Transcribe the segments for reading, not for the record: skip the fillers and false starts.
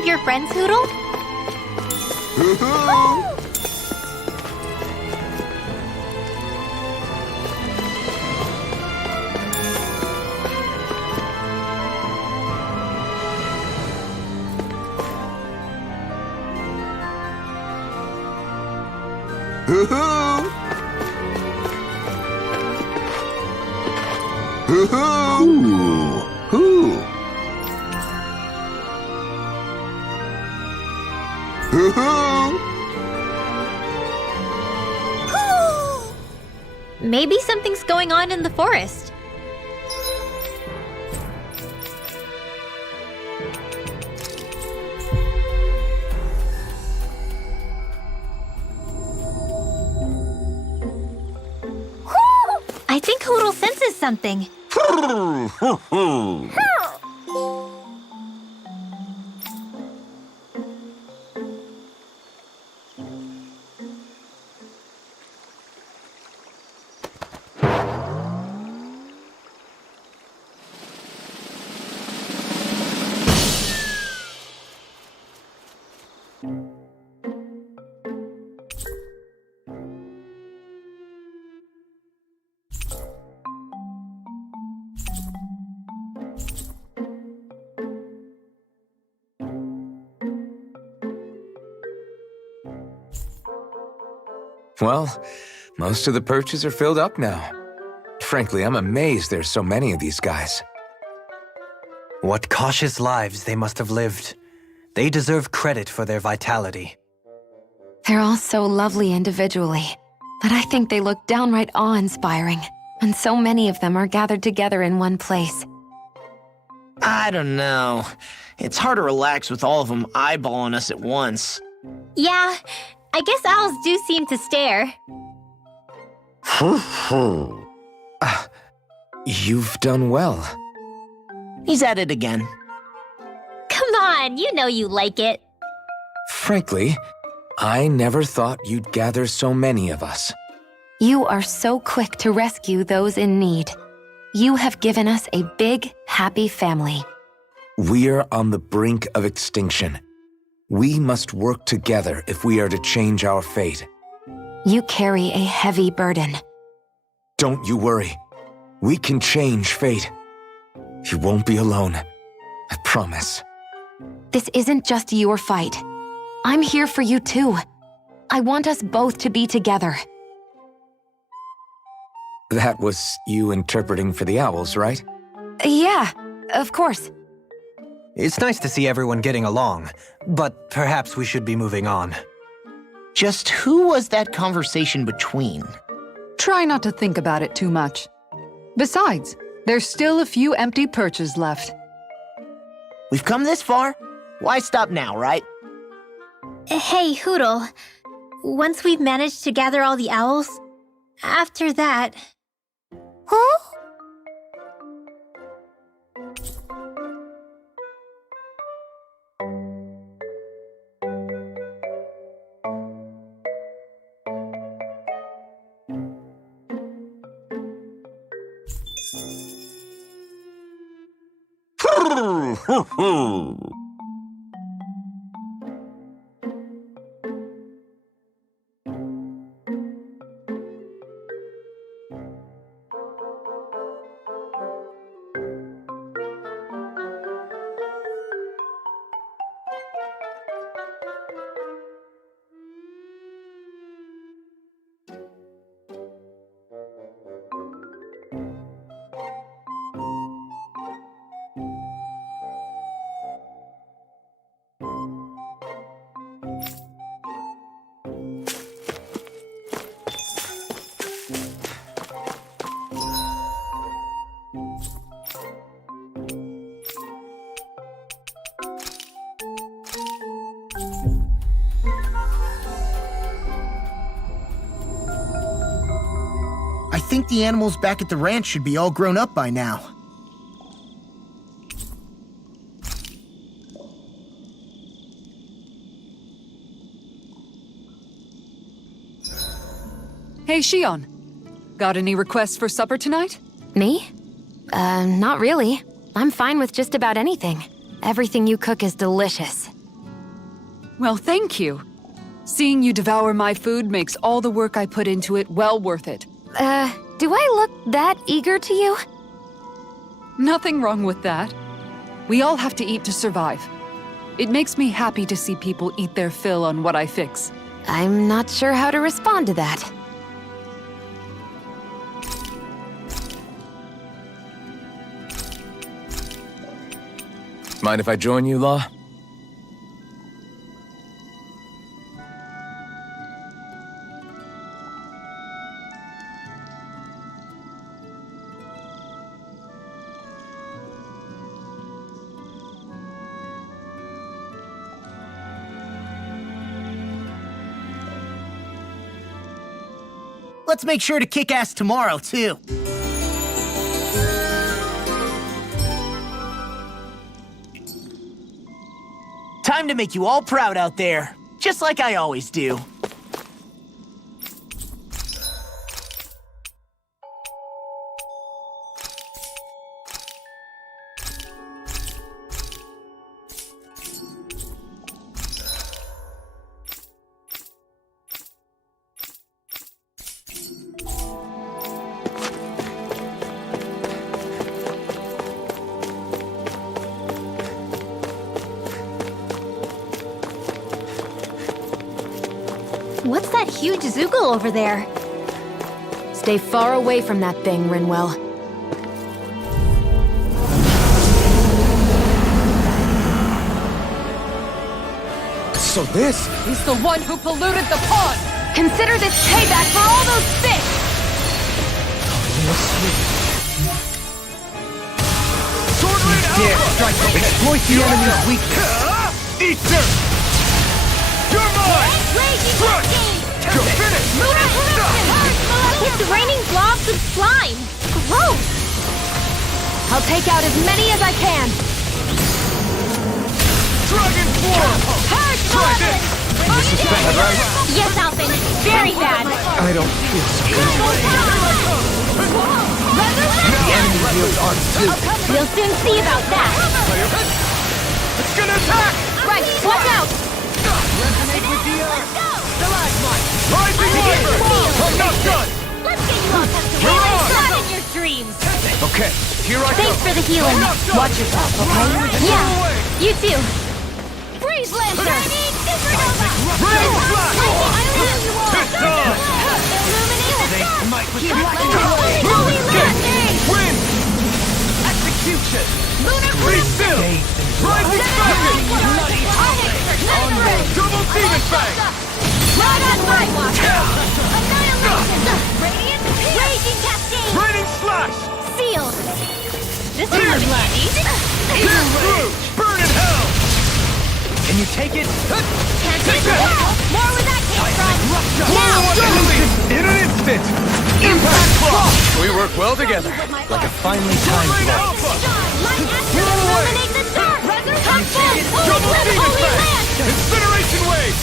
of your friends, Hoodle? Maybe something's going on in the forest. I think Hoodle senses something. Well, most of the perches are filled up now. Frankly, I'm amazed there's so many of these guys. What cautious lives they must have lived. They deserve credit for their vitality. They're all so lovely individually, but I think they look downright awe-inspiring, and so many of them are gathered together in one place. I don't know. It's hard to relax with all of them eyeballing us at once. Yeah, I guess owls do seem to stare. You've done well. He's at it again. Come on, you know you like it. Frankly, I never thought you'd gather so many of us. You are so quick to rescue those in need. You have given us a big, happy family. We're on the brink of extinction. We must work together if we are to change our fate. You carry a heavy burden. Don't you worry. We can change fate. You won't be alone. I promise. This isn't just your fight. I'm here for you too. I want us both to be together. That was you interpreting for the owls, right? Yeah, of course. It's nice to see everyone getting along, but perhaps we should be moving on. Just who was that conversation between? Try not to think about it too much. Besides, there's still a few empty perches left. We've come this far? Why stop now, right? Hey, Hoodle. Once we've managed to gather all the owls, after that... Huh? I think the animals back at the ranch should be all grown up by now. Hey, Shion. Got any requests for supper tonight? Me? Not really. I'm fine with just about anything. Everything you cook is delicious. Well, thank you. Seeing you devour my food makes all the work I put into it well worth it. Do I look that eager to you? Nothing wrong with that. We all have to eat to survive. It makes me happy to see people eat their fill on what I fix. I'm not sure how to respond to that. Mind if I join you, Law? Let's make sure to kick ass tomorrow, too. Time to make you all proud out there, just like I always do. What's that huge Zoogle over there? Stay far away from that thing, Rinwell. So this... He's the one who polluted the pond! Consider this payback for all those fish! Exploit the enemy's weakness. Eat dirt! You're mine! You're finished! It's raining blobs of slime! Gross! I'll take out as many as I can. Dragon form! Try this! This is bad, right? Yes, Alvin. Very bad. I don't feel so good. The enemy heals on too. We'll soon see about that. It's gonna attack! Right, watch out! Resonate with the earth! Rising Viper! I'm not done! Let's get you all not in your dreams. Okay, here I go. Thanks for the healing. I'm not done. Watch yourself, okay? Yeah, you too. Freeze Lancer! Rain Flash! It's on! Win! Execution! Be still! Rising Falcon! Double Demon Fang! Raging Cascade! Raining Slash! Sealed! This is Pierce through! Burn in hell! Can you take it? Can't take it! More where that came from! Now! In an instant! Impact Claw! We work well together. Like a finely timed Rain blow. Alpha! Light Astro illuminate the dark! Come full! Double Holy Demon Holy Fang! Land! Incineration Wave!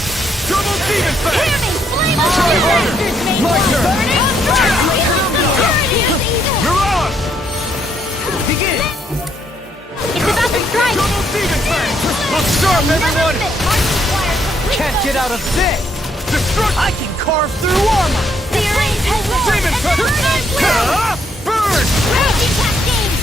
Double Demon Fang! Hear me! Flame of disasters made My one! turn. Burning! You're on! Begin! It's about to strike! Double Demon Fang! Look sharp, everyone! Can't get out of this! Destruct! I can carve through armor! Searing Demon Fang! Burn! Raging Cascade!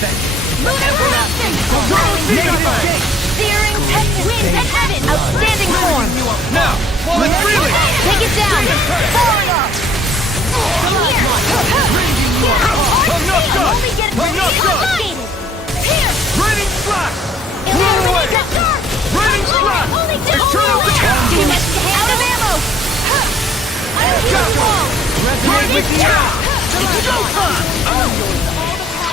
Lunar Eruption! Double Demon Fang! Searing Tempest! Wind and Heaven! Outstanding form. Now, while it's reeling! Take it down. I'm not done! I'm not done! Raining Slash! Raining Slash! Eternal Decay! Out of ammo! Resonate with the earth!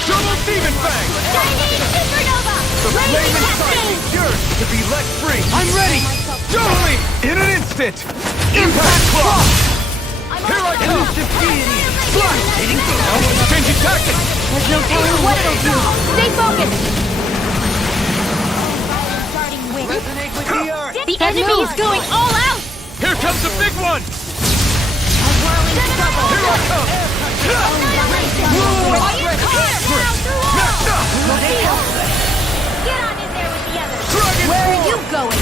Double Demon Fang! Chinese Supernova! The flaming side is yours to be let free! I'm ready! Totally! In an instant! Impact Claw! Here I come! Flash! Changing tactics! There's no telling what it'll do! Stay focused! Resonate with the earth! The enemy is going all out! Here comes the big one! Here I come! Get on in there with the others! Dragon Where are form! you going?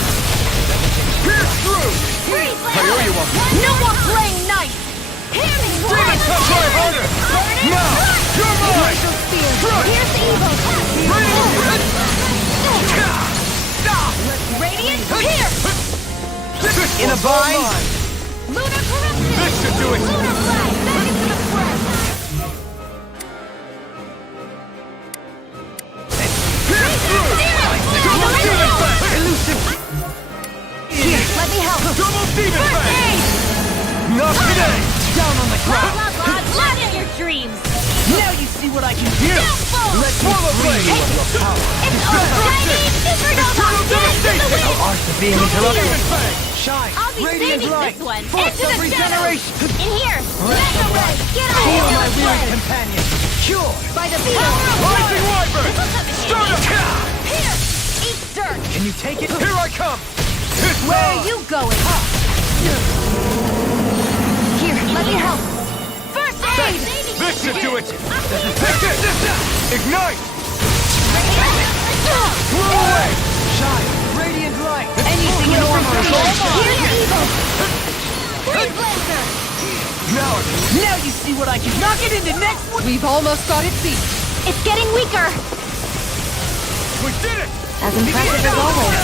Pierce through! Now, you're mine! Here's evil! Radiant Radiant here! in a bind! Lunar corruption! This should do it! Lunar flag! Back into the press! Here, let me help! Double demon First fang! aid! Not today! Down on the ground! Blood in your dreams! Now you see what I can do! Downfall! Let's swallow blade! It's over! Chinese supernova! Dance to the wind! Art of being interrupted. Demon fang! Shine. I'll be Radiant saving light. this one! Force Into of the regeneration. shadows! In here! Mega ray! Get on! Feel Into my the weary flame! companion. Cure. By the power of Rising blood! Wyvern! This'll come in Start handy. up! Here! Eat dirt! Can you take it? Here I come! This Where way! are you going? Here, let me help! First aid! This should do it! Take this! Ignite! Blow away! Shine. Radiant light. Anything in order! Here's evil! Freeze Lancer! Now you see what I can knock it into next one! We've almost got it beat. It's getting weaker! We did it! As impressive as always.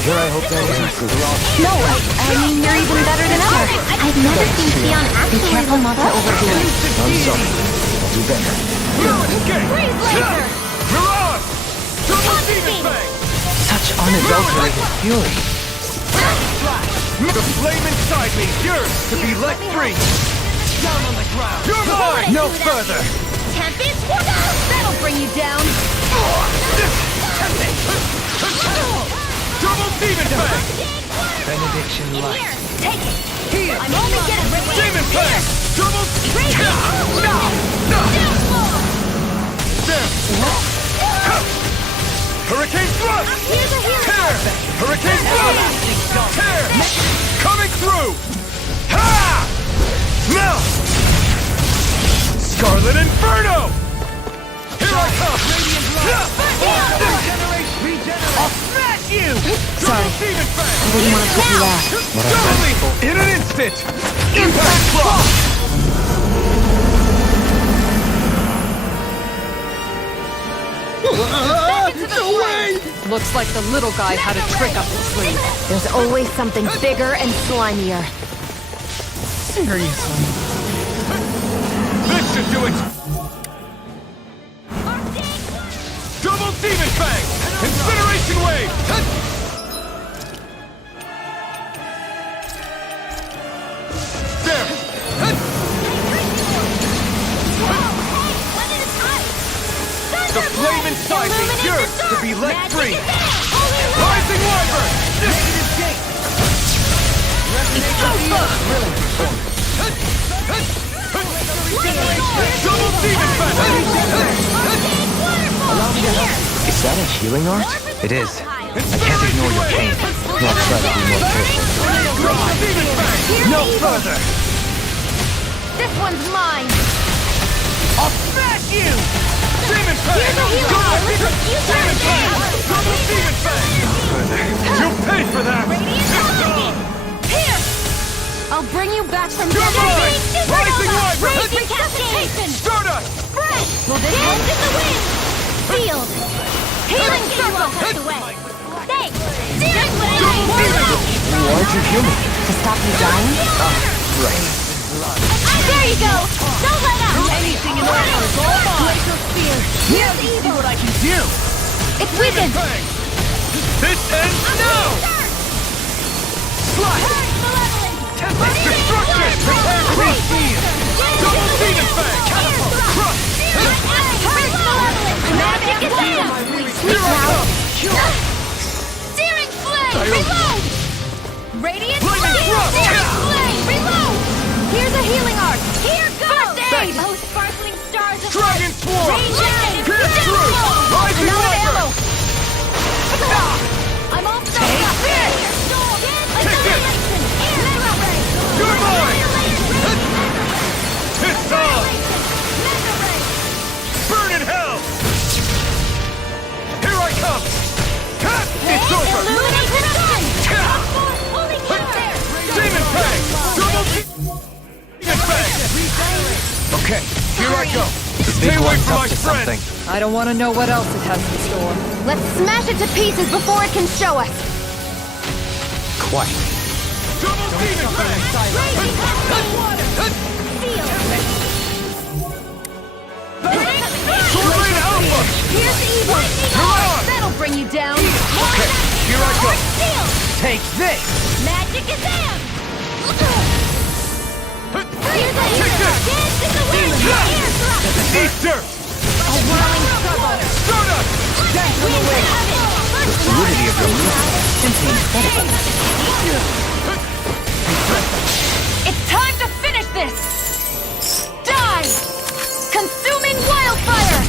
Here I hope that isn't true. No, I mean you're even better than ever. I've never seen Sion actually. Be careful not to overdo it. I'm sorry. I'll do better. No escape! Freeze Lancer! Mirage! Double Punch demon me. fang! Such unadulterated fury. The flame inside me yearns to be let free! Down on the ground! You're mine! No further. Tempest! That'll bring you down! Double demon fang! Benediction light. Here! Take it! Here! I'm only getting ready! Demon fang! Double... Hurricane thrust! Here's a hero! Tear! Hurricane thrust! Tear! Coming through! Ha! Now! Scarlet Inferno! Here I come! I'll smash you! Sorry. Demon fang! I didn't want to put you out. Totally! In an instant! Impact Frost! Looks like the little guy had a trick up his sleeve. There's always something bigger and slimier. Seriously. This should do it! Double Demon Fang! Incineration Wave! There! The flame inside me yearns to be let free! Rising Wyvern! Double Demon Fang! Is that a healing art? It is. I can't ignore your pain. I'll try to be more careful. Double Demon Fang! No further! This one's mine! I'll smash you! Demon Fang! Here's a hero! Demon Fang! Double Demon Fang! You'll pay for that! Here! I'll bring you back from You're mine! Rising Wyvern! Resuscitation! Stardust! Fresh! Hands in the wind! Sealed! Healing circle! Thanks! Aren't you human? To stop you dying? Right. There you go! Don't let out! Anything in order! Glacial spear! Now you see what I can do! It's weakened! Fang! This ends now! Slice! Destruction! Prepare to be seen! Double Demon Fang! Crush! Magic attack! Here I come! Searing flame! Reload! Radiant Lightning flame! thrust! Searing flame! Reload! Here's a healing art! Here goes! First aid! Oh, sparkling stars of Dragon Swarm! Radiant! Pierce through! Rising Another ammo! Wyvern! I'm all stuck up! Here! Take this! You're mine! It's on! Burn in hell! Here I come! Cut! It's over! Illuminate the sun! Cut! Holy cow! Demon Fang! Double Demon Fang! Okay, here Stay away one's from up my to something. friends! I don't want to know what else it has in store. Let's smash it to pieces before it can show us. Quite. Double demon bang! Sword Rain Alpha! Here's evil. Come on! That'll bring you down. Okay, here I go! Take this! Magic is am. Take this! Eat dirt! A whirling struggle. Stardust! The fluidity of your movement is simply incredible. It's time to finish this. Die! Consuming wildfire.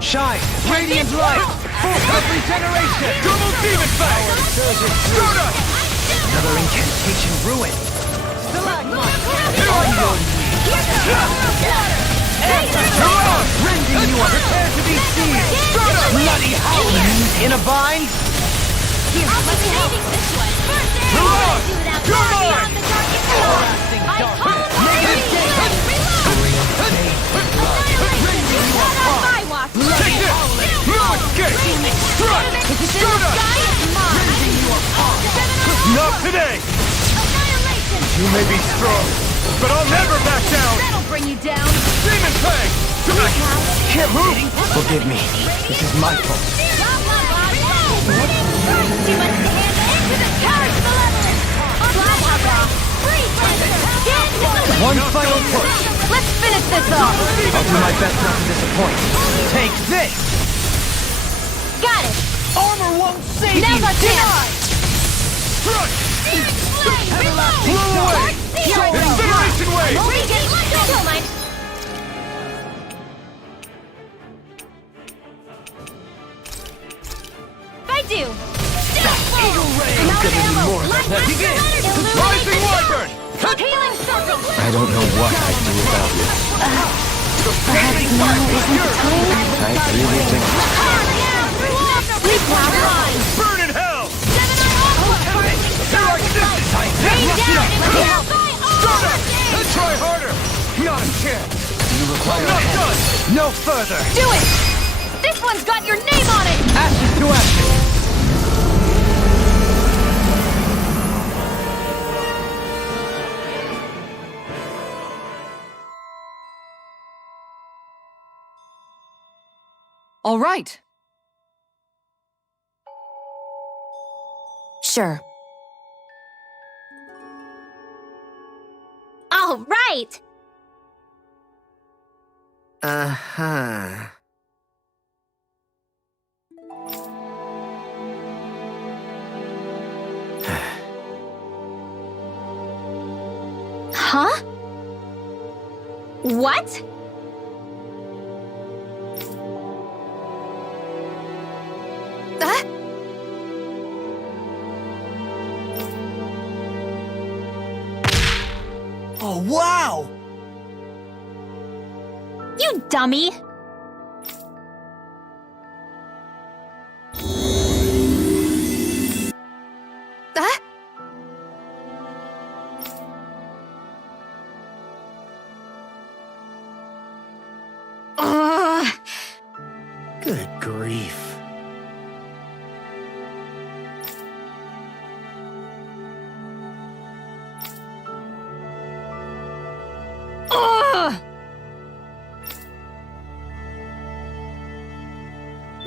Shine! Radiant light! Full regeneration! Double demon bang! Stardust! Another incantation ruin! Rending you are prepared to be seized! Bloody howlers! In a bind? Take this! No escape! Strike! Stardust! Not today! You may be strong, but I'll never back down! That'll bring you down. Demon Fang! Can't move! Forgive me. This is my fault. One final push. Let's finish this off. I'll do my best not to disappoint. Take this! Got it. Armor won't save Now's you! our chance. Strike! Blow away. Incineration Wave! Don't mind. I do. Rising Wyvern! Healing circle. I don't know what I'd do without you. Perhaps now isn't the time? I really think... Sleep now. Burn in hell! Rain down in the hell. Stardust! Try harder! Not a chance! You require Not help. done! No further! Do it. This one's got your name on it. Ashes to ashes! All right. Sure. All right! Uh-huh. Huh? What? Oh, wow! You dummy! Good grief.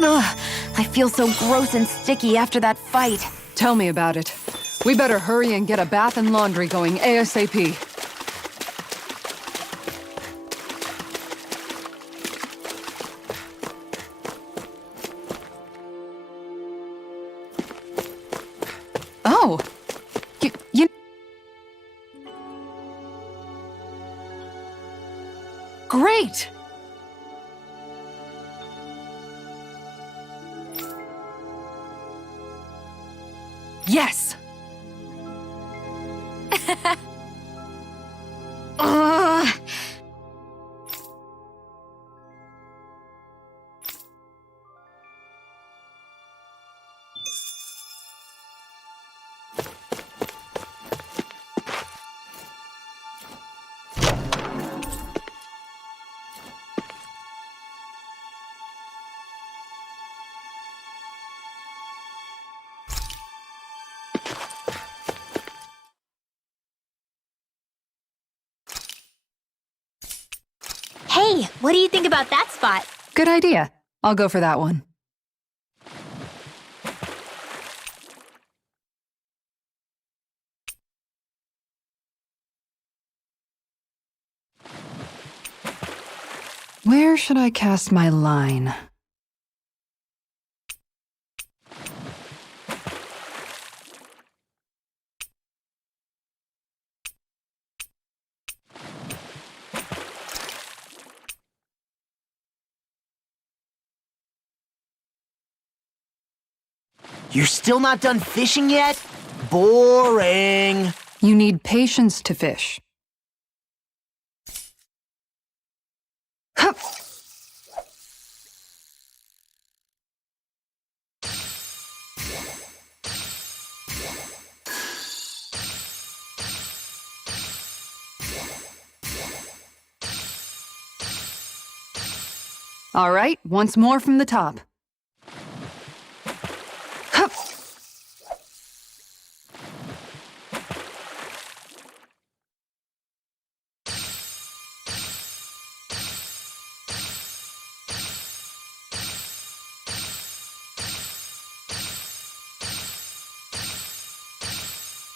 Ugh, I feel so gross and sticky after that fight. Tell me about it. We better hurry and get a bath and laundry going ASAP. Oh! You... Great! Yes! Ugh. What do you think about that spot? Good idea. I'll go for that one. Where should I cast my line? You're still not done fishing yet? Boring. You need patience to fish. Hup. All right, once more from the top. Hup.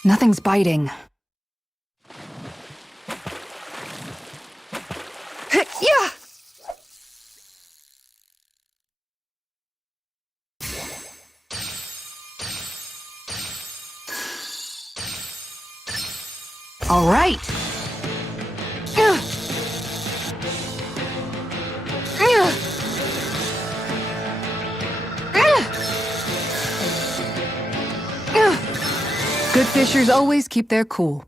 Nothing's biting. Yeah! All right. Good fishers always keep their cool.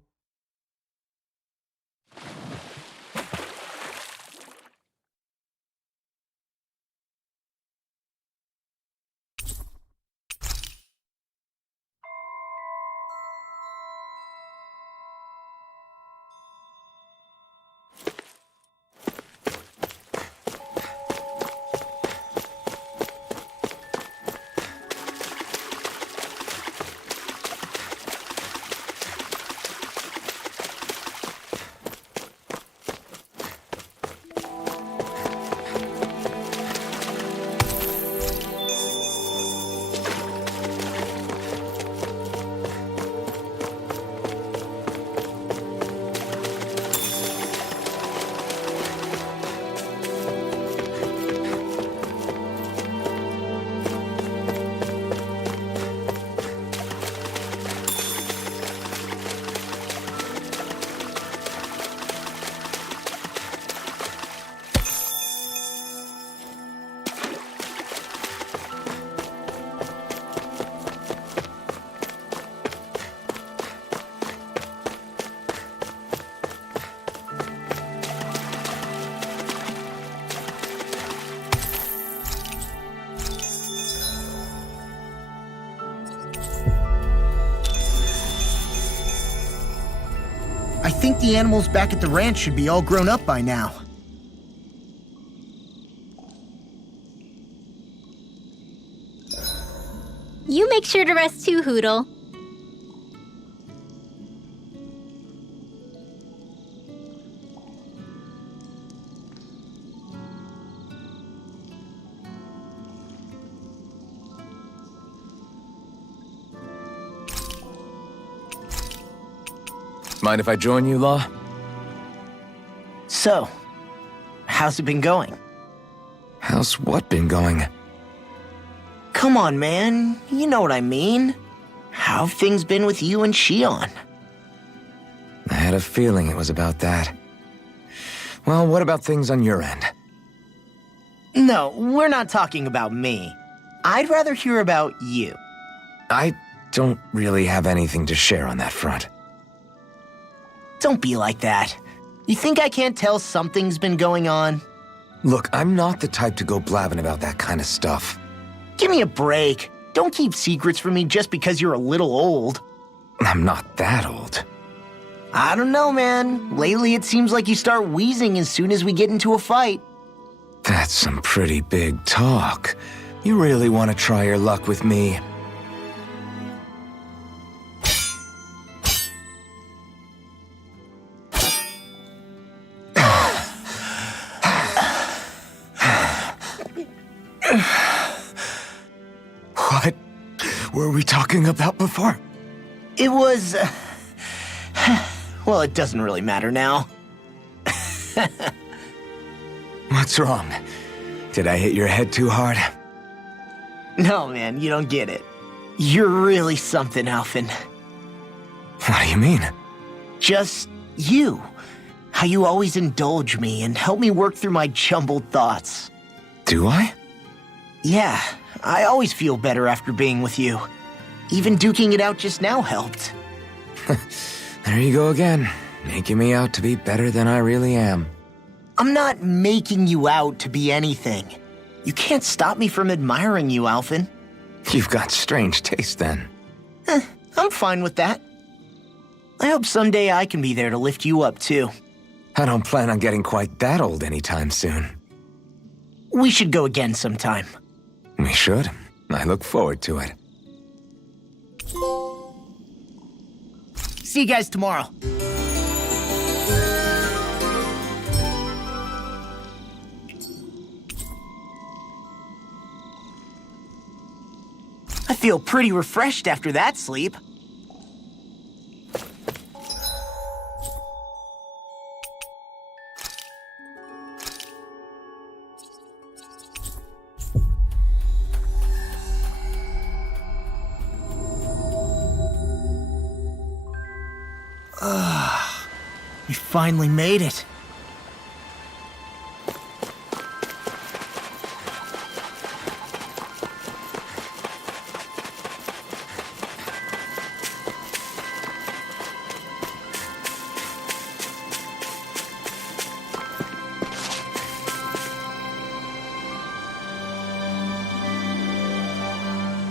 I think the animals back at the ranch should be all grown up by now. You make sure to rest too, Hoodle. Mind if I join you, Law? So, how's it been going? How's what been going? Come on, man. You know what I mean. How have things been with you and Shion? I had a feeling it was about that. Well, what about things on your end? No, we're not talking about me. I'd rather hear about you. I don't really have anything to share on that front. Don't be like that. You think I can't tell something's been going on? Look, I'm not the type to go blabbing about that kind of stuff. Give me a break. Don't keep secrets from me just because you're a little old. I'm not that old. I don't know, man. Lately it seems like you start wheezing as soon as we get into a fight. That's some pretty big talk. You really want to try your luck with me? were we talking about before? It was... well, it doesn't really matter now. What's wrong? Did I hit your head too hard? No, man, you don't get it. You're really something, Alphen. What do you mean? Just you. How you always indulge me and help me work through my jumbled thoughts. Do I? Yeah, I always feel better after being with you. Even duking it out just now helped. There you go again, making me out to be better than I really am. I'm not making you out to be anything. You can't stop me from admiring you, Alphen. You've got strange taste then. I'm fine with that. I hope someday I can be there to lift you up, too. I don't plan on getting quite that old anytime soon. We should go again sometime. We should. I look forward to it. See you guys tomorrow. I feel pretty refreshed after that sleep. We finally made it.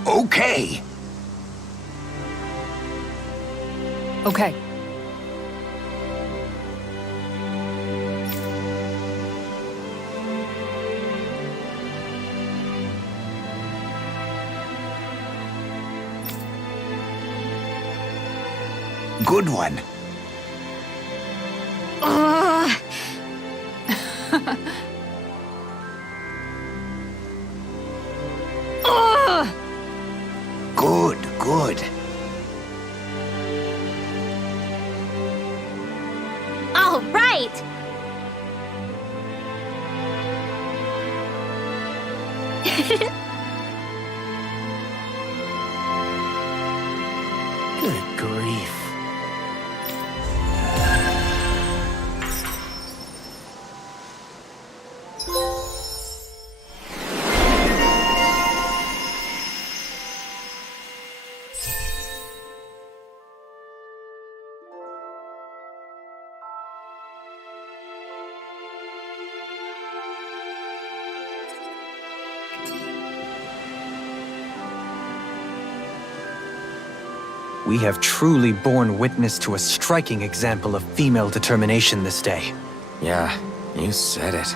Okay. Okay. Good one. Good, good. All right! Good grief. We have truly borne witness to a striking example of female determination this day. Yeah, you said it.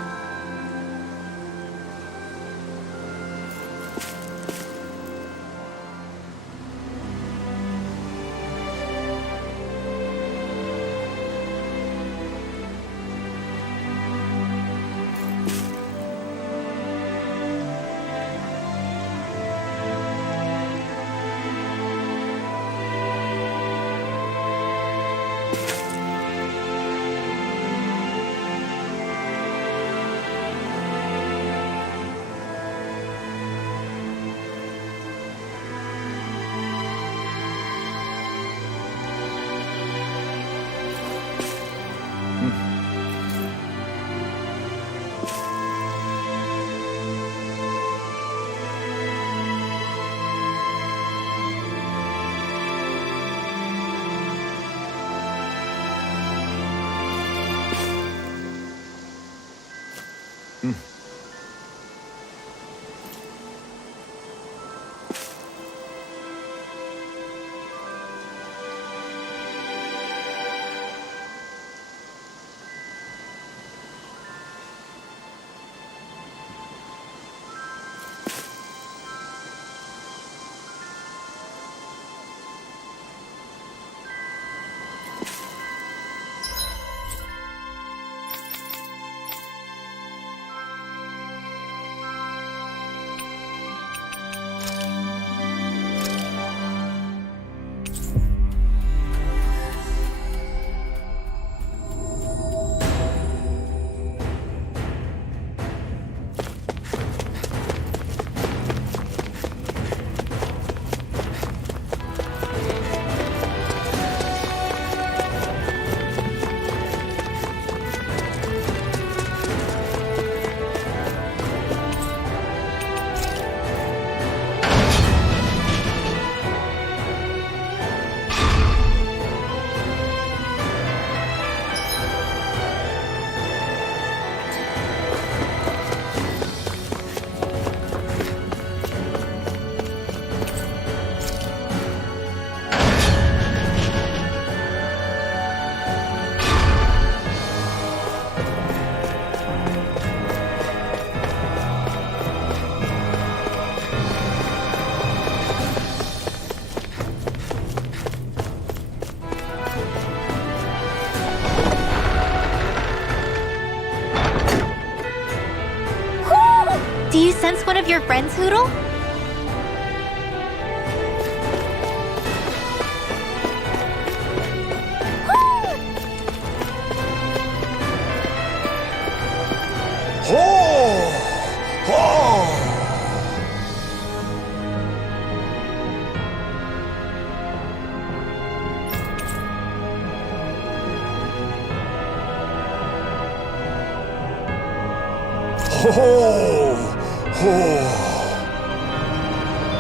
sense one of your friends, Hootle?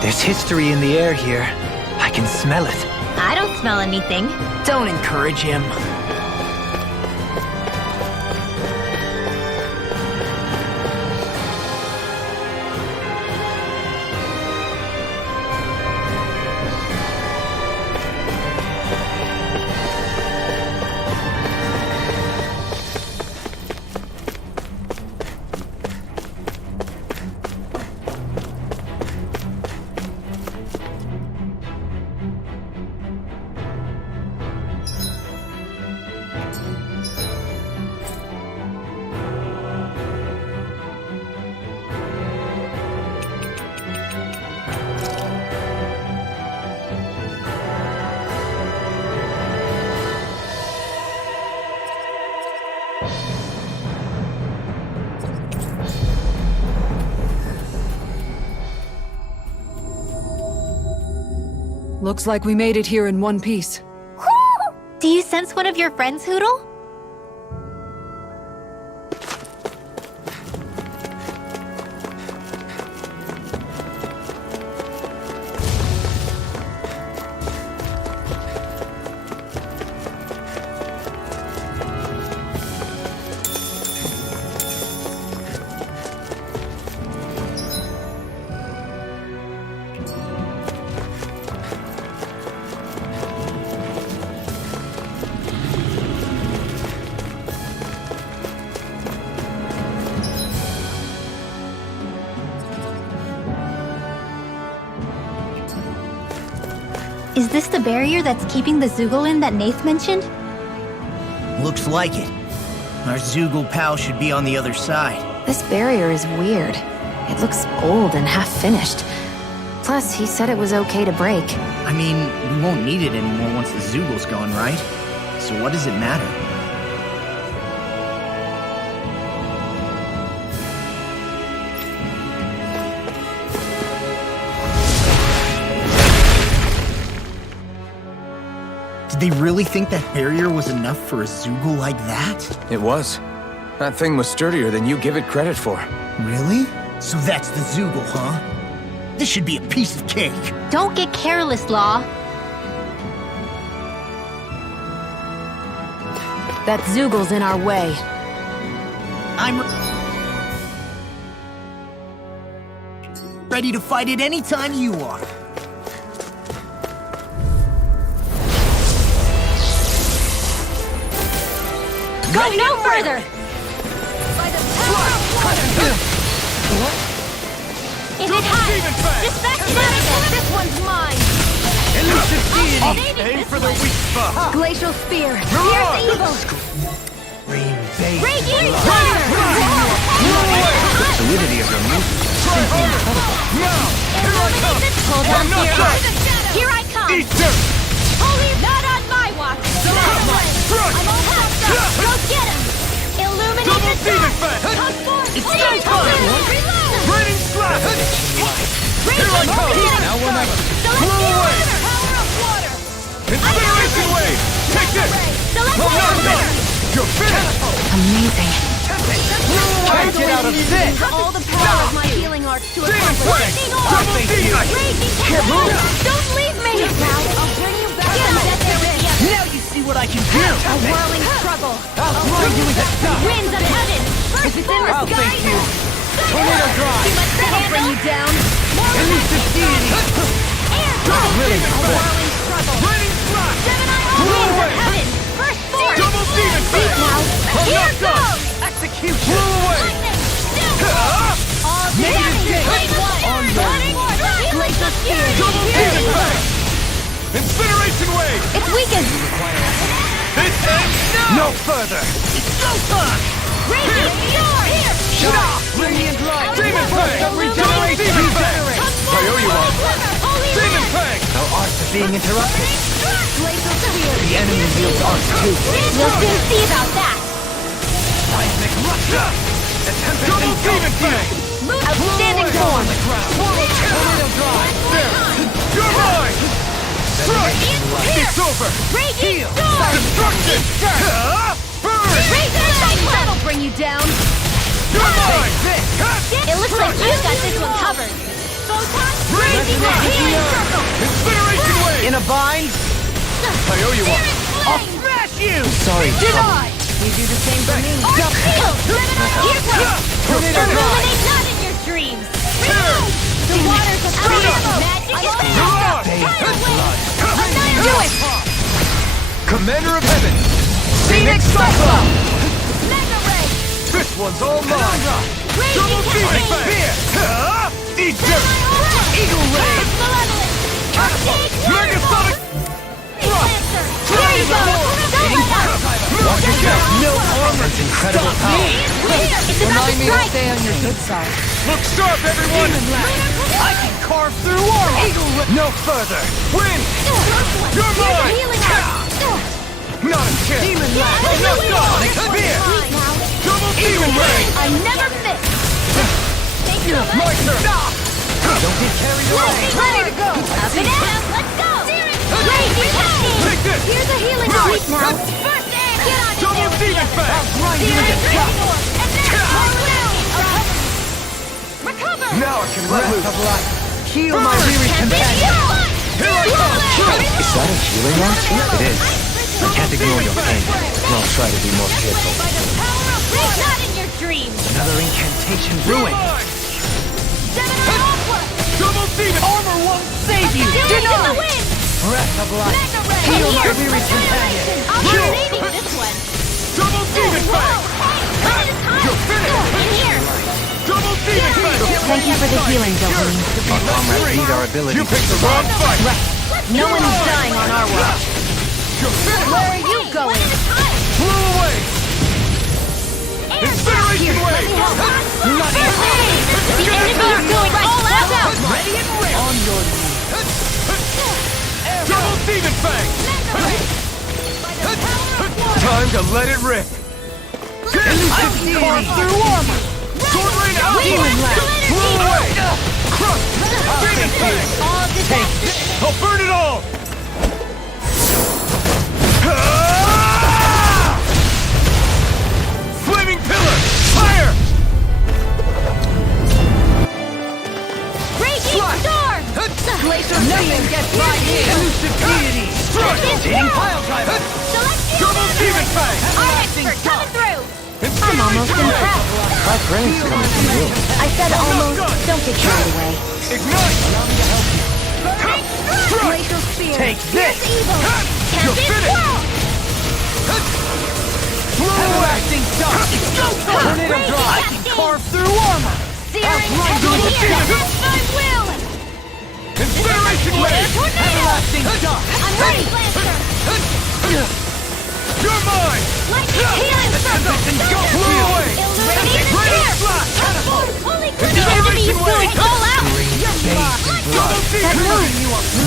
There's history in the air here. I can smell it. I don't smell anything. Don't encourage him. Looks like we made it here in one piece. Do you sense one of your friends, Hootle? Is this the barrier that's keeping the Zoogle in that Nath mentioned? Looks like it. Our Zoogle pal should be on the other side. This barrier is weird. It looks old and half-finished. Plus, he said it was okay to break. I mean, we won't need it anymore once the Zoogle's gone, right? So what does it matter? Did they really think that barrier was enough for a Zoogle like that? It was. That thing was sturdier than you give it credit for. Really? So that's the Zoogle, huh? This should be a piece of cake. Don't get careless, Law. That Zoogle's in our way. I'm ready to fight it anytime you are. Go no further! Is it high? Dispatch it! This one's mine! Elusive deity! Maybe Aim this for the one. weak spot! Glacial Spear! Here's evil! Raging Fire! The fluidity of your movement. Now! Here I come! Hold on I'm to not your done! heart! Here I come! Eat dirt! Holy, not on my watch! I'm all housed up! Go get him! Illuminate Double the demon dark! fang! Come forth! It's Please, go time! reload! Raining slap! Here I come! Now we're never! Blow away! Power of water! Incineration wave! Take this! Select I'm not done! You're finished! Amazing. Can't get out of this! All the power of my healing arts to Demon accomplish! flame! Lightning Double orb! demon! Raging Fire! Don't leave me! Now I'll bring you back! Get there with you! Now you see what I can do! A whirling struggle! I'll throw you in the dark! Winds of heaven! First I'll force! thank you! Tornado drive! I'll bring you down! Elusive deity! Air drive! Really A whirling struggle! Raining slap! Winds of heaven! First force! Double demon fang! Now, I'm here not done! goes! Execution! Blow away! Lightning! All Negative together! game! Blade one! Running order! Glacial Spear! Double demon fang! Incineration wave! It's weakened! This ends no further! It's go time! Raging Fury! Here! Shut up! Radiant light! Demon fang! Demon Fang! I owe you one! Demon Fang! Our arts are being interrupted. Glacial Spear. The enemy wields arts too. We'll soon see about that. Seismic rupture! The tempest Double Demon Fang! Outstanding form. Tornado Drive! There! You're mine! Strike! It's over! Raging Storm. Destruction! Burn! Razor Light. That'll bring you down. You're mine! It looks like you've got this one covered. Photon. Raging Healing Circle. Incineration Wave! In a bind? I owe you one! I'll smash you. Sorry, Denied. You do the same for me. Arc Shield. Here's one. Illuminate not in your dreams. The waters of freedom. Magic is Mirage! Do it. Commander of Heaven! Phoenix Cyclone. Mega Ray. This one's all mine! Double Raging Demon Tempest. Fang! Eat dirt! Eagle Ray. Malevolent. Arctic Megasonic! Lancer. There you go. Watch yourself. No armor. That's incredible power. It's about to strike. Stay on your good side. Look sharp, everyone! I can carve through armor. No further. Win! You're mine! Healing Not a chance! Demon Blast. Enough done! Spear! Double Demon Ray! I never miss. Thank you. My turn! Don't get carried away. Ready to go. Up and out. Let's go. Raging Tempest. Take this! Here's a healing art now. First aid. Get on it. Double Demon Fang! Recover. Now I can let loose! Breath of life. Heal my weary companion. Here I come! Is that a healing art? It is. I can't ignore your pain. I'll try to be more careful. Not in your dreams. Another incantation ruined. Double Demon! Armor won't save you. Denied. Breath of life. Heal my weary companion. I'm saving this one. Double Demon Fang! You're finished! In here. Double Demon Fang! Thank you for the healing, Jolene. Our comrades need our ability You to picked the wrong survive. fight! No one's dying on our watch. You're finished! Where are you going? Blew away! Incineration Wave! The enemy is going all out. Ready and ready. On your Double Demon Fang! Time to let it rip! I carve through armor. Sword Rain out! Demon Blast. Blew away! Crush! Demon Fang! All disaster. I'll burn it all! Flaming Pillar! Fire! Raging Storm. Glacial Nothing gets by me. Elusive deity. Strike! Rotating pile driver. Celestial Double Demon Fang! Our expert coming through. I'm almost impressed. My praise coming from you. I said almost. Don't get carried away. Ignite! Strike! Glacial Spear. Take this. Evil. You're Tempest finished. Swirl. Everlasting dust. Tornado draw. I can carve through armor. Searing Double heavy Demon. against my will. Incineration Wave! Everlasting dust. I'm ready, Lancer. You're mine! Healing circle. Blew away! Illuminated Rain spear. Slash! Holy crap. The enemy is going all out. Double Demon!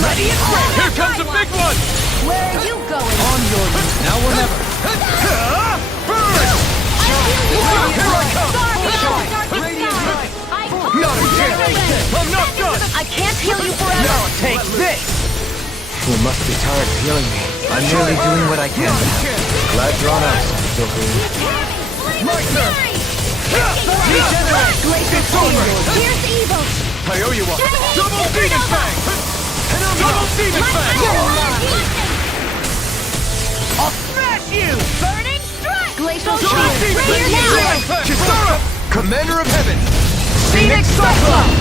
Ready and ready. Here comes a big one! Where are you going? On your now or never. Burn! Here I come! Not a chance! I'm not done! I can't heal you forever. Now take this. You must be tired of healing me. I'm merely doing what I can. Glad drawn out. My turn! It's over! Here's evil. I owe you one! Double Demon Fang! Double Demon Fang! I'll smash you. Burning strike. Glacial Double shield. Demon Here Fang! now. Kisara! Commander of Heaven! Phoenix Cyclone.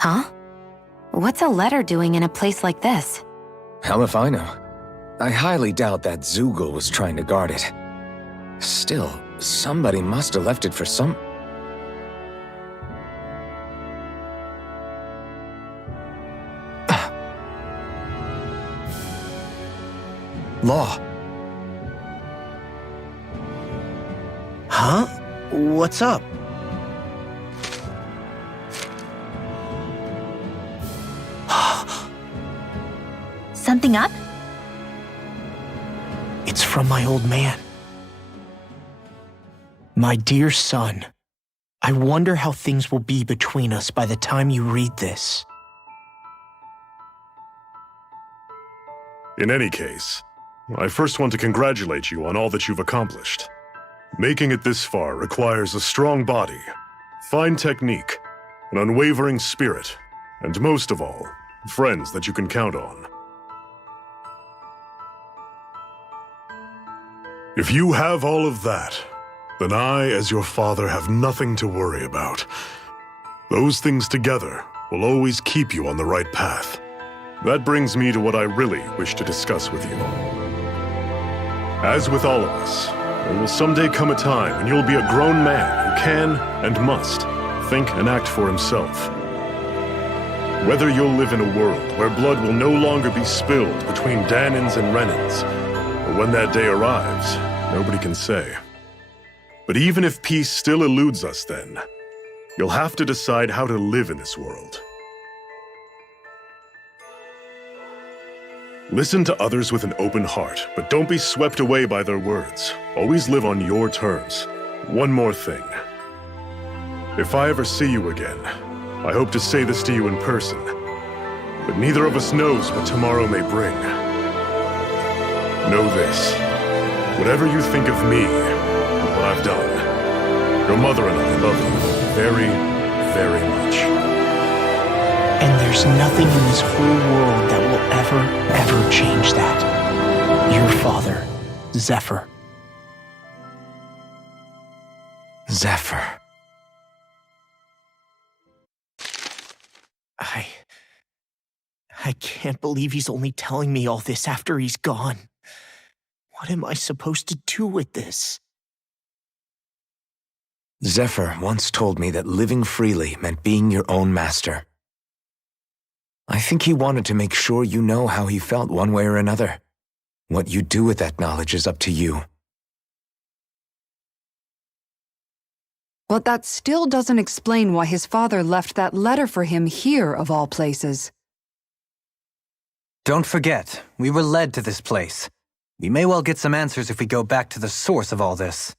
Huh? What's a letter doing in a place like this? Hell if I know. I highly doubt that Zoogle was trying to guard it. Still, somebody must have left it for some... Law, Huh? What's up? Something up? It's from my old man. My dear son, I wonder how things will be between us by the time you read this. In any case, I first want to congratulate you on all that you've accomplished. Making it this far requires a strong body, fine technique, an unwavering spirit, and most of all, friends that you can count on. If you have all of that, then I, as your father, have nothing to worry about. Those things together will always keep you on the right path. That brings me to what I really wish to discuss with you. As with all of us, there will someday come a time when you'll be a grown man who can and must think and act for himself. Whether you'll live in a world where blood will no longer be spilled between Danins and Renins, or when that day arrives, nobody can say. But even if peace still eludes us then, you'll have to decide how to live in this world. Listen to others with an open heart, but don't be swept away by their words. Always live on your terms. One more thing. If I ever see you again, I hope to say this to you in person, but neither of us knows what tomorrow may bring. Know this. Whatever you think of me, and what I've done, your mother and I love you very, very much. And there's nothing in this whole world that will ever change that. Your father, Zephyr. Zephyr. I can't believe he's only telling me all this after he's gone. What am I supposed to do with this? Zephyr once told me that living freely meant being your own master. I think he wanted to make sure you know how he felt one way or another. What you do with that knowledge is up to you. But that still doesn't explain why his father left that letter for him here, of all places. Don't forget, we were led to this place. We may well get some answers if we go back to the source of all this.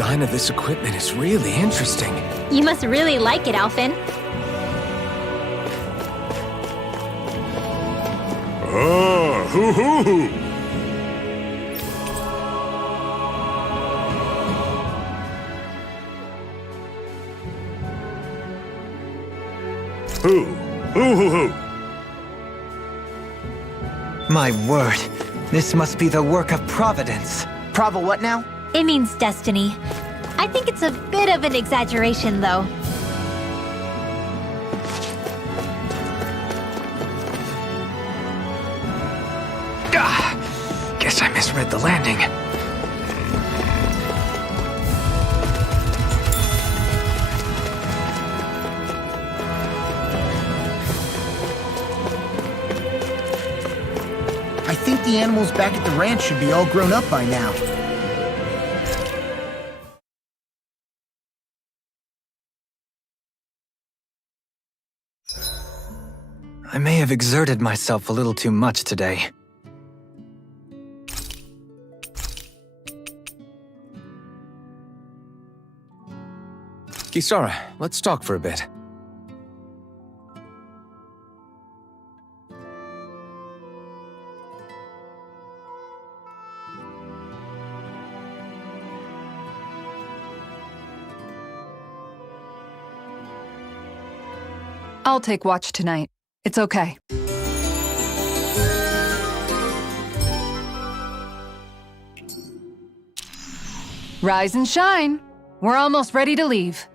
design of this equipment is really interesting. You must really like it, Alphen. Ah, hoo-hoo-hoo! Hoo! Hoo-hoo-hoo! My word, this must be the work of Providence. Prava what now? It means destiny. I think it's a bit of an exaggeration, though. Guess I misread the landing. I think the animals back at the ranch should be all grown up by now. I may have exerted myself a little too much today. Kisara, let's talk for a bit. I'll take watch tonight. It's okay. Rise and shine. We're almost ready to leave.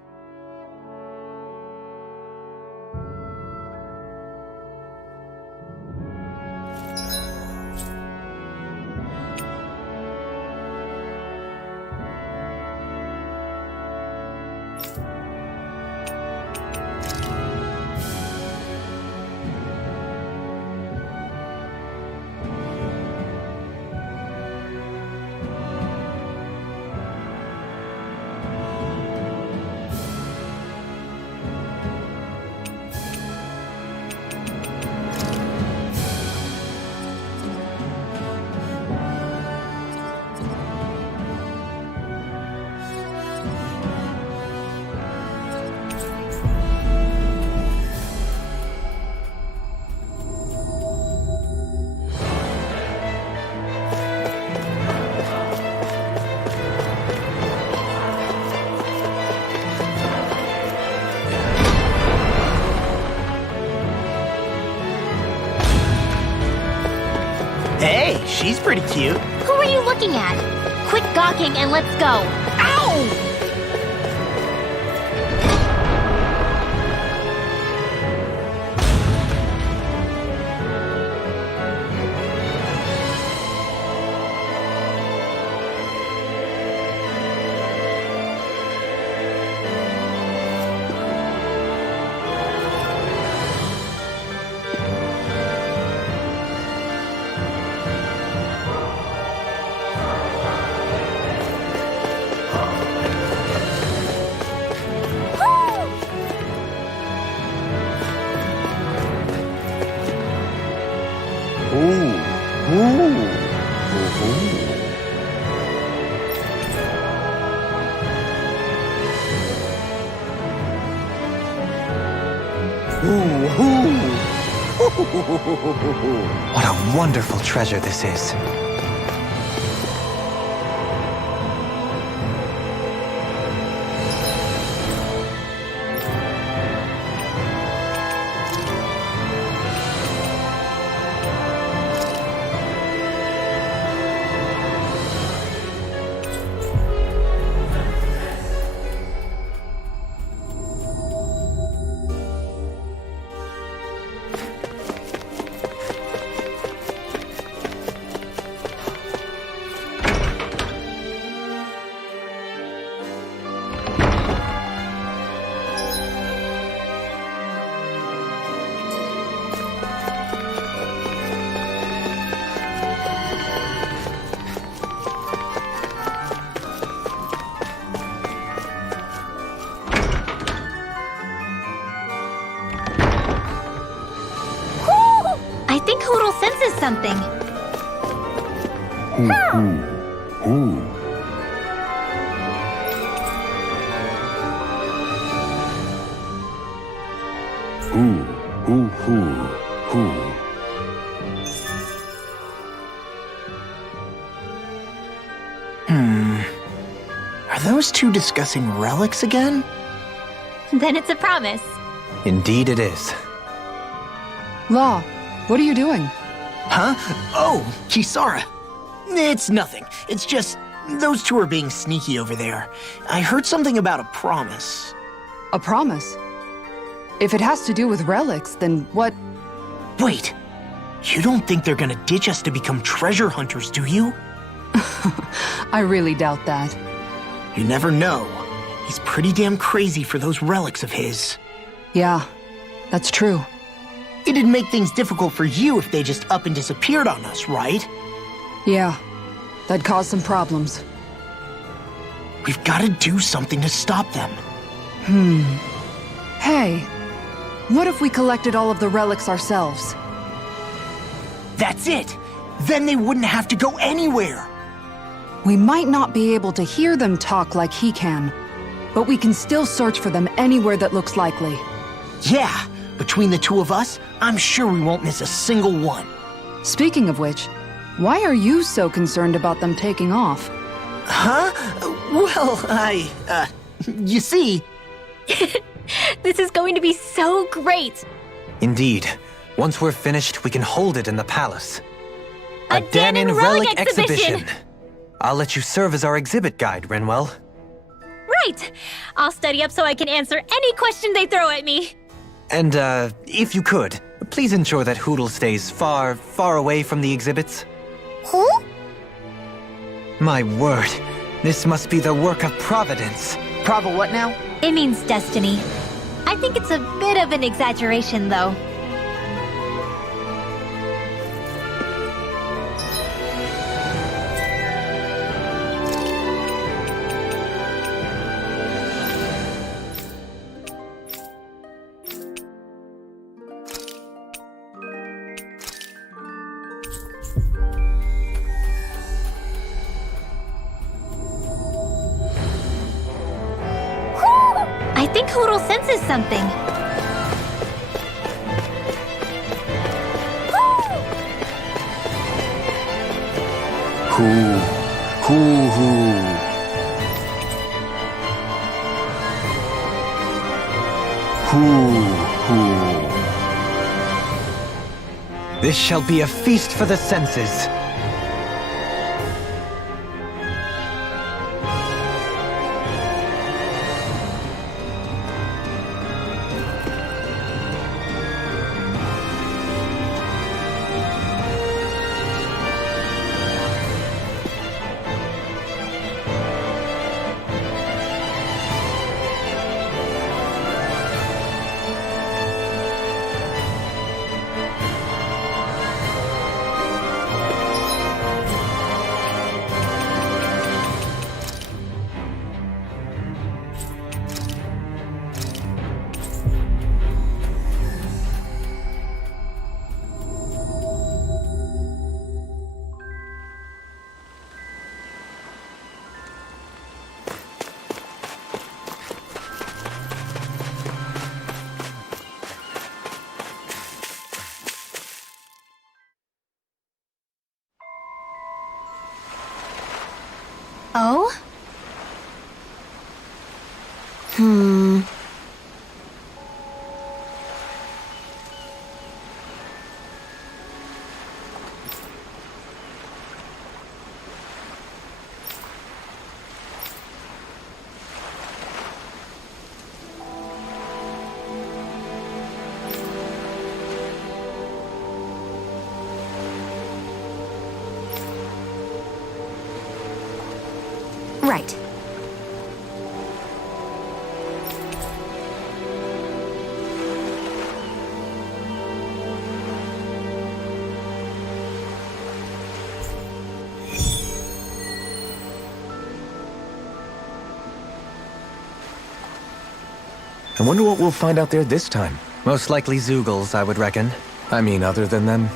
Hey, she's pretty cute. Who are you looking at? Quit gawking and let's go. Ow! What a wonderful treasure this is. I think Hoodle senses something. Who? Are those two discussing relics again? Then it's a promise. Indeed it is. Law, what are you doing? Huh? Oh, Kisara. It's nothing. It's just those two are being sneaky over there. I heard something about a promise. A promise? If it has to do with relics, then what? Wait, you don't think they're gonna ditch us to become treasure hunters, do you? I really doubt that. You never know. He's pretty damn crazy for those relics of his. Yeah, that's true. It'd make things difficult for you if they just up and disappeared on us, right? Yeah, that'd cause some problems. We've gotta do something to stop them. Hey, what if we collected all of the relics ourselves? That's it! Then they wouldn't have to go anywhere! We might not be able to hear them talk like he can, but we can still search for them anywhere that looks likely. Yeah, between the two of us, I'm sure we won't miss a single one. Speaking of which, why are you so concerned about them taking off? Huh? Well, you see... This is going to be so great! Indeed. Once we're finished, we can hold it in the palace. A Danon Relic Exhibition! I'll let you serve as our exhibit guide, Rinwell. Right! I'll study up so I can answer any question they throw at me. And, if you could, please ensure that Hootle stays far, far away from the exhibits. Who? My word, this must be the work of Providence. Prava what now? It means destiny. I think it's a bit of an exaggeration, though. I think Hootle senses something. This shall be a feast for the senses. Oh? Right. I wonder what we'll find out there this time. Most likely Zoogles, I would reckon. I mean, other than them.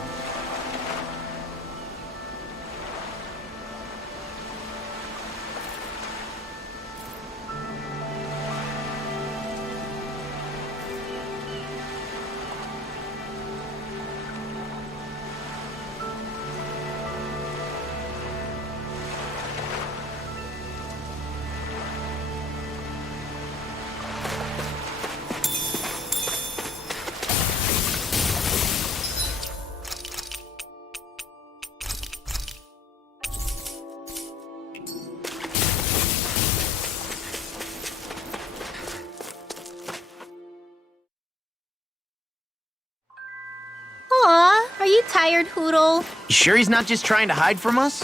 tired, Hoodle. You sure he's not just trying to hide from us?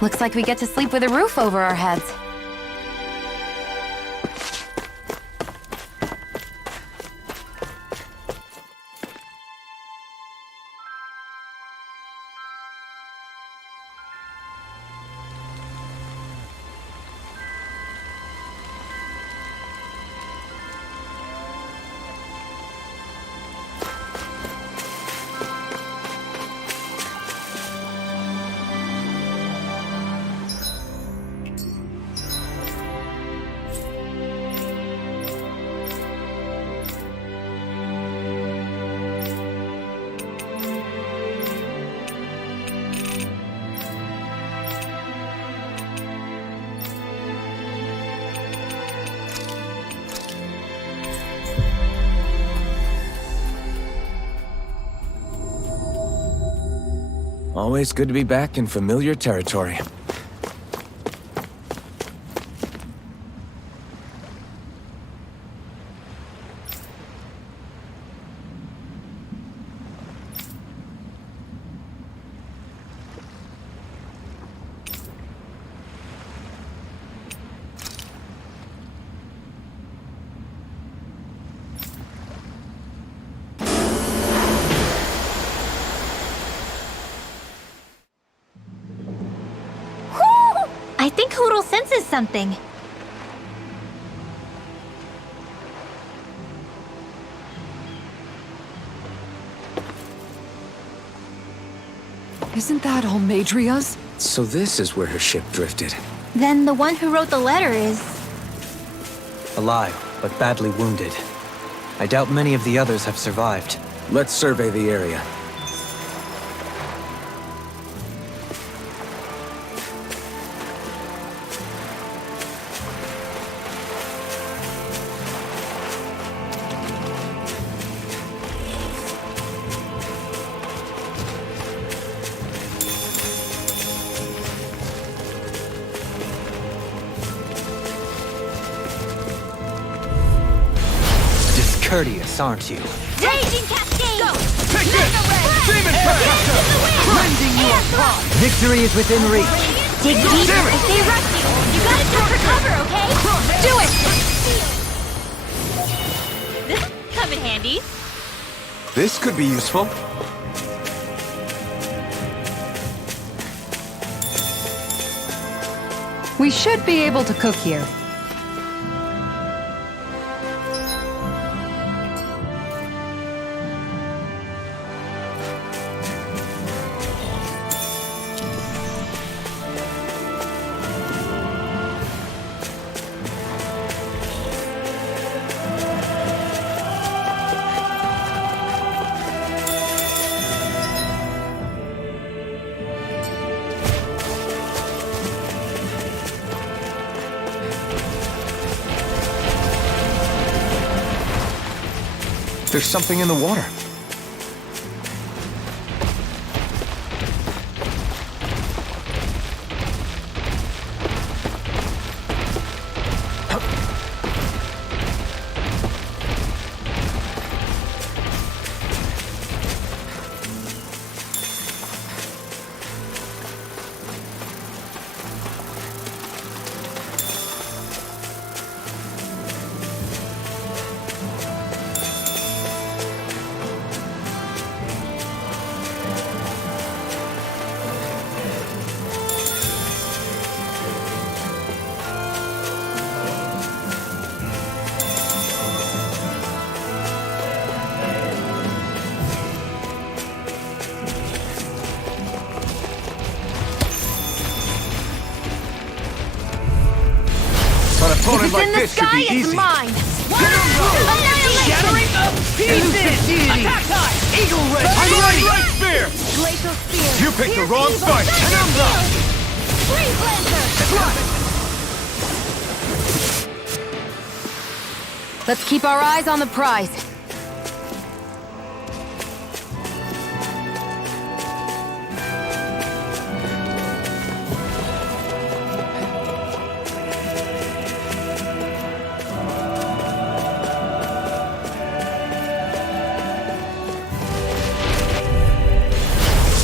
Looks like we get to sleep with a roof over our heads. Always good to be back in familiar territory. I think Hootle senses something. Isn't that Almadria's? So this is where her ship drifted. Then the one who wrote the letter is... Alive, but badly wounded. I doubt many of the others have survived. Let's survey the area. Discourteous, aren't you? Raging Cascade! Go! Take this! Demon Pact! Rending your pride! Victory is within reach. Dig deep. If they rush you gotta jump for cover, okay? Do it! This will come in handy. This could be useful. We should be able to cook here. There's something in the water. An opponent like In the this should sky be is easy. mine! Shattering of pieces! Attack time! Eagle Ray! I'm ready! Right spear! Glacial Spear! You picked the wrong fight! Penumbra! Freeze Lancer! Let's keep our eyes on the prize.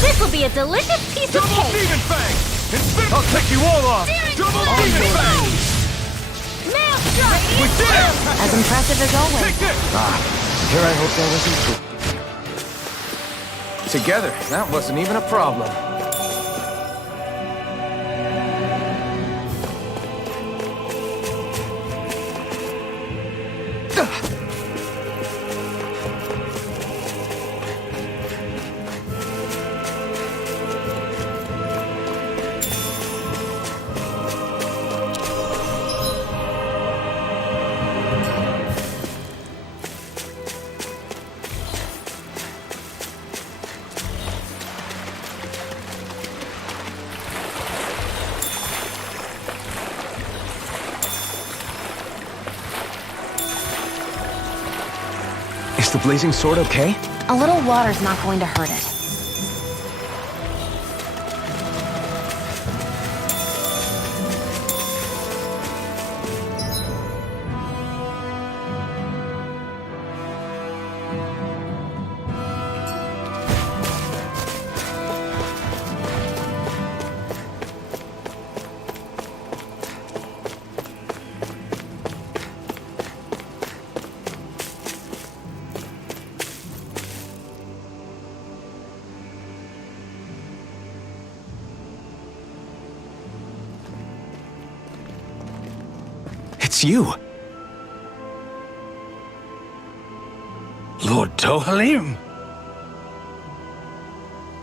This will be a delicious piece of Double cake. Demon Fang! I'll take you all off! Double demon bang! Maelstrom! We did it! As impressive as always. Take this! Here I hope that wasn't true. Together, that wasn't even a problem. Is the blazing sword okay? A little water's not going to hurt it. It's you. Lord Dohalim?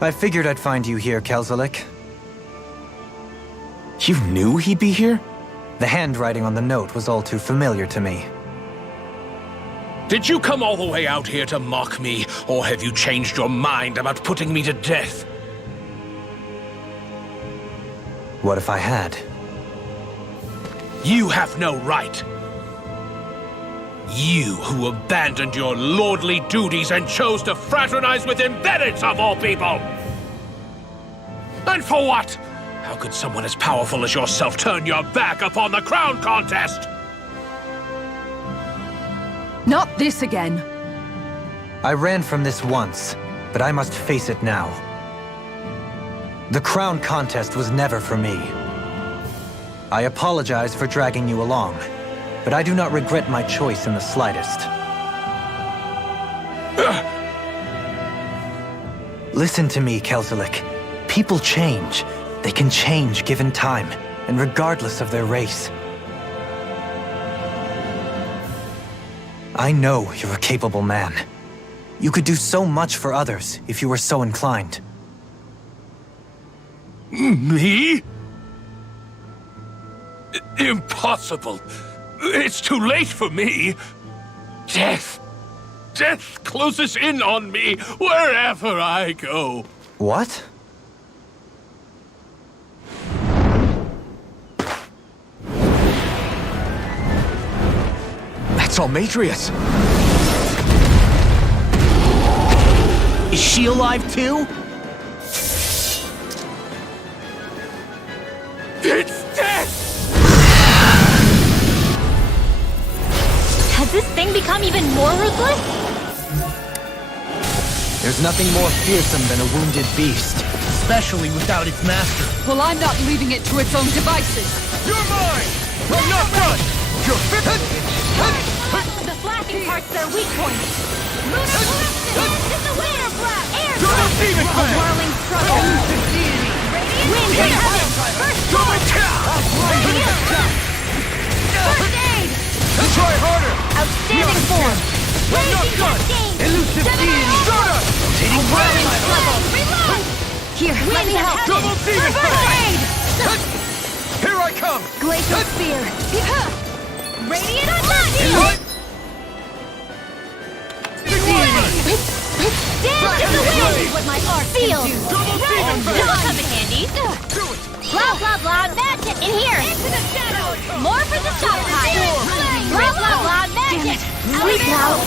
I figured I'd find you here, Kelzelik. You knew he'd be here? The handwriting on the note was all too familiar to me. Did you come all the way out here to mock me, or have you changed your mind about putting me to death? What if I had? You have no right. You who abandoned your lordly duties and chose to fraternize with embeddeds of all people! And for what? How could someone as powerful as yourself turn your back upon the crown contest? Not this again. I ran from this once, but I must face it now. The crown contest was never for me. I apologize for dragging you along, but I do not regret my choice in the slightest. Listen to me, Kelzelik. People change. They can change given time, and regardless of their race. I know you're a capable man. You could do so much for others if you were so inclined. Me? Impossible. It's too late for me. Death. Death closes in on me wherever I go. What? That's Almetrius. Is she alive too? It's death! Has this thing become even more ruthless? There's nothing more fearsome than a wounded beast. Especially without its master. Well, I'm not leaving it to its own devices. You're mine! I'm not done! You're fit! The flashing part's their weak point. Lunar blast! It's the winter blast! Air Double demon A bang! whirling struggle. Wind in heaven! First blow! First aid! Try harder! Outstanding form! Blazing cascade! Elusive deity! Stardust! A whirling struggle! Reload! Here, let me help! Double demon First bang! aid! Here I come! Glacial spear! Radiant unmatched! Dance in the wind! What my art feels! This will come in handy! Blah blah blah magic! In here! Into the shadows! More for the shop pile! Blah blah blah magic! Sleep now!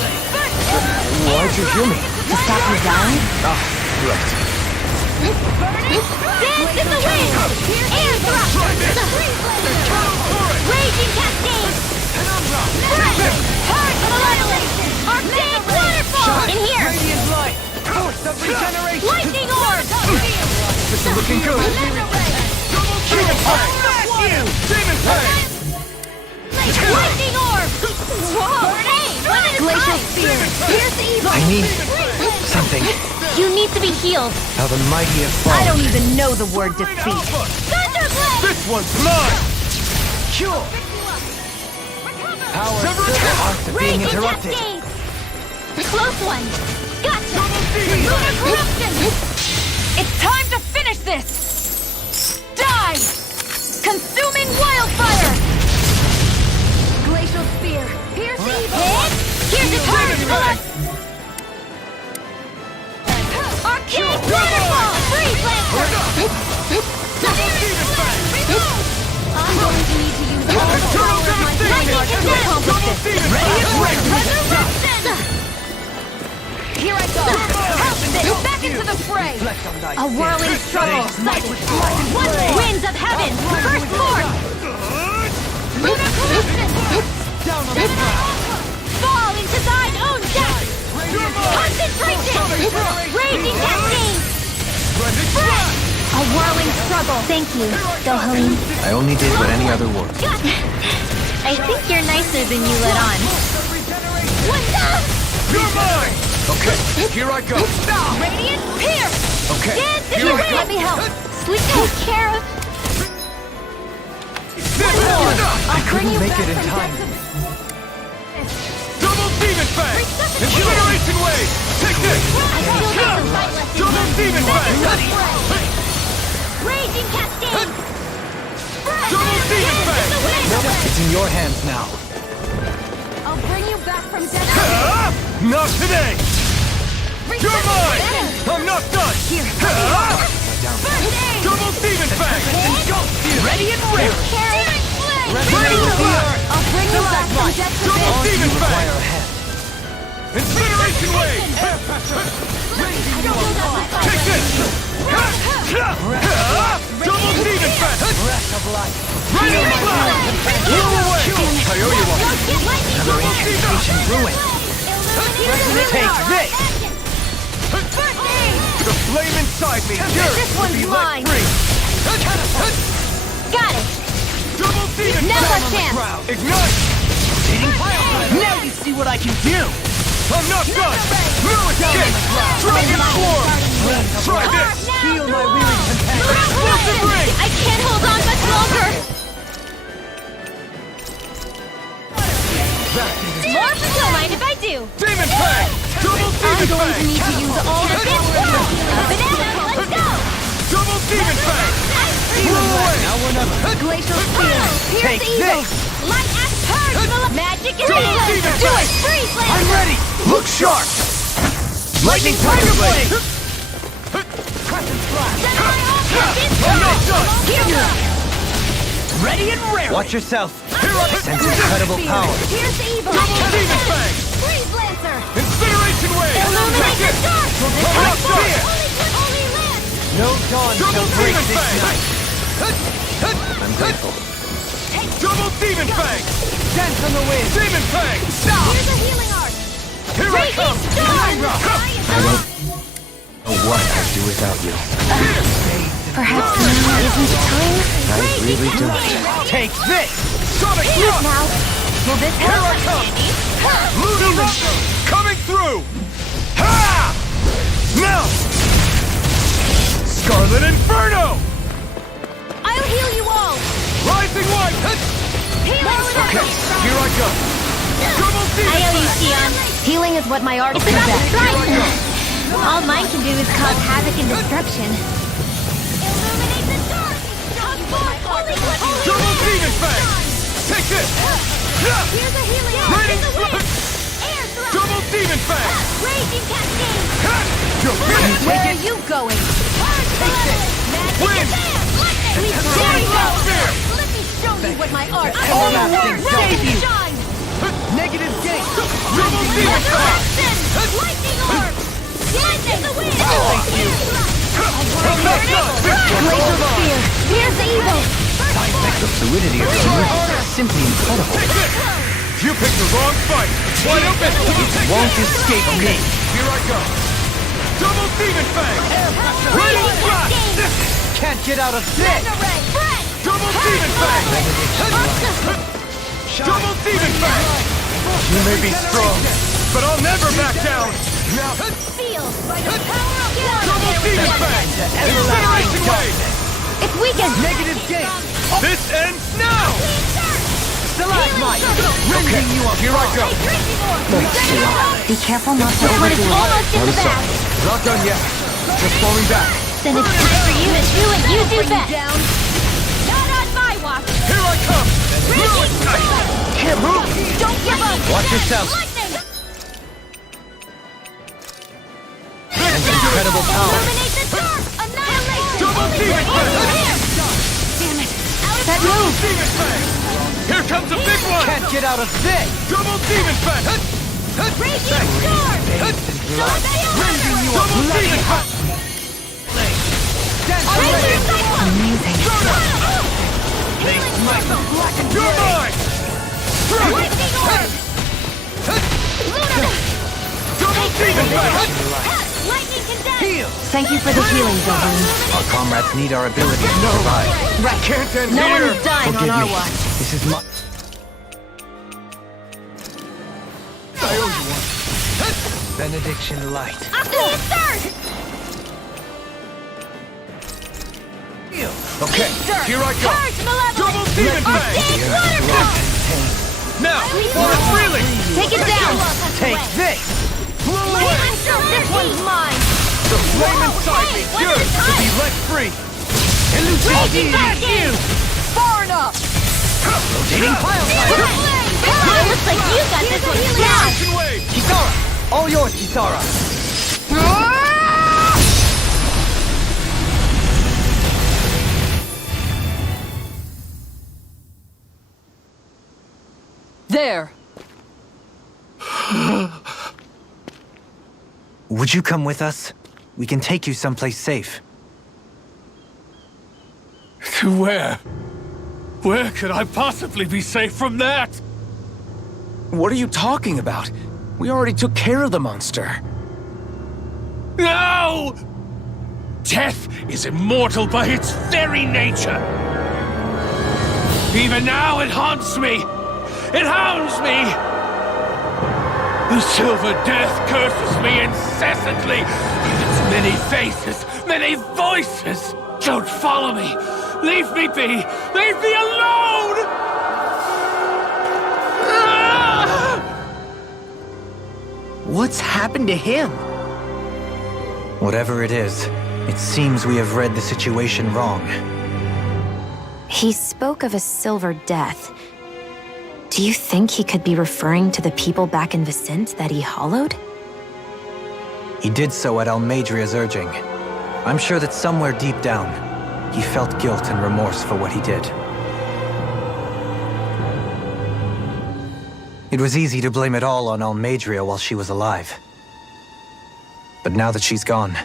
Why'd you hear me? To stop you dying? Ah, right. Dance in the wind! Air thrust! Raging cascade! Fire! Heart of annihilation! Arctic waterfall! In here! Radiant light! Force of regeneration! Lightning orb! This is looking good! Double Demon Fang! Demon Fang! Lightning orb! Whoa! Hey, one at a Glacial time! Spear! Pierce evil! I need something. You need to be healed. How the mighty have fallen. I don't even know the word defeat. Thunderblade! This one's mine! Cure. Power arcs are being Raging interrupted. Cascade! Close one! Gotcha! Demon Lunar corruption! It's time to finish this! Die! Consuming wildfire! Glacial Spear! Pierce evil! Here's a turret! Arcane waterfall! Freeze Lancer! I'm going to need to use all the power of my lightning condemn! Resurrection! Here I go! Back into the fray! A whirling struggle! Winds of heaven! First force! Lunar corruption! Fall into thine own death! Concentration! Raging cascade! A whirling struggle! Thank you, Dohalim. I only did what any other would. I think you're nicer than you let on. What's up? You're mine! Okay, here I go. Radiant pierce! Okay, Dance if here you I win! go. Let me help! Sleep take care of... I couldn't make it in time. Double Demon Fang! Incineration Wave! Take this! Double Demon Fang! Raging cascade! Double Demon Fang! It's in your hands now. I'll bring you back from death. Not today! You're mine! I'm not done! Double Demon Fang! Ready and ready. I'll bring you back from death to Double this. Demon Fang! Fire ahead. Incineration Wave! Take this! Double Demon Fang! Breath of life. Raining Cloud! Blow away! I owe you one! Another incantation ruined. Take this. The flame inside me! This one's mine! Got it. Double Demon Now Fang! a chance. Ignite! Now you see what I can do! I'm not done! No escape! Dragon Swarm! Try this! Heal my weary companion. Explosive Ring! I can't hold on much longer. More? Don't mind if I do. Demon Fang! Double I'm Demon going to Fang! need to use all the banana, let's go! Double Demon Fang! Blow away! Now or never. Glacial Spear! Take Pierce evil! this. Light axe purge! Magic is Double here! Demon Do Fang! it! Freeze I'm Lancer! ready! Look sharp! Lightning Tiger Blade! I'm not done! Ready and rare! Watch yourself. Here I Sense incredible power. Pierce evil! Double Demon Fang! Freeze Lancer! Incineration Wave! Illuminate the dark! I'm not done! Holy Lance! No dawn Double shall break Demon this Fang! night. I'm grateful. Double Demon Fang! Dance on the wind. Demon Fang! Here's a healing art! Here I come! I don't know what I'd do without you. Perhaps now isn't the time? I really don't. Take this. Sonic Thrust! Now, will this Here I help? come! Lunar coming through! Ha! Now! Scarlet Inferno! I'll heal you all! Rising Light! Okay, here I go! Double Demon I owe you, Fang! Sion. Healing is what my art is It's about best. to strike! All mine can do is cause havoc and destruction. Illuminate the dark! Double Demon Fang! Take this! Here's a healing art! Raining In the wind! Thrust! Air thrust! Double Demon Fang! Raging cascade! Where are you going? Wind! There you go! Let me show you what my art is! Everlasting Rise, shine! Negative gate. Double Demon Fang! Resurrection! Lightning orb! Dance in the wind! I'm not done! Glacial Spear! Pierce evil! The fluidity of your movement is simply incredible. You picked the wrong fight! Wide open! It won't escape me. Here I go! Double Demon Fang! Raining Thrust! Can't get out of this. Breath! Demon Fang! Double Demon Fang! You may be strong, but I'll never back down! Feel by the power of Double Demon Fang! Incineration Wave! It's weakened! Negative gate! This ends now! Stalagmite! Rending you up. Here I go! Be careful not to But it's overdo it. almost in the bag. Not done yet. Just falling back. Then it's just for you to do what you do best. Not on my watch. Here I come! Can't move. Don't give up. Watch yourself. Lightning. And incredible power. Illuminate the dark. Annihilation. Double Demon Fang! Damn it. That move! Demon Fang! Here comes a big one! Can't get out of this! Double Demon Fang! Radiant storm. Rending you up! Double Demon Fang! Amazing. You're mine! Lightning orb. Double Demon Fang! Lightning condemned. Thank you for the healing, Zohan. Our comrades need our ability to survive. Can't end No one here! is dying on Forgive our me. watch. This is my... I owe you one. Benediction light. Oxygen surge. Okay, here I go! Purge malevolence. Double Demon Fang! Dance waterfall. Now, Forest Freely! Take it down. Take this! Blow away! This one's mine. The flame inside me One at a yearns to be time. let free! Raging Hurricane. Far enough! Rotating pile fire! It looks like you got this one down. Action Wave! Kisara! All yours, Kisara! There! Would you come with us? We can take you someplace safe. To where? Where could I possibly be safe from that? What are you talking about? We already took care of the monster. No! Death is immortal by its very nature. Even now it haunts me. It hounds me. The Silver Death curses me incessantly with its many faces, many voices. Don't follow me. Leave me be. Leave me alone. Ah! What's happened to him? Whatever it is, it seems we have read the situation wrong. He spoke of a silver death. Do you think he could be referring to the people back in Vicente that he hollowed? He did so at Almadria's urging. I'm sure that somewhere deep down, he felt guilt and remorse for what he did. It was easy to blame it all on Almadria while she was alive. But now that she's gone,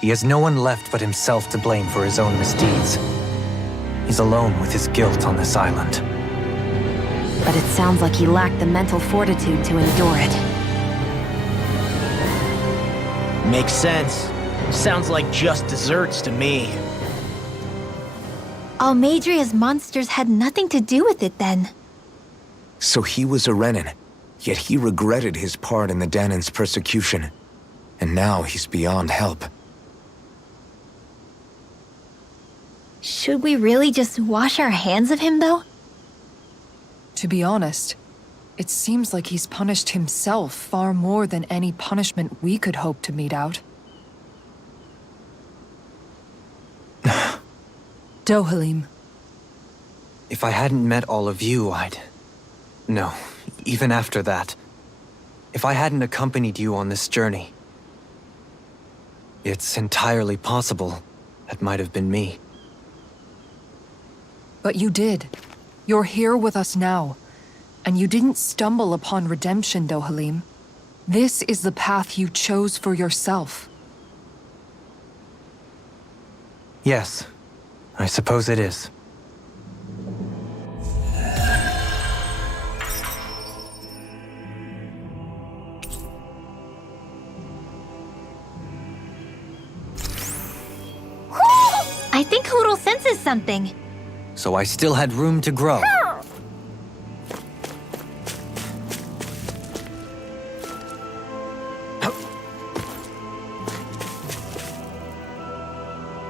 he has no one left but himself to blame for his own misdeeds. He's alone with his guilt on this island. But it sounds like he lacked the mental fortitude to endure it. Makes sense. Sounds like just desserts to me. Almadria's monsters had nothing to do with it then. So he was a Renan, yet he regretted his part in the Danan's persecution. And now he's beyond help. Should we really just wash our hands of him, though? To be honest, it seems like he's punished himself far more than any punishment we could hope to mete out. Dohalim. If I hadn't met all of you, No, even after that. If I hadn't accompanied you on this journey, it's entirely possible that might have been me. But you did. You're here with us now. And you didn't stumble upon redemption, Dohalim. This is the path you chose for yourself. Yes, I suppose it is. I think Hootle senses something. so I still had room to grow.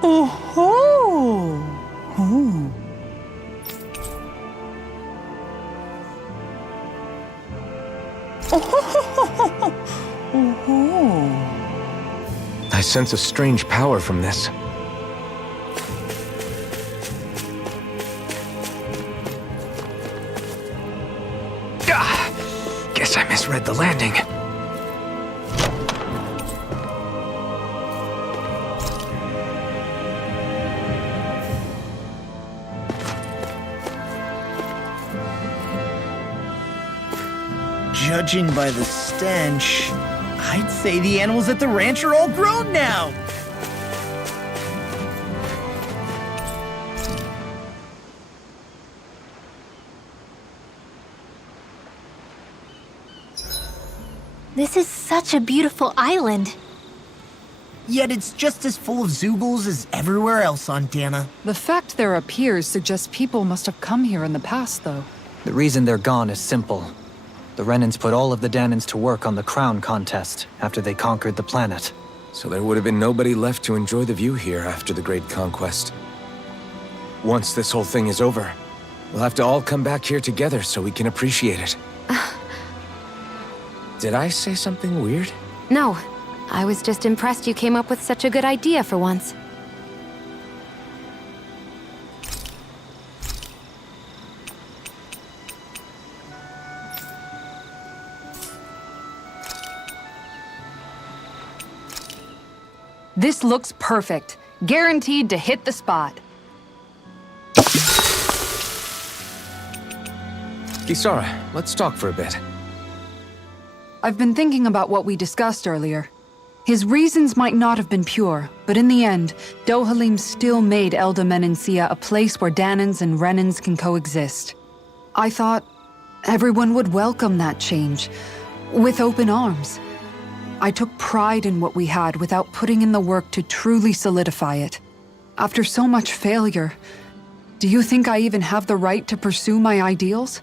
Oh-ho! Oh. I sense a strange power from this. Guess I misread the landing. Judging by the stench, I'd say the animals at the ranch are all grown now. This is such a beautiful island. Yet it's just as full of Zoogles as everywhere else on Dana. The fact there appears suggests people must have come here in the past, though. The reason they're gone is simple. The Renans put all of the Danans to work on the crown contest after they conquered the planet. So there would have been nobody left to enjoy the view here after the Great Conquest. Once this whole thing is over, we'll have to all come back here together so we can appreciate it. Did I say something weird? No, I was just impressed you came up with such a good idea for once. This looks perfect. Guaranteed to hit the spot. Kisara, let's talk for a bit. I've been thinking about what we discussed earlier. His reasons might not have been pure, but in the end, Dohalim still made Elda Menancia a place where Danans and Renans can coexist. I thought everyone would welcome that change, with open arms. I took pride in what we had without putting in the work to truly solidify it. After so much failure, do you think I even have the right to pursue my ideals?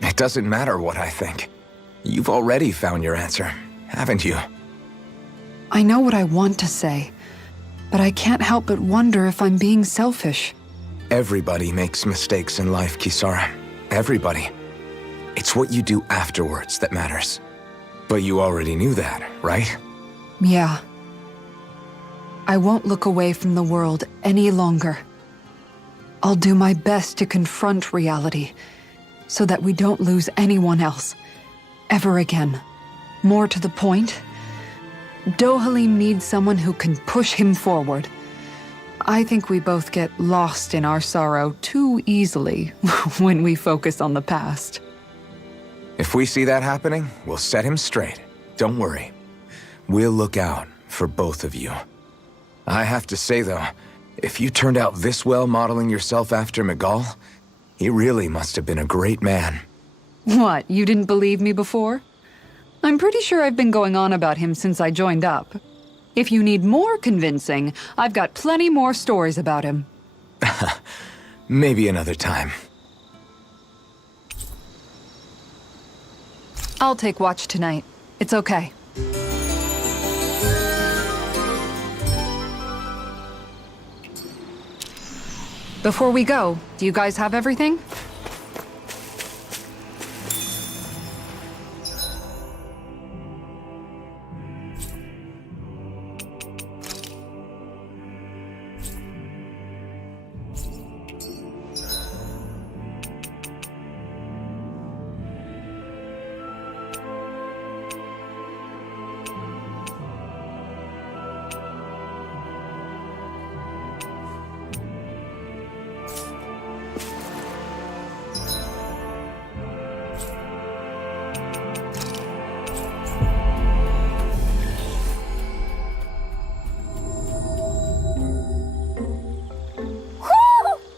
It doesn't matter what I think. You've already found your answer, haven't you? I know what I want to say, but I can't help but wonder if I'm being selfish. Everybody makes mistakes in life, Kisara. Everybody. It's what you do afterwards that matters. But you already knew that, right? Yeah. I won't look away from the world any longer. I'll do my best to confront reality, so that we don't lose anyone else, ever again. More to the point, Dohalim needs someone who can push him forward. I think we both get lost in our sorrow too easily when we focus on the past. If we see that happening, we'll set him straight. Don't worry. We'll look out for both of you. I have to say, though, if you turned out this well modeling yourself after Miguel, he really must have been a great man. What, you didn't believe me before? I'm pretty sure I've been going on about him since I joined up. If you need more convincing, I've got plenty more stories about him. Maybe another time. I'll take watch tonight. It's okay. Before we go, do you guys have everything?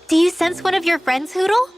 Do you sense one of your friends, Hootle?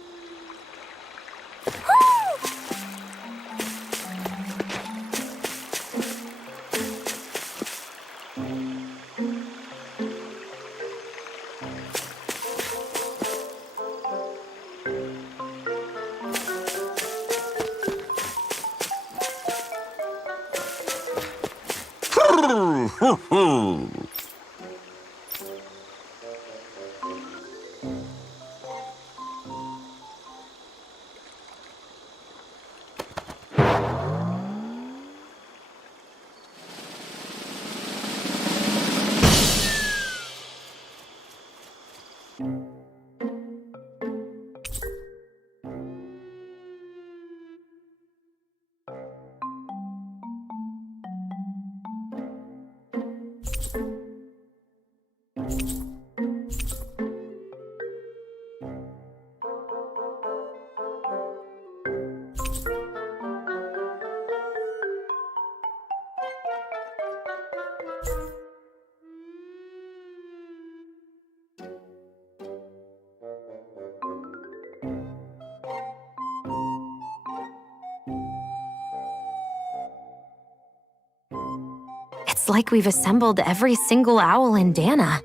It's like we've assembled every single owl in Dana.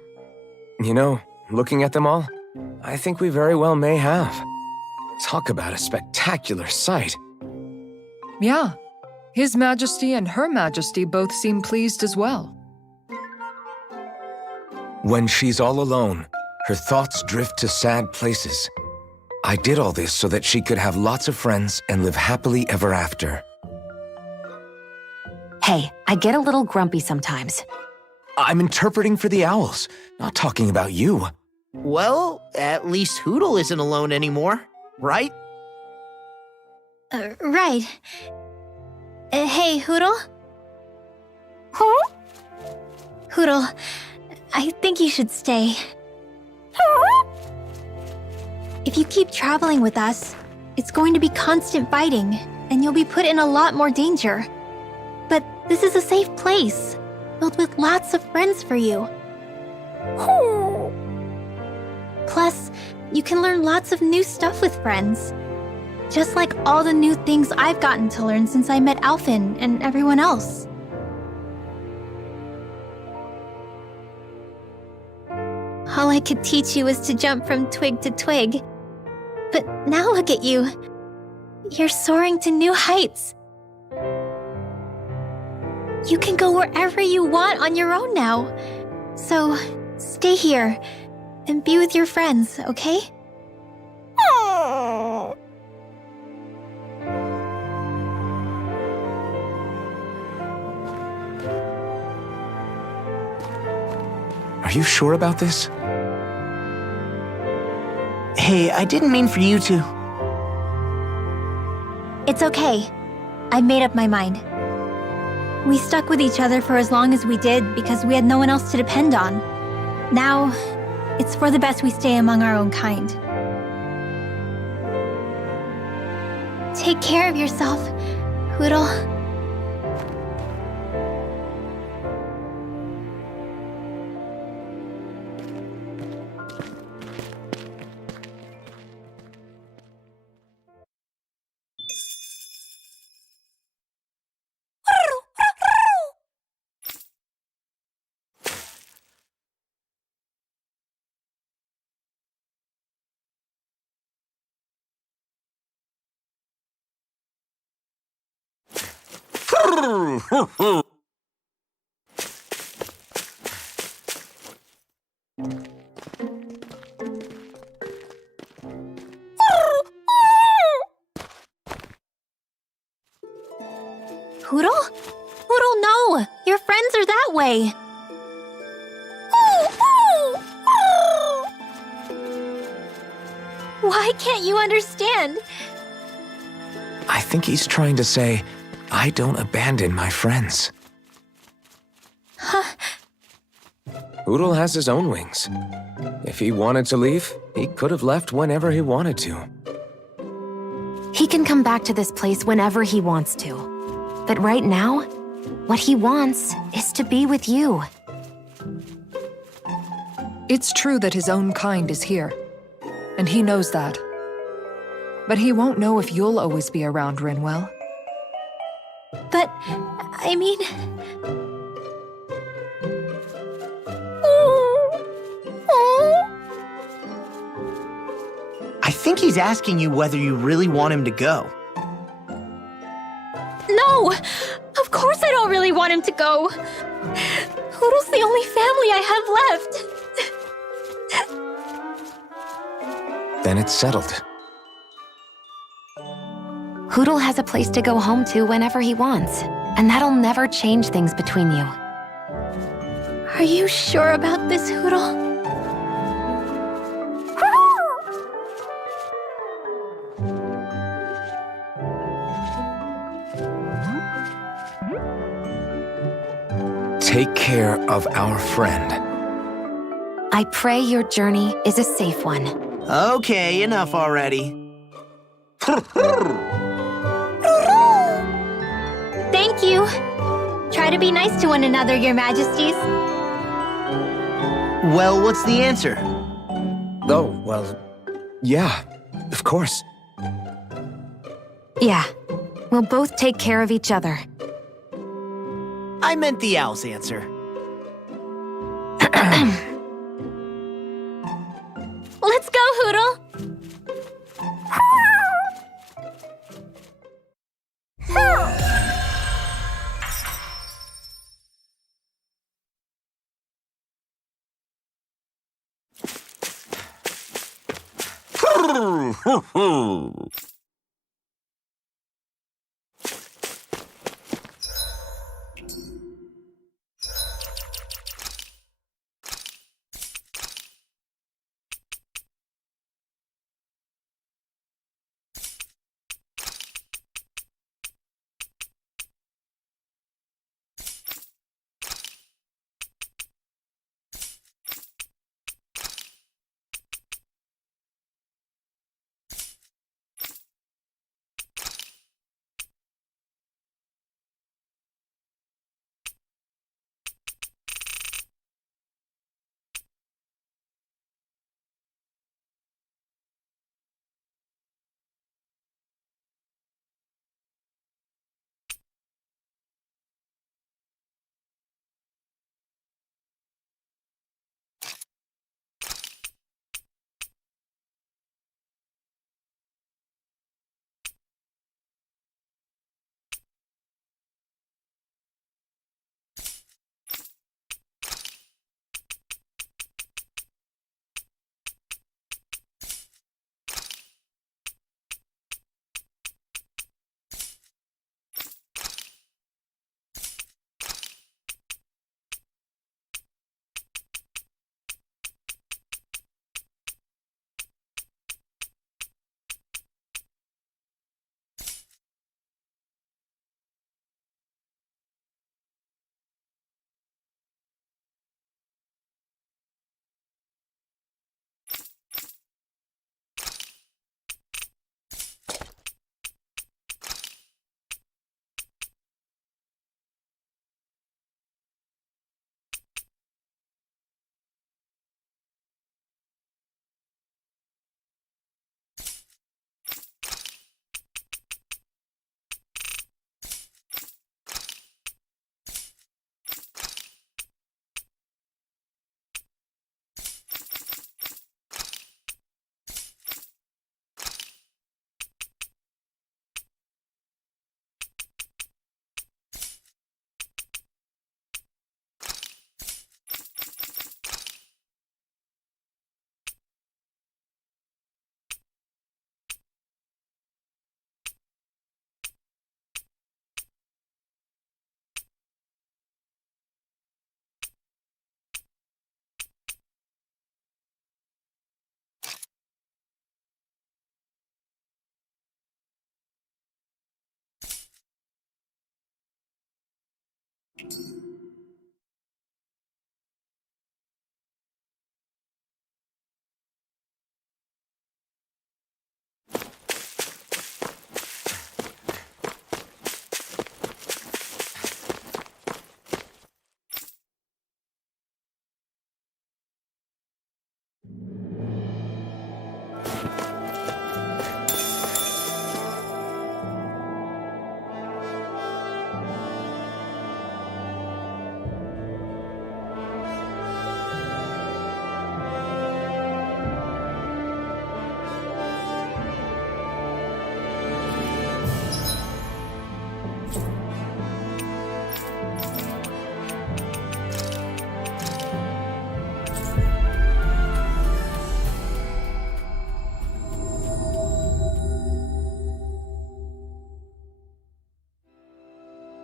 You know, looking at them all, I think we very well may have. Talk about a spectacular sight. Yeah. His Majesty and Her Majesty both seem pleased as well. When she's all alone, her thoughts drift to sad places. I did all this so that she could have lots of friends and live happily ever after. Hey, I get a little grumpy sometimes. I'm interpreting for the owls, not talking about you. Well, at least Hootle isn't alone anymore, right? Right. Hey, Hootle? Huh? Hootle, I think you should stay. If you keep traveling with us, it's going to be constant fighting, and you'll be put in a lot more danger. But this is a safe place, filled with lots of friends for you. Plus, you can learn lots of new stuff with friends. Just like all the new things I've gotten to learn since I met Alphen and everyone else. All I could teach you was to jump from twig to twig. But now look at you. You're soaring to new heights. You can go wherever you want on your own now. So, stay here and be with your friends, okay? Are you sure about this? Hey, I didn't mean for you to. It's okay. I made up my mind. We stuck with each other for as long as we did because we had no one else to depend on. Now, it's for the best we stay among our own kind. Take care of yourself, Hootle. Hootle? Hootle, no! Your friends are that way! Why can't you understand? I think he's trying to say, I don't abandon my friends. Huh? Hootle has his own wings. If he wanted to leave, he could have left whenever he wanted to. He can come back to this place whenever he wants to. But right now, what he wants is to be with you. It's true that his own kind is here, and he knows that. But he won't know if you'll always be around, Rinwell. But, I mean... I think he's asking you whether you really want him to go. No! Of course I don't really want him to go! Hootle's the only family I have left! Then it's settled. Hootle has a place to go home to whenever he wants, and that'll never change things between you. Are you sure about this, Hootle? take care of our friend. I pray your journey is a safe one. Okay, enough already. Thank you. Try to be nice to one another, Your Majesties. Well, what's the answer? Oh, well, yeah, of course. Yeah, we'll both take care of each other. I meant the owl's answer. Let's go, Hootle!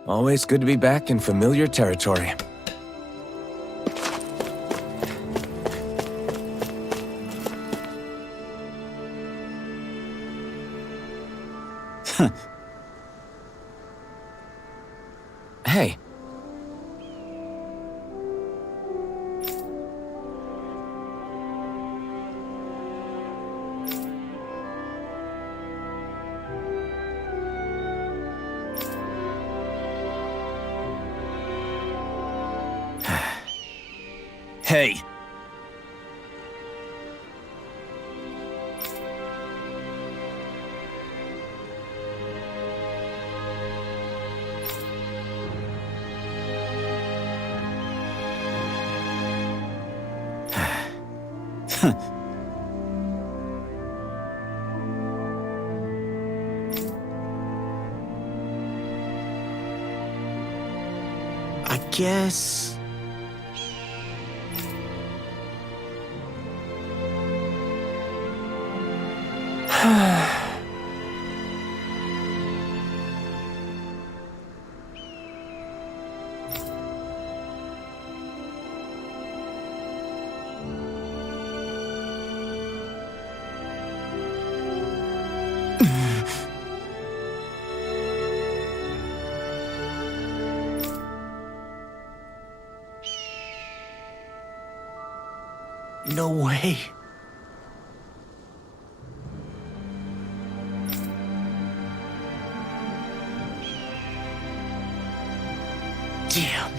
Always good to be back in familiar territory. Hey. pay. I guess... No way. Damn.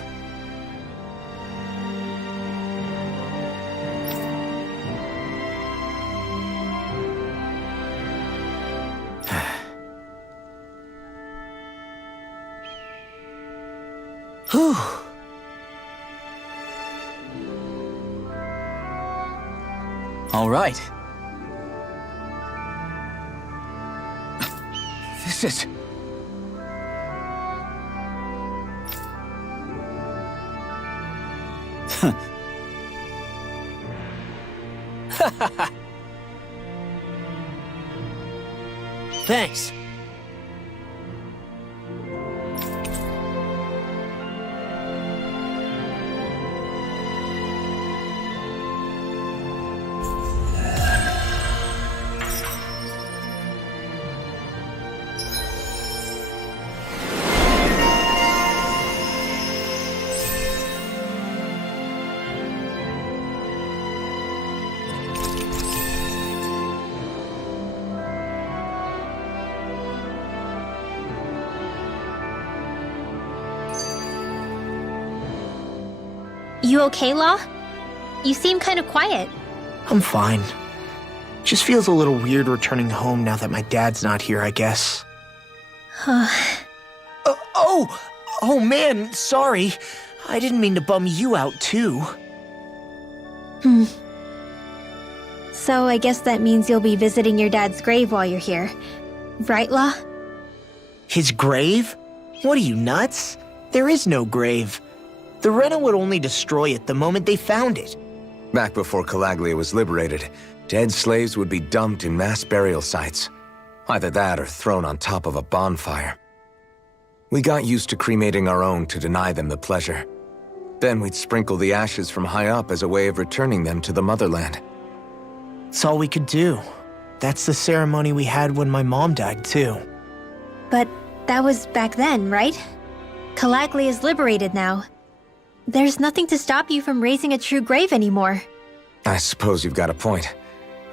Whew. All right. This is... Thanks. You okay, Law? You seem kind of quiet. I'm fine. Just feels a little weird returning home now that my dad's not here, I guess. Oh man, sorry. I didn't mean to bum you out too. So I guess that means you'll be visiting your dad's grave while you're here. Right, Law? His grave? What are you, nuts? There is no grave. The Rena would only destroy it the moment they found it. Back before Calaglia was liberated, dead slaves would be dumped in mass burial sites. Either that or thrown on top of a bonfire. We got used to cremating our own to deny them the pleasure. Then we'd sprinkle the ashes from high up as a way of returning them to the motherland. It's all we could do. That's the ceremony we had when my mom died, too. But that was back then, right? Calaglia is liberated now. There's nothing to stop you from raising a true grave anymore. I suppose you've got a point.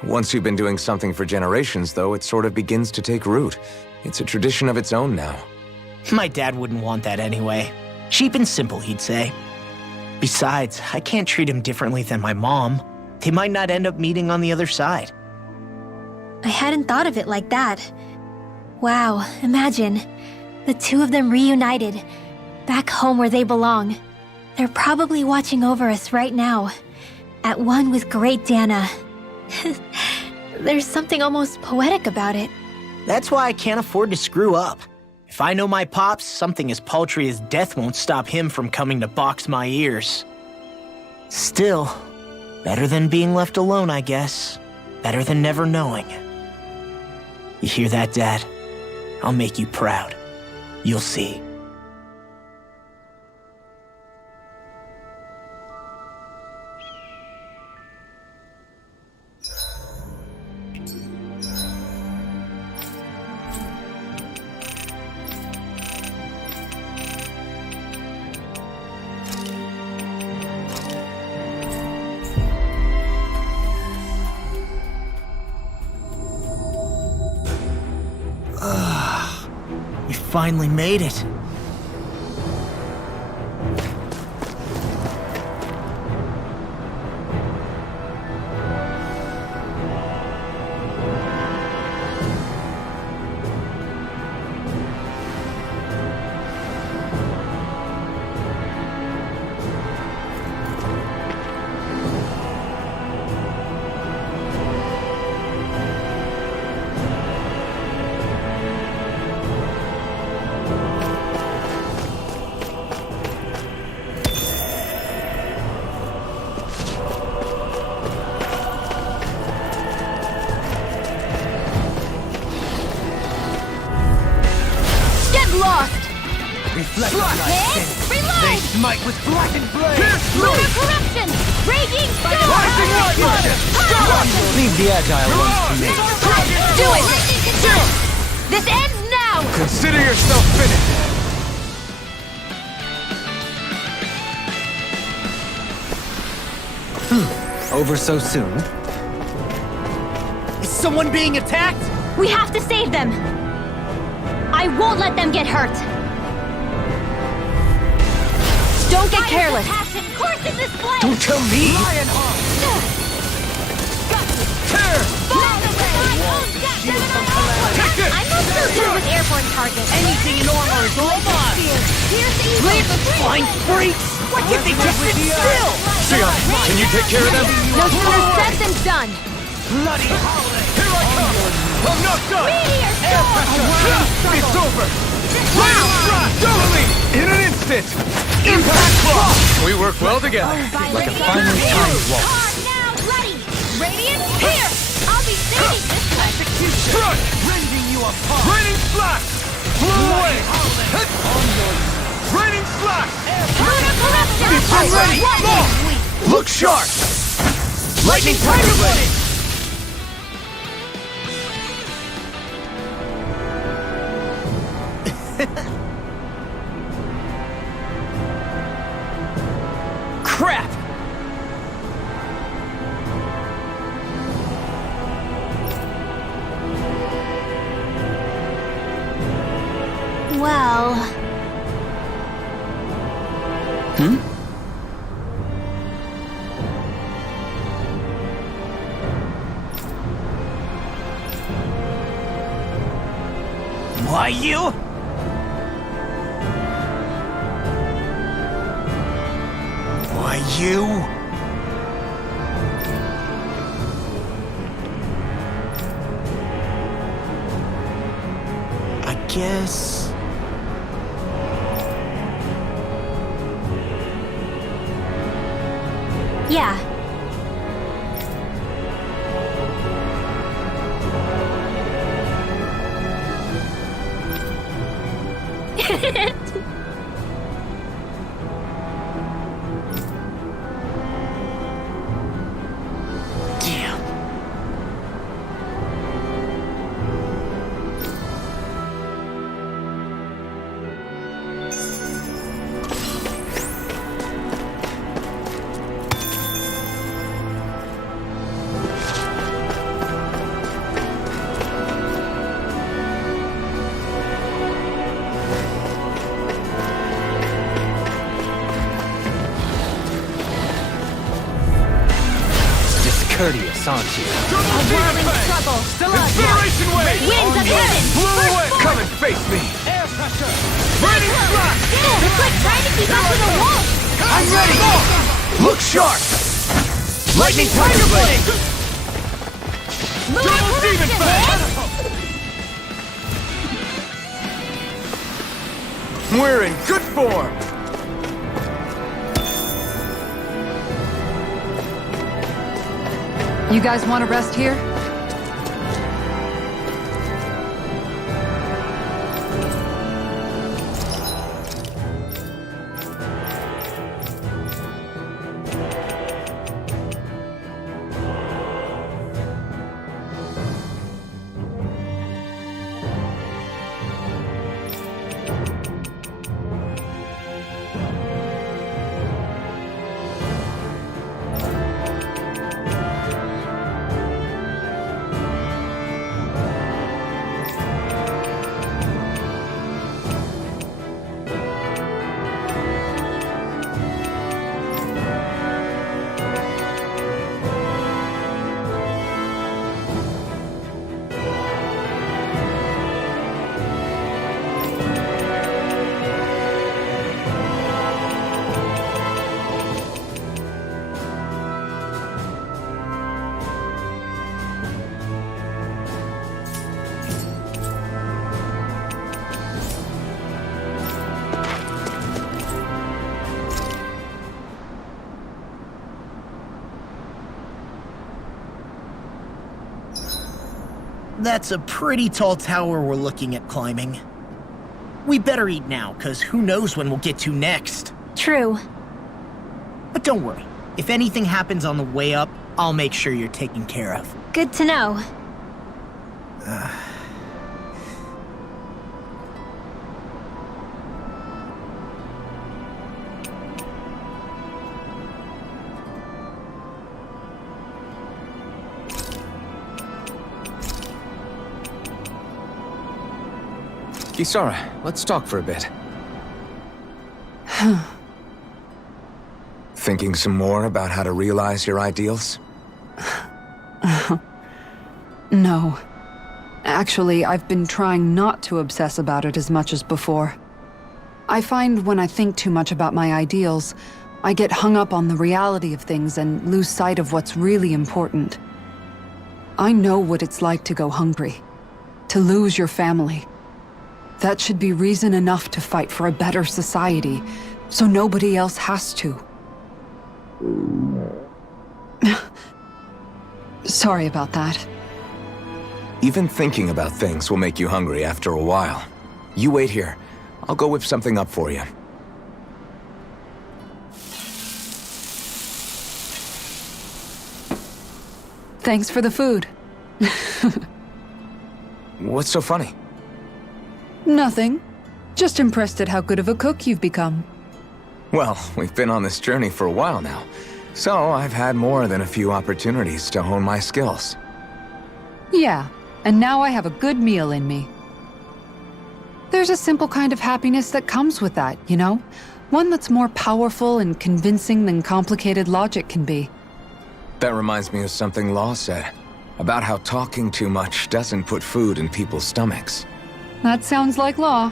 Once you've been doing something for generations, though, it sort of begins to take root. It's a tradition of its own now. My dad wouldn't want that anyway. Cheap and simple, he'd say. Besides, I can't treat him differently than my mom. They might not end up meeting on the other side. I hadn't thought of it like that. Wow, imagine. The two of them reunited, back home where they belong. They're probably watching over us right now, at one with Great Dana. There's something almost poetic about it. That's why I can't afford to screw up. If I know my pops, something as paltry as death won't stop him from coming to box my ears. Still, better than being left alone, I guess. Better than never knowing. You hear that, Dad? I'll make you proud. You'll see. We finally made it. Reload! They smite with blackened blade! Lunar corruption! Raging storm! Rising light! Leave the agile ones to me. Do it! This ends now! Consider yourself finished! Over so soon? Is someone being attacked? We have to save them! I won't let them get hurt! Don't get careless! Course in this flame! Don't tell me! I'm not so good with airborne targets. Anything in armor is all mine! Leave the flying freaks! Why can't they just sit still? Sion, can you take care of them? No sooner said than done! Bloody holiday! Here I come! I'm not done! Meteor storm! It's over! Wow! Doubling! In an instant! Impact Claw! We work well together. Like a finely timed waltz. Now ready! Radiant here! I'll be saving this one! Struck! Rending you apart! Raining Slash! Blew away! Raining Slash! Lunar corruption! I'm ready! Look sharp! Lightning Tiger Blade! Crap! Well, Why you? Why you? I guess... yeah. Damn. Discourteous, aren't you? A whirling struggle! Incineration Wave! Winds of heaven! Blew away! Come and face me! Air pressure! Raining Slash! It's like trying to keep up with a wolf! I'm ready! Look sharp! Lightning Tiger Blade! Lunar Double Demon corruption! Fang! We're in good form! You guys want to rest here? That's a pretty tall tower we're looking at climbing. We better eat now, cause who knows when we'll get to next. True. But don't worry. If anything happens on the way up, I'll make sure you're taken care of. Good to know. Kisara, let's talk for a bit. Thinking some more about how to realize your ideals? No. Actually, I've been trying not to obsess about it as much as before. I find when I think too much about my ideals, I get hung up on the reality of things and lose sight of what's really important. I know what it's like to go hungry, to lose your family. That should be reason enough to fight for a better society, so nobody else has to. Sorry about that. Even thinking about things will make you hungry after a while. You wait here. I'll go whip something up for you. Thanks for the food. What's so funny? Nothing. Just impressed at how good of a cook you've become. Well, we've been on this journey for a while now, so I've had more than a few opportunities to hone my skills. Yeah, and now I have a good meal in me. There's a simple kind of happiness that comes with that, you know? One that's more powerful and convincing than complicated logic can be. That reminds me of something Law said, about how talking too much doesn't put food in people's stomachs. That sounds like Law.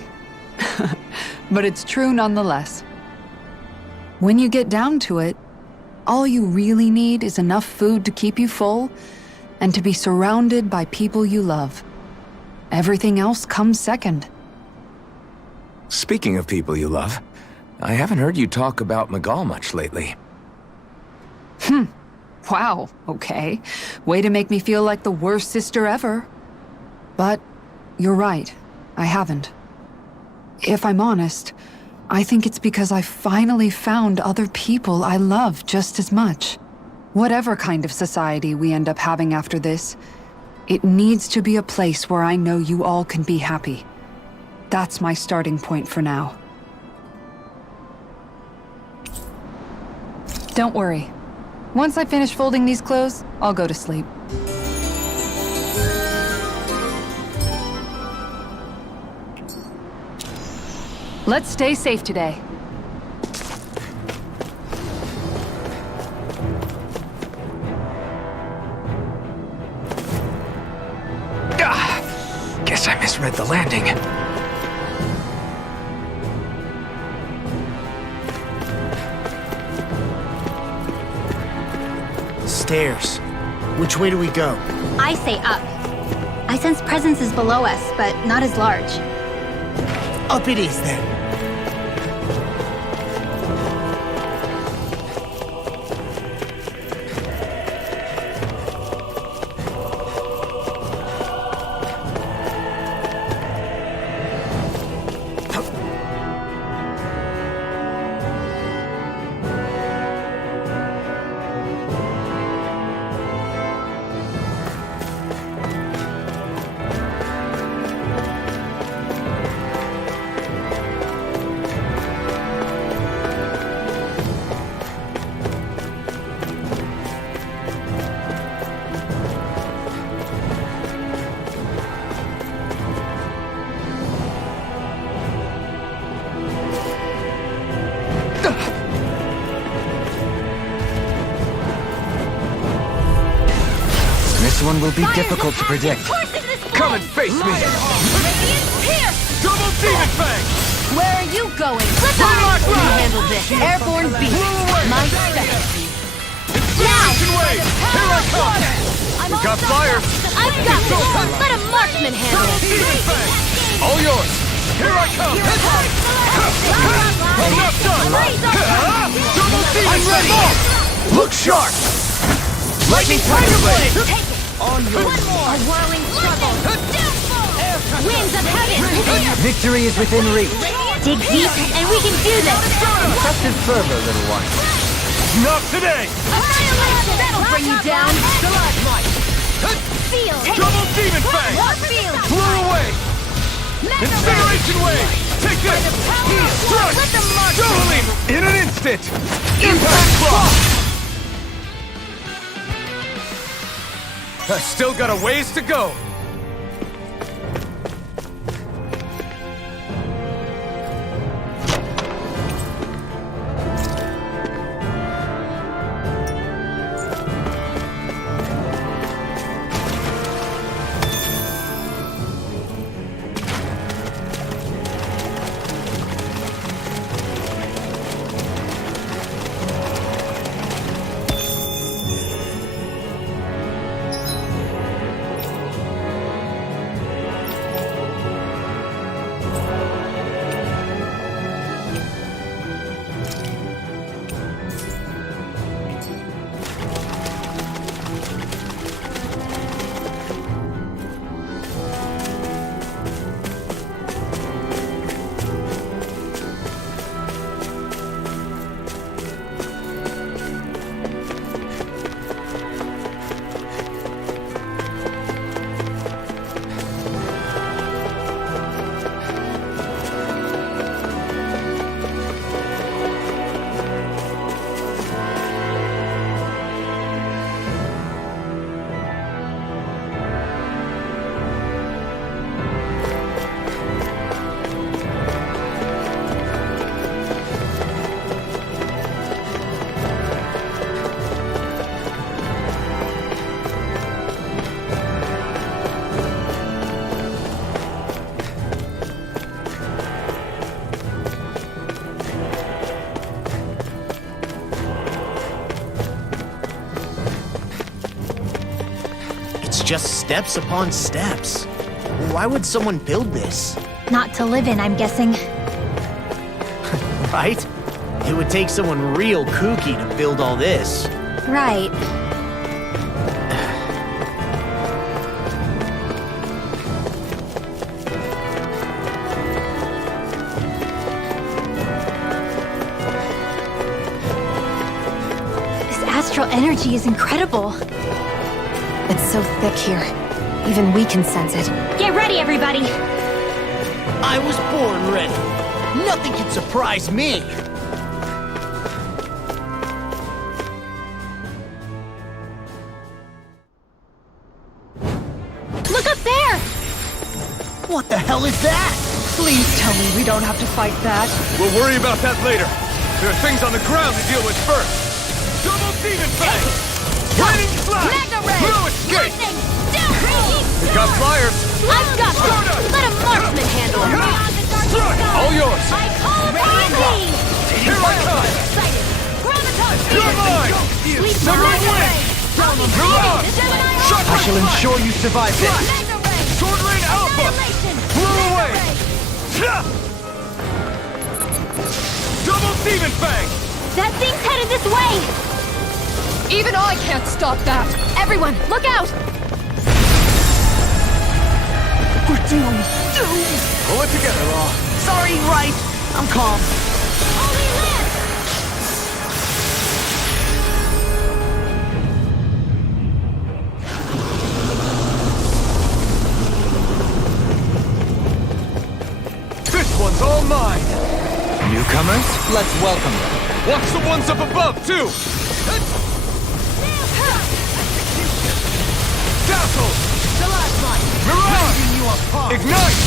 But it's true nonetheless. When you get down to it, all you really need is enough food to keep you full and to be surrounded by people you love. Everything else comes second. Speaking of people you love, I haven't heard you talk about Miguel much lately. Wow, okay. Way to make me feel like the worst sister ever. But you're right, I haven't. If I'm honest, I think it's because I finally found other people I love just as much. Whatever kind of society we end up having after this, it needs to be a place where I know you all can be happy. That's my starting point for now. Don't worry. Once I finish folding these clothes, I'll go to sleep. Let's stay safe today. Guess I misread the landing. Stairs. Which way do we go? I say up. I sense presences below us, but not as large. Up it is then. This one will be difficult to predict. Come and face me! Double Demon Fang! Where are you going? Let's you handle this. Airborne beast. My specialty. Inspiration Wave! Here I come! We've got fire! I've got this. Let a marksman handle Double it. Demon Fang! All yours! Here I come! I'm not done! Double Demon Fang! Look sharp! Lightning Tiger Blade! On your a whirling struggle. Winds of heaven! Victory is within reach. Dig deep, and we can do this! Trusted fervor, little one. Not today! Annihilation! That'll bring you down! Field! Double Demon Fang! Field! Blew away! Incineration Wave! Take this! Strike! Let them march! Doubling! In an instant! Impact Claw! I still got a ways to go! Just steps upon steps. Why would someone build this? Not to live in, I'm guessing. Right? It would take someone real kooky to build all this. Right. This astral energy is incredible. It's so thick here. Even we can sense it. Get ready, everybody! I was born ready. Nothing can surprise me. Look up there! What the hell is that? Please tell me we don't have to fight that. We'll worry about that later. There are things on the ground to deal with first. Double Demon Fang! Lightning Slash! Mega Ray! Blue Escape! Lightning! Down! We got flyers! I've got this! Let a marksman handle him! Strike! All yours! I call upon thee! Here I come! Excited! Graviton! You're mine! Sweet Severing Mega Wind! Ray! I'll be Mirage! the Gemini Shock I shall ensure you survive this. Mega Ray! Sword Rain Alpha! Annihilation! Blew Mega away! Ray! Yeah! Double Demon Fang! That thing's headed this way! Even I can't stop that. Everyone, look out! We're doomed. Pull it together, Law. Sorry, right. I'm calm. Holy Lance! This one's all mine! Newcomers, let's welcome them. Watch the ones up above, too! Dazzle! Mirage! Ignite!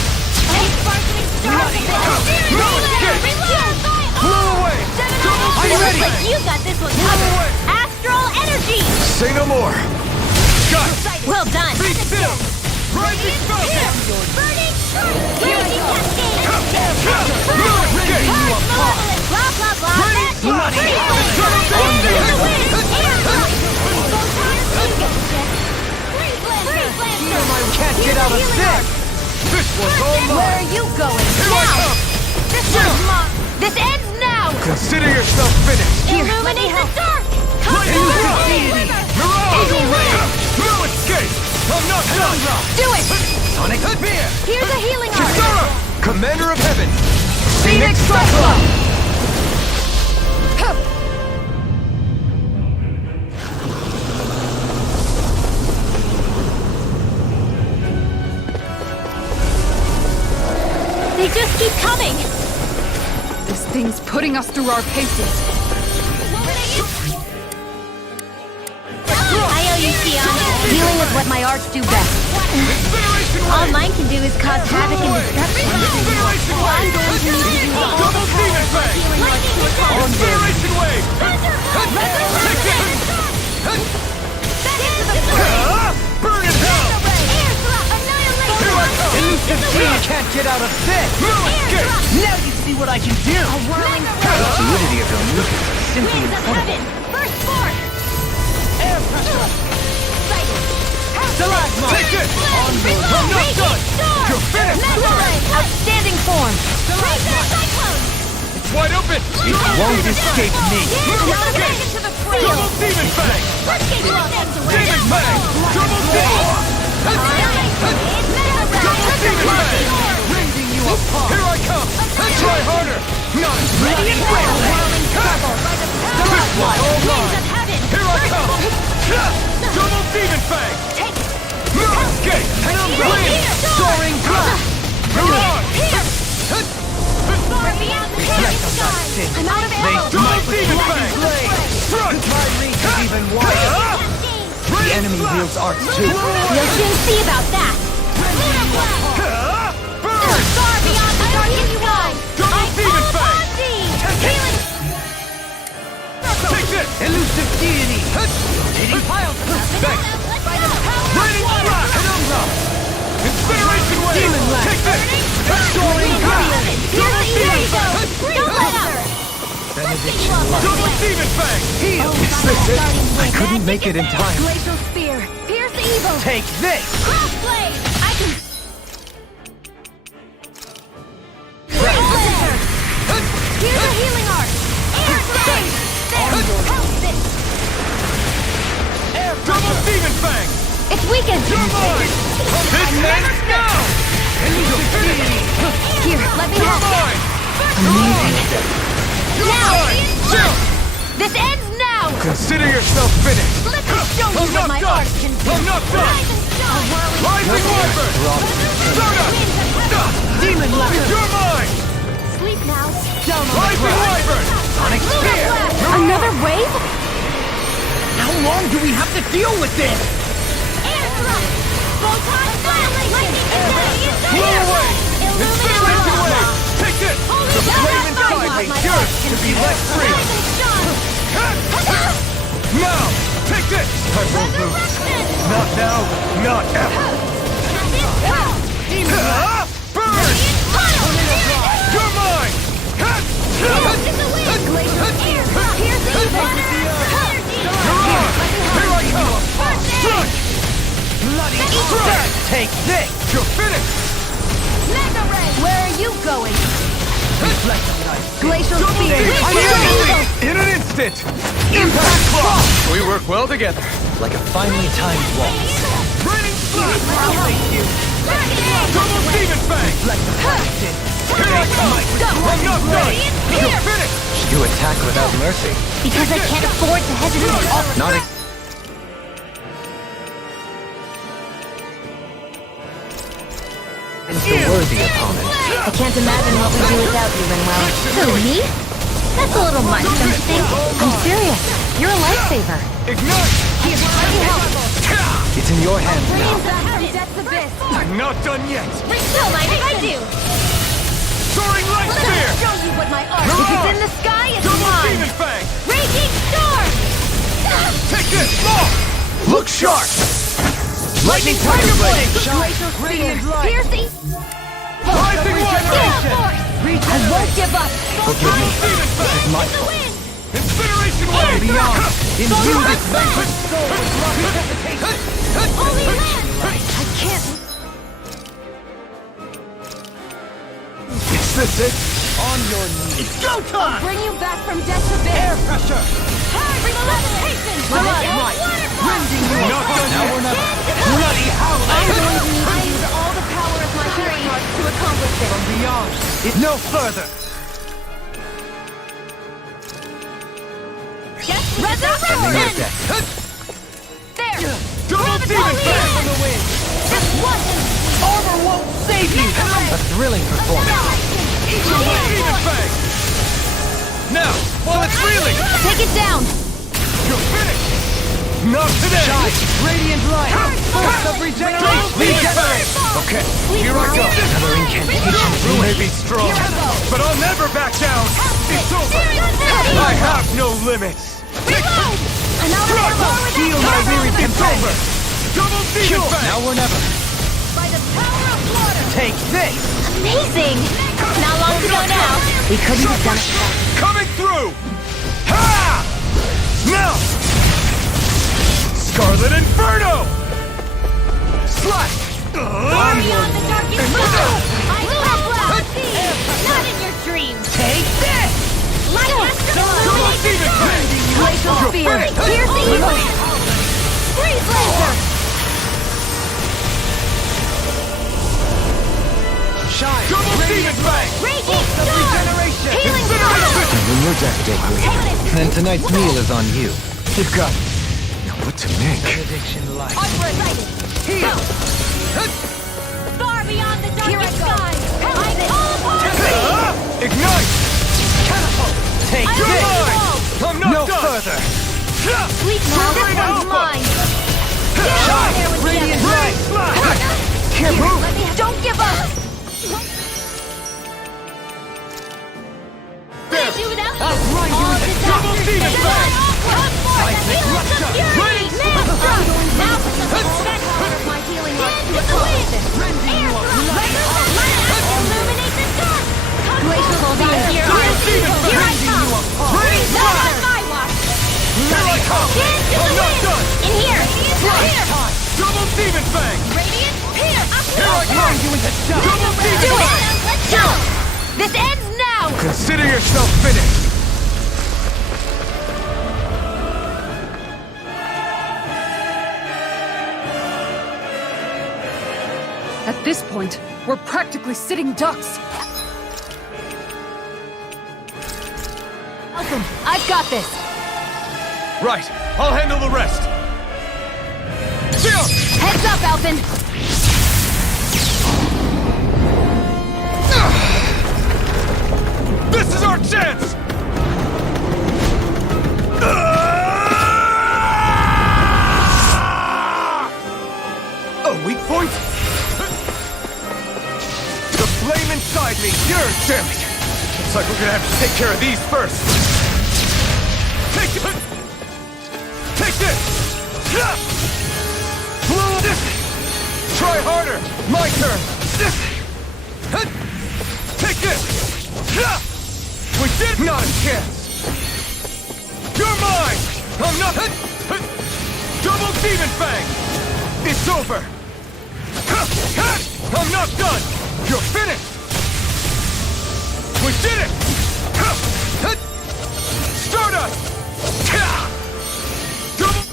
No escape! Blow away! I'm ready! Like you got this one covered! Astral energy! Say no more! Got it! Well done! Be still! Rising Falcon! Burning! Raging Cascade! No escape! Blah, blah, blah! Magic! The wind! Air block! Can't get out of this! This one's all Where mine! are you going? Here I Now! come! This one's mine! This ends now! Consider yourself finished! Illuminate the dark! Lightning Strike! Mirage! No escape! I'm not done! Do it! Sonic Spear! Here's a healing art! Kisara! Commander of Heaven! Phoenix Cyclone! They just keep coming! This thing's putting us through our paces. I owe you, Sion. Healing is what my arts do best. All mine can do is cause havoc and destruction. I'm going to need to use all the Double Demon Fang! Incineration Wave! Burn in hell! Elusive King can't get out of this! No escape! Now you see what I can do! The fluidity of your movements is simply incredible. First force! Air pressure! Take it! I'm not done! You're finished! Outstanding form! It's wide open! It won't escape me! Double Demon Fang! Demon Fang! Double Demon! Double Demon Fang! Rending you apart! Here I come! Try harder! Not Ready and ready! This one's all mine! Here I come! Double Demon Fang! No escape! Wind! Soaring glass! You're on! I'm out of ammo! Double Demon Fang! Front! My reach is even wider! The enemy wields arts too. You'll soon see about that! Burn! Far beyond the darkest sky! Double Demon Fang! Healing! Take this! Elusive deity! Hitting piles! Thanks! Raining Flash! Penumbra! Incineration Wave! Demon Lash! Take this! Soaring glass! There you go! Don't let up! Double Demon Fang! Heal! Is this it? I couldn't make it in time. Glacial Spear! Pierce evil! Take this! Crossblade! I can... Here's a healing art! Air Flame! Help this! Double Demon Fang! It's weakened! You're mine! This ends now! Here, let me You're help! mine! Amazing! You're mine! Chill! This ends now! Consider yourself finished! Let me show you I'm what not my done! art can do! I'm not done! Rise and shine! Rising Wyvern! Stardust! Demon Lash! You're mine! Sleep now! Rising Wyvern! Sonic Spear! Another wave? How long do we have to deal with this? Air thrust! Photon annihilation! Blow away! Incineration Wave! Take it! The flame inside me yearns to be let free! Now! Take this! I won't lose! Not now, not ever! Burn! You're mine! You're on! Here I come! Strike! Bloody Easter! Take this! You're finished! Mega Ray! Where are you going? Glacial Double Spear! Demon Fang! In an instant! Impact Claw! We work well together. Like a finely timed waltz. Raining Flash! Double Demon Fang! Here I come! I'm not done! You're finished! You attack without mercy. Because I can't afford to hesitate. Not a... Is the worthy opponent. I can't imagine what we'd do without you, Rinwell. Who, me? That's a little much, don't you think? I'm serious. You're a lifesaver. Ignite! It's in your hands now. I'm not done yet! Don't mind if I do. Soaring Light Spear! Show you what my art. You're If it's on. in the sky, it's Double mine. Demon Fang! Raging storm. Take this! Law! Look sharp! Lightning Tiger Blade! Glacial Spear. Radiant light! Piercing. Rising Wyvern! I won't give up. Forgive me. Demon This is my The fault. wind. Incineration Wave! Beyond! Imbue this vanquished soul with Holy land. I can't. Is this it? on your knees. It's go time! Bring you back from death to bed. Air pressure! Resuscitation. Blood might! Rending you Not done apart. yet. Bloody howl! I'm going to need to use all the power No further! Resurrection! There! Double demon fang on the wind! This wasn't Armor won't save you! A thrilling performance. Double demon fang! Now, while it's reeling! Take it down! You're finished! Not today! Shine! Radiant light! Force of regeneration! Regenerate! Okay, here I go! Another incantation. You may be strong, but I'll never back down! It's over! I have no limits! Reload! Another arrow with Heal my weary It's over! Double demon fang! Now or never. by the power of water! Take this! Amazing! Not long to go now. We couldn't have done it. Coming through! Ha! Now! Scarlet Inferno! Slash! Far beyond the darkest moon! I will have blast! Not in your dreams! Take this! Light Double demon fang! Glacial spear! Piercing blast! Freeze laser! Shine! Double demon fang! Raging storm! Healing storm! When your death day, Glee. Then tonight's meal is on you. You've got Now what to make? Benediction light. I'm ready! heal! Far beyond the darkest sky! I call upon thee! Ignite! Catapult! Take I this! will fall. I'm not No done! further. Sleep now, this one's mine! Get out there with Radiant the light! Can't move! Don't give up! There! Do without you! I'll grind you All into disaster double demon is fang! Come forth and heal us of fury! Ready? Maelstrom! Now put the whole power of my healing arts to the wind! Air thrust! Illuminate the dark! Glacial spear! Here I come! Freeze not on my watch! Here I come! Into the I'm not wind! done! In here! Here! Double demon fang! Radiant! Here! Up Here I come! Double Do demon it! fang! Let's go! This ends now! Consider yourself finished! At this point, we're practically sitting ducks. Welcome! I've got this! Right, I'll handle the rest! Down! Heads up, Alphen! This is our chance! A weak point? The flame inside me yearns! Damn it! Looks like we're gonna have to take care of these first! Take it! Take this! Blow this! Try harder! My turn! Take this! We did not a chance! You're mine! I'm not... Double demon fang! It's over! I'm not done! You're finished! We did it! Stardust! Double...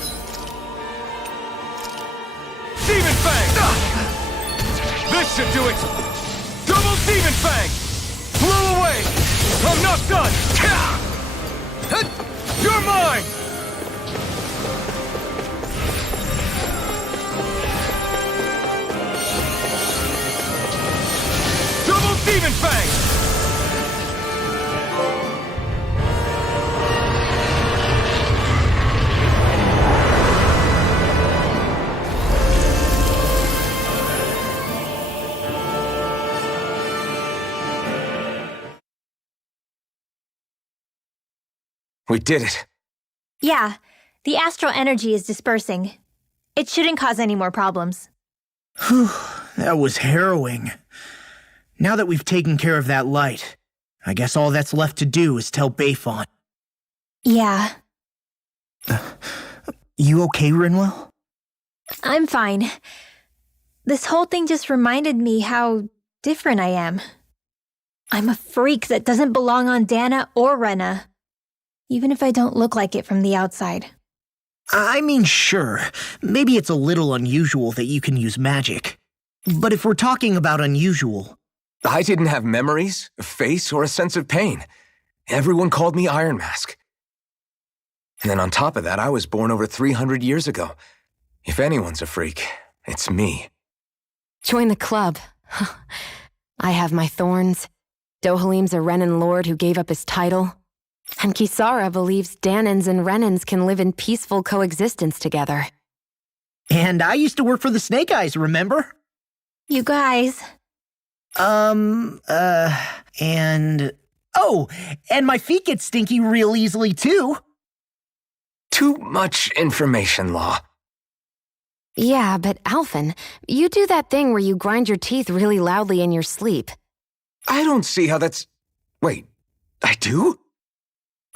Demon fang! This should do it! Double demon fang! Blow away! I'm not done! You're mine! Double demon fang! We did it. Yeah, the astral energy is dispersing. It shouldn't cause any more problems. Whew, that was harrowing. Now that we've taken care of that light, I guess all that's left to do is tell Bayfon. Yeah, You okay, Rinwell? I'm fine. This whole thing just reminded me how different I am. I'm a freak that doesn't belong on Dana or Rena, even if I don't look like it from the outside. I mean, sure, maybe it's a little unusual that you can use magic. But if we're talking about unusual, I didn't have memories, a face, or a sense of pain. Everyone called me Iron Mask. And then on top of that, I was born over 300 years ago. If anyone's a freak, it's me. Join the club. I have my thorns. Dohalim's a Renan lord who gave up his title. And Kisara believes Danans and Renans can live in peaceful coexistence together. And I used to work for the Snake Eyes, remember? You guys. And... Oh, and my feet get stinky real easily, too. Too much information, Law. Yeah, but Alphen, you do that thing where you grind your teeth really loudly in your sleep. I don't see how that's... Wait, I do?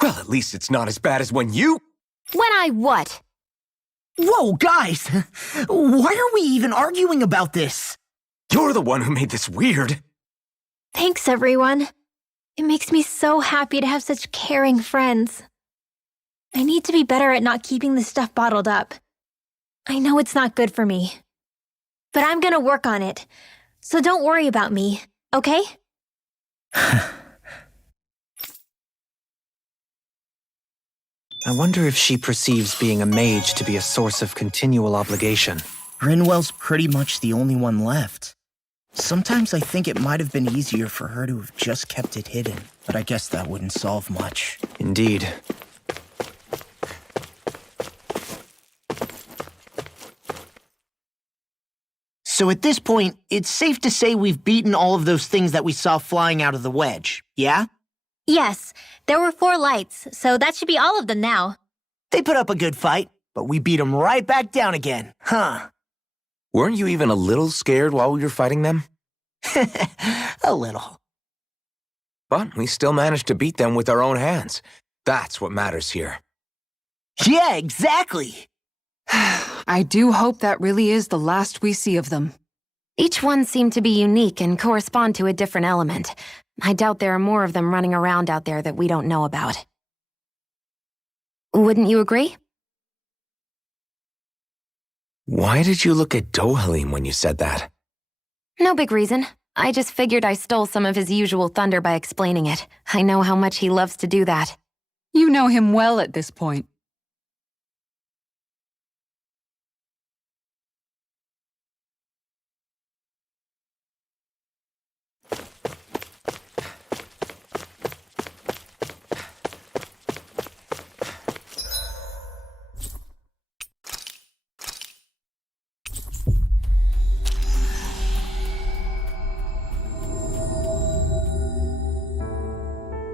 Well, at least it's not as bad as when you... When I what? Whoa, guys! Why are we even arguing about this? You're the one who made this weird. Thanks, everyone. It makes me so happy to have such caring friends. I need to be better at not keeping this stuff bottled up. I know it's not good for me. But I'm gonna work on it. So don't worry about me, okay? I wonder if she perceives being a mage to be a source of continual obligation. Grinwell's pretty much the only one left. Sometimes I think it might have been easier for her to have just kept it hidden, but I guess that wouldn't solve much. Indeed. So at this point, it's safe to say we've beaten all of those things that we saw flying out of the wedge, yeah? Yes, there were 4 lights, so that should be all of them now. They put up a good fight, but we beat them right back down again, huh? Weren't you even a little scared while we were fighting them? A little. But we still managed to beat them with our own hands. That's what matters here. Yeah, exactly! I do hope that really is the last we see of them. Each one seemed to be unique and correspond to a different element. I doubt there are more of them running around out there that we don't know about. Wouldn't you agree? Why did you look at Dohalim when you said that? No big reason. I just figured I stole some of his usual thunder by explaining it. I know how much he loves to do that. You know him well at this point.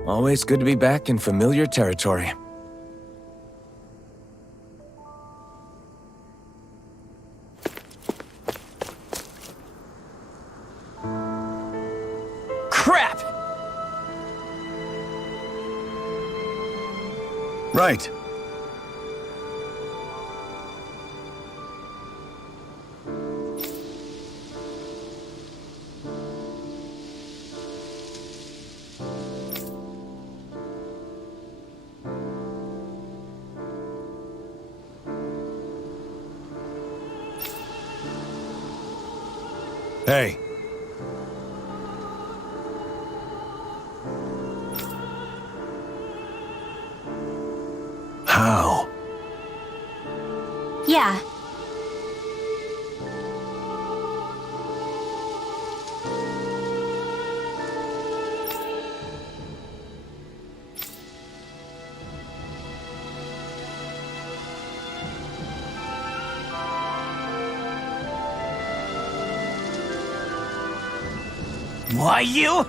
Always good to be back in familiar territory. Crap! Right. Hey. How? Yeah. Why, you?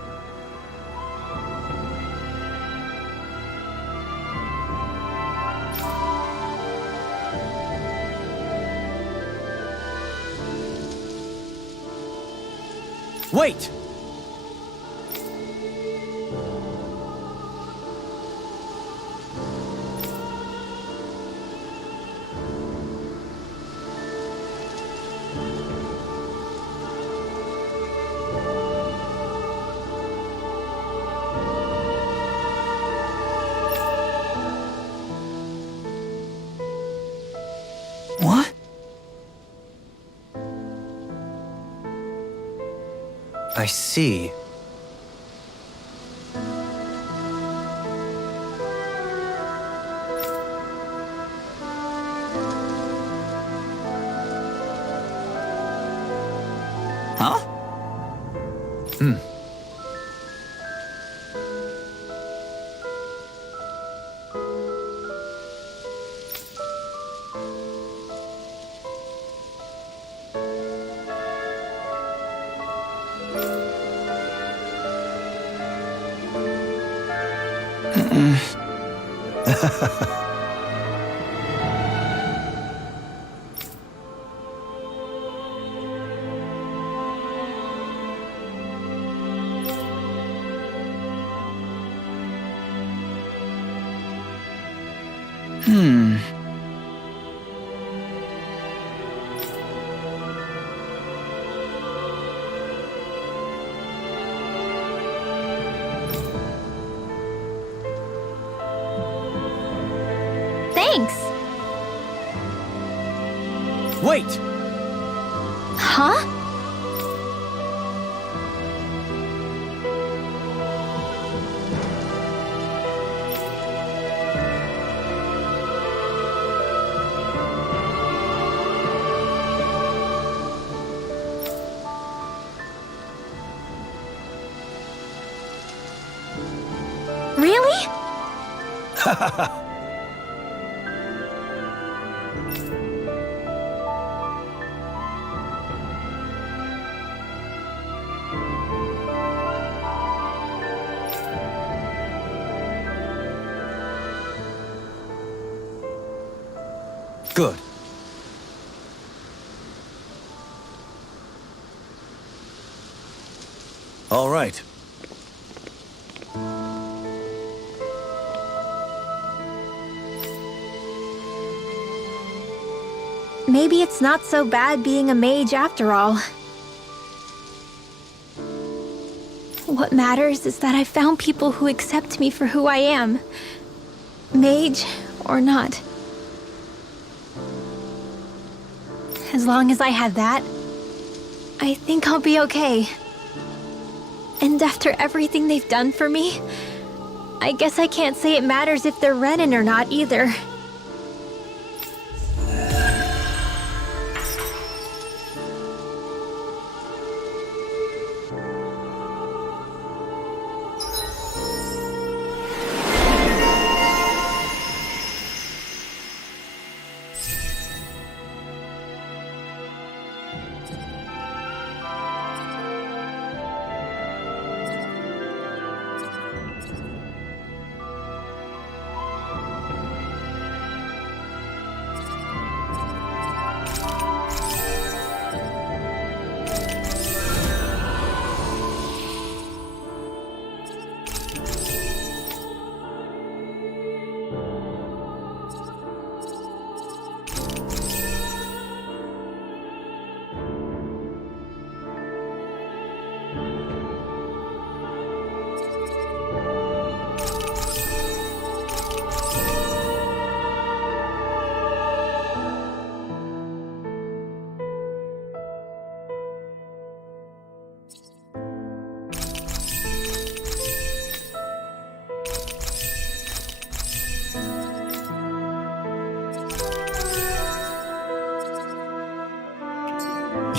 Wait! What? I see. Huh? Thanks! Wait! Huh? Really? Good. All right. Maybe it's not so bad being a mage after all. What matters is that I found people who accept me for who I am. Mage or not. As long as I have that, I think I'll be okay. And after everything they've done for me, I guess I can't say it matters if they're Renin or not either.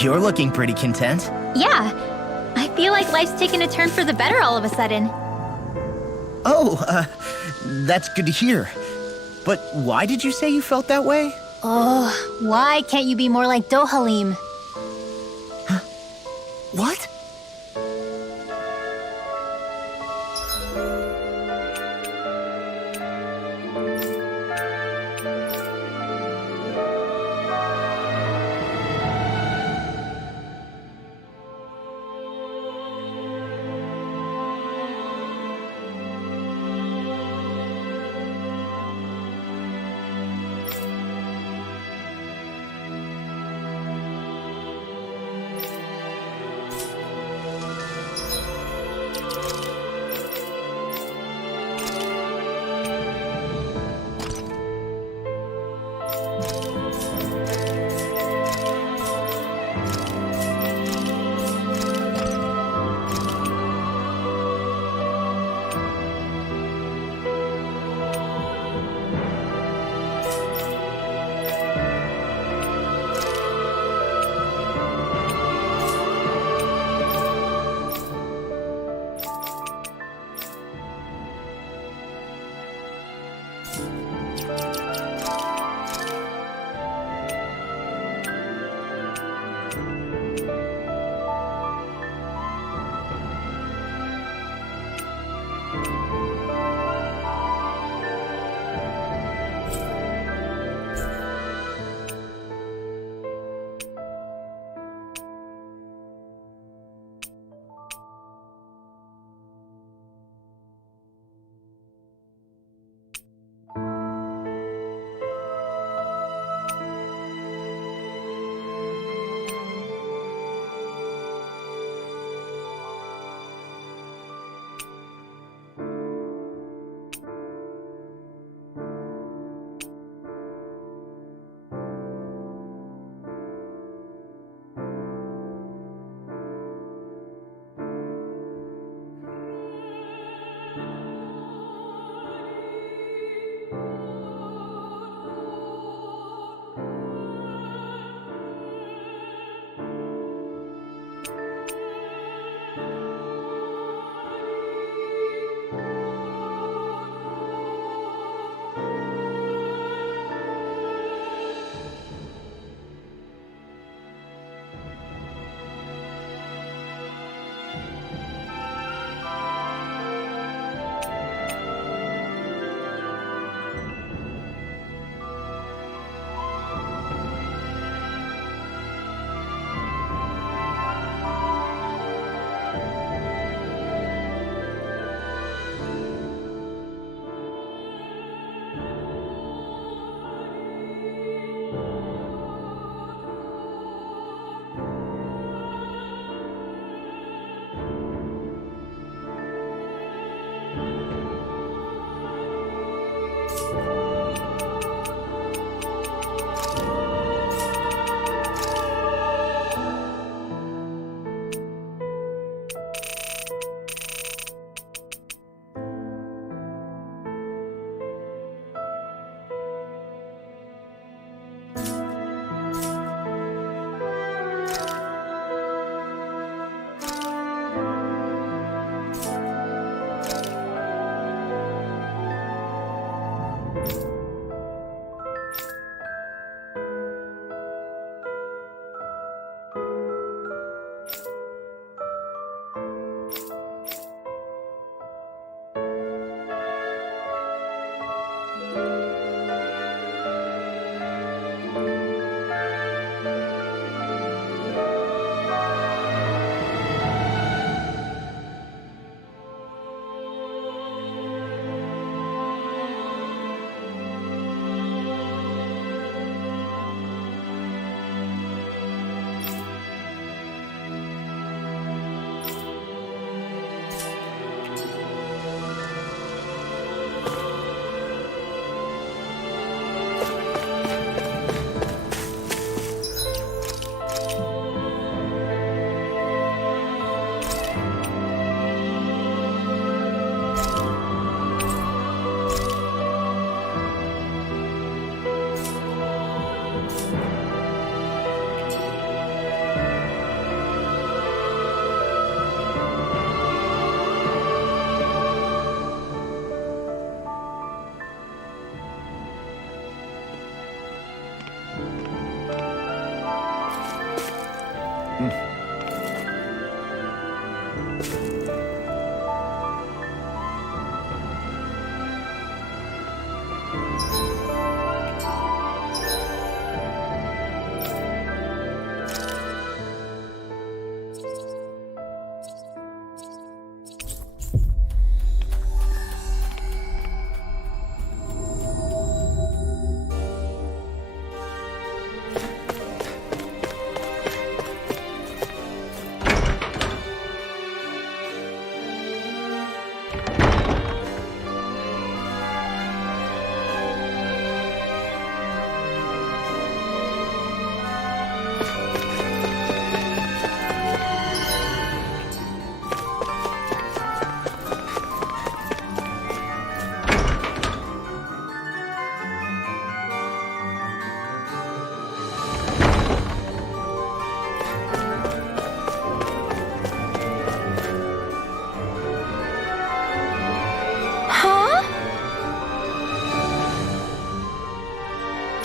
You're looking pretty content. Yeah, I feel like life's taken a turn for the better all of a sudden. Oh, that's good to hear. But why did you say you felt that way? Oh, why can't you be more like Dohalim? What?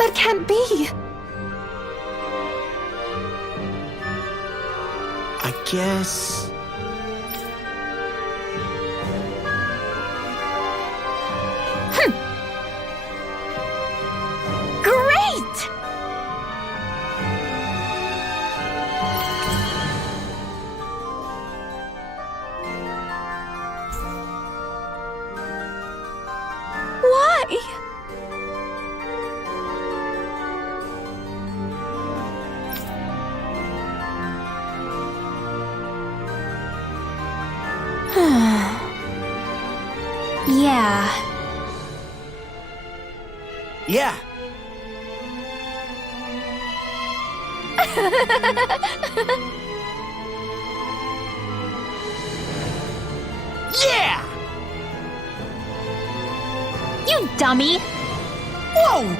That can't be! I guess... Great! Why? Yeah. Yeah. Yeah! You dummy! Whoa!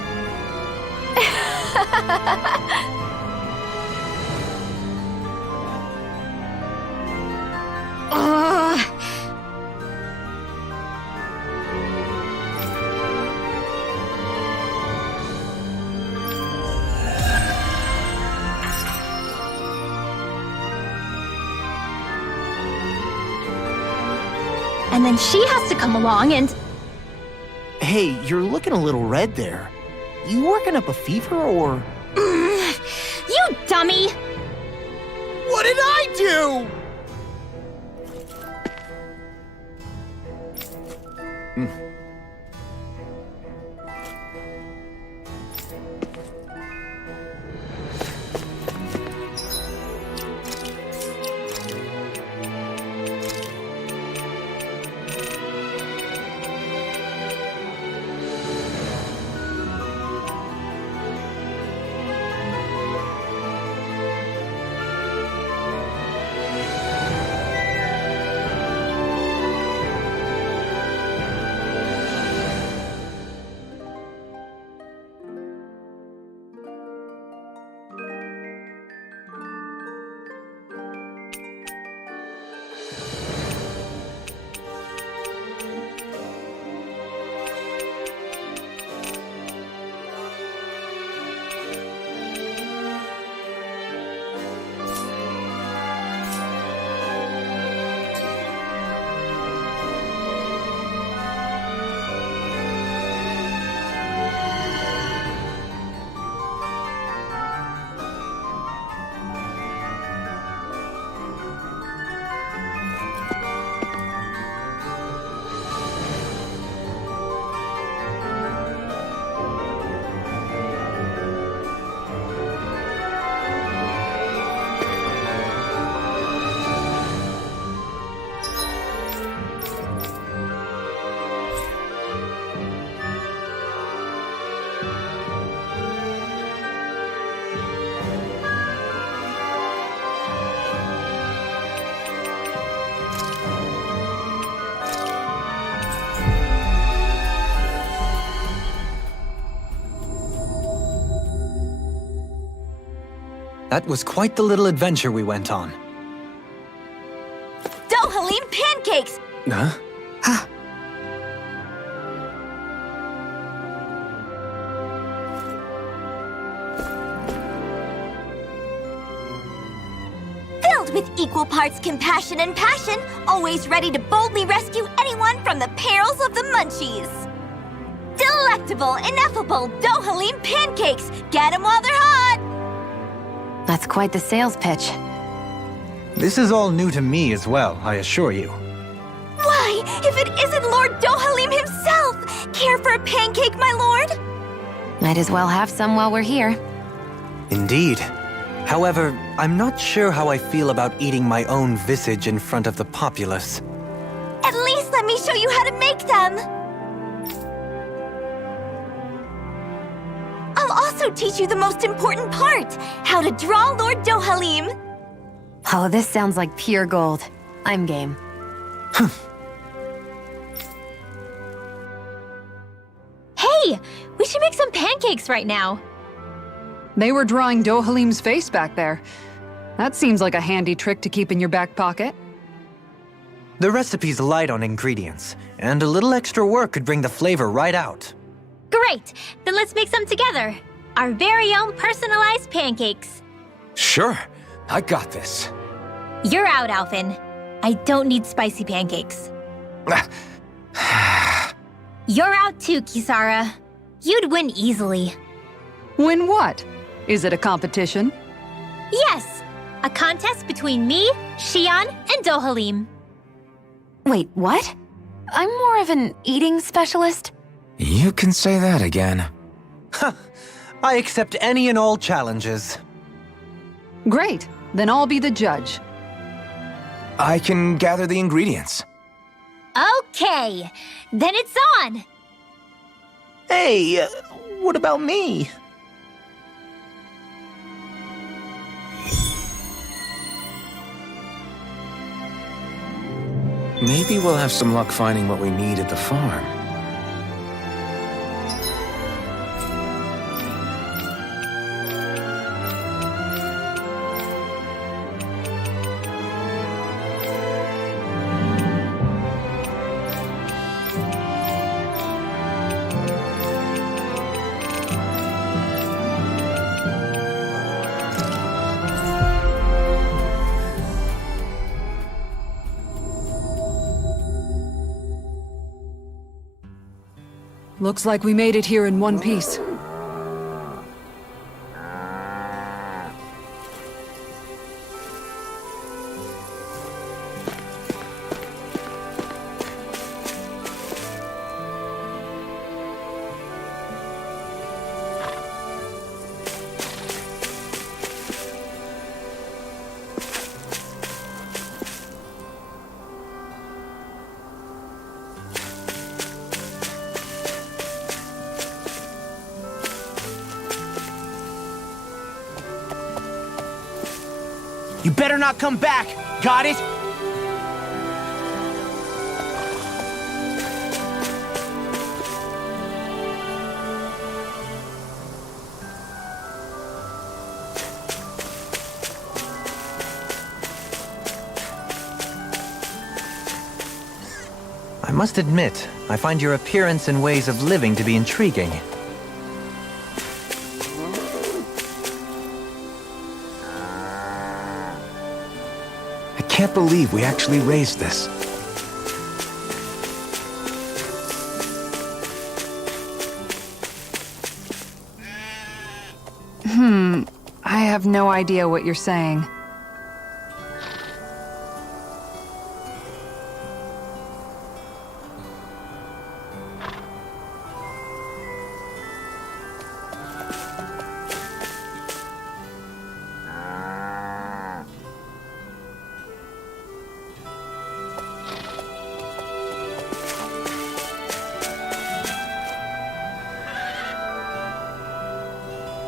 Ugh. And then she has to come along and... Hey, you're looking a little red there. You working up a fever, or...? You dummy! What did I do? That was quite the little adventure we went on. Dohalim pancakes! Huh? Filled with equal parts compassion and passion, always ready to boldly rescue anyone from the perils of the munchies. Delectable, ineffable Dohalim pancakes! Get 'em while they're hot! That's quite the sales pitch. This is all new to me as well, I assure you. Why, if it isn't Lord Dohalim himself! Care for a pancake, my lord? Might as well have some while we're here. Indeed. However, I'm not sure how I feel about eating my own visage in front of the populace. At least let me show you how to make them! I'll also teach you the most important part, how to draw Lord Dohalim. Oh, this sounds like pure gold. I'm game. Hey! We should make some pancakes right now. They were drawing Dohalim's face back there. That seems like a handy trick to keep in your back pocket. The recipe's light on ingredients, and a little extra work could bring the flavor right out. Great! Then let's make some together. Our very own personalized pancakes. Sure, I got this. You're out, Alphen. I don't need spicy pancakes. You're out too, Kisara. You'd win easily. Win what? Is it a competition? Yes, a contest between me, Shion, and Dohalim. Wait, what? I'm more of an eating specialist. You can say that again. I accept any and all challenges. Great, then I'll be the judge. I can gather the ingredients. Okay, then it's on. Hey, what about me? Maybe we'll have some luck finding what we need at the farm. Looks like we made it here in one piece. You better not come back. Got it? I must admit, I find your appearance and ways of living to be intriguing. I can't believe we actually raised this. I have no idea what you're saying.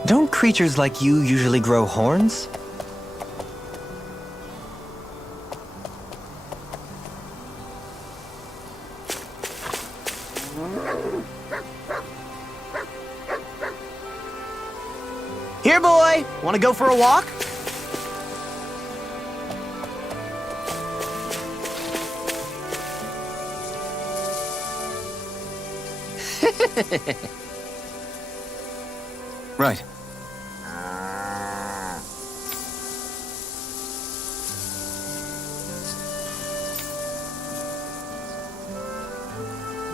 Don't creatures like you usually grow horns? Here, boy. Want to go for a walk? Right.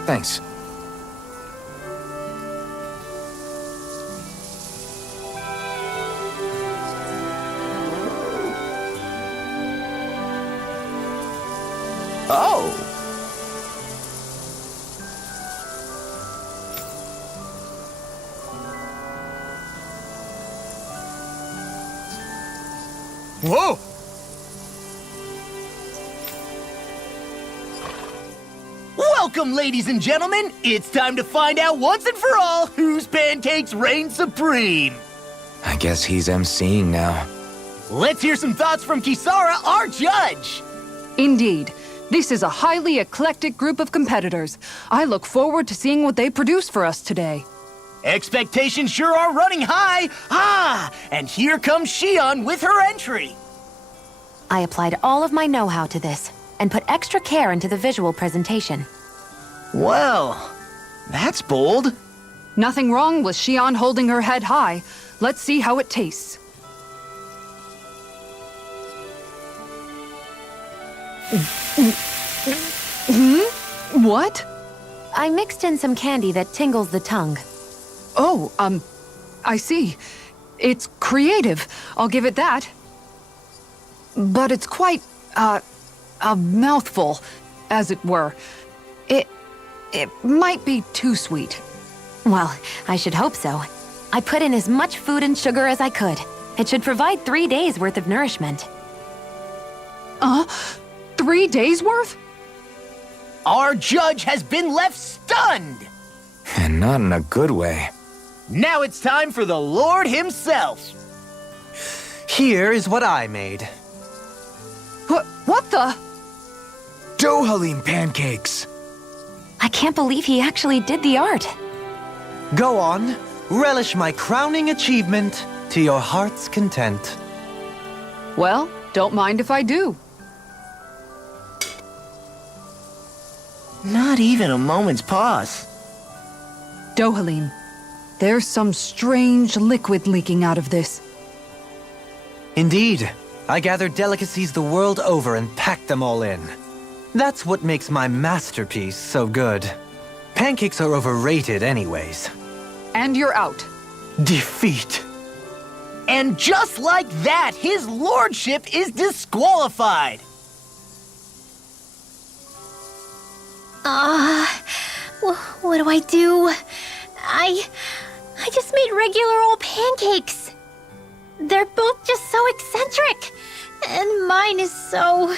Thanks. Oh. Whoa! Welcome, ladies and gentlemen! It's time to find out once and for all whose pancakes reign supreme! I guess he's emceeing now. Let's hear some thoughts from Kisara, our judge! Indeed. This is a highly eclectic group of competitors. I look forward to seeing what they produce for us today. Expectations sure are running high! Ah! And here comes Shion with her entry! I applied all of my know-how to this, and put extra care into the visual presentation. Well, that's bold. Nothing wrong with Shion holding her head high. Let's see how it tastes. What? I mixed in some candy that tingles the tongue. Oh, I see. It's creative. I'll give it that. But it's quite, a mouthful, as it were. It might be too sweet. Well, I should hope so. I put in as much food and sugar as I could. It should provide 3 days' worth of nourishment. 3 days worth? Our judge has been left stunned! And not in a good way. Now it's time for the Lord himself! Here is what I made. What the? Dohalim pancakes! I can't believe he actually did the art. Go on, relish my crowning achievement to your heart's content. Well, don't mind if I do. Not even a moment's pause. Dohalim, there's some strange liquid leaking out of this. Indeed, I gathered delicacies the world over and packed them all in. That's what makes my masterpiece so good. Pancakes are overrated anyways. And you're out. Defeat. And just like that, his lordship is disqualified! What do I do? I just made regular old pancakes. They're both just so eccentric. And mine is so...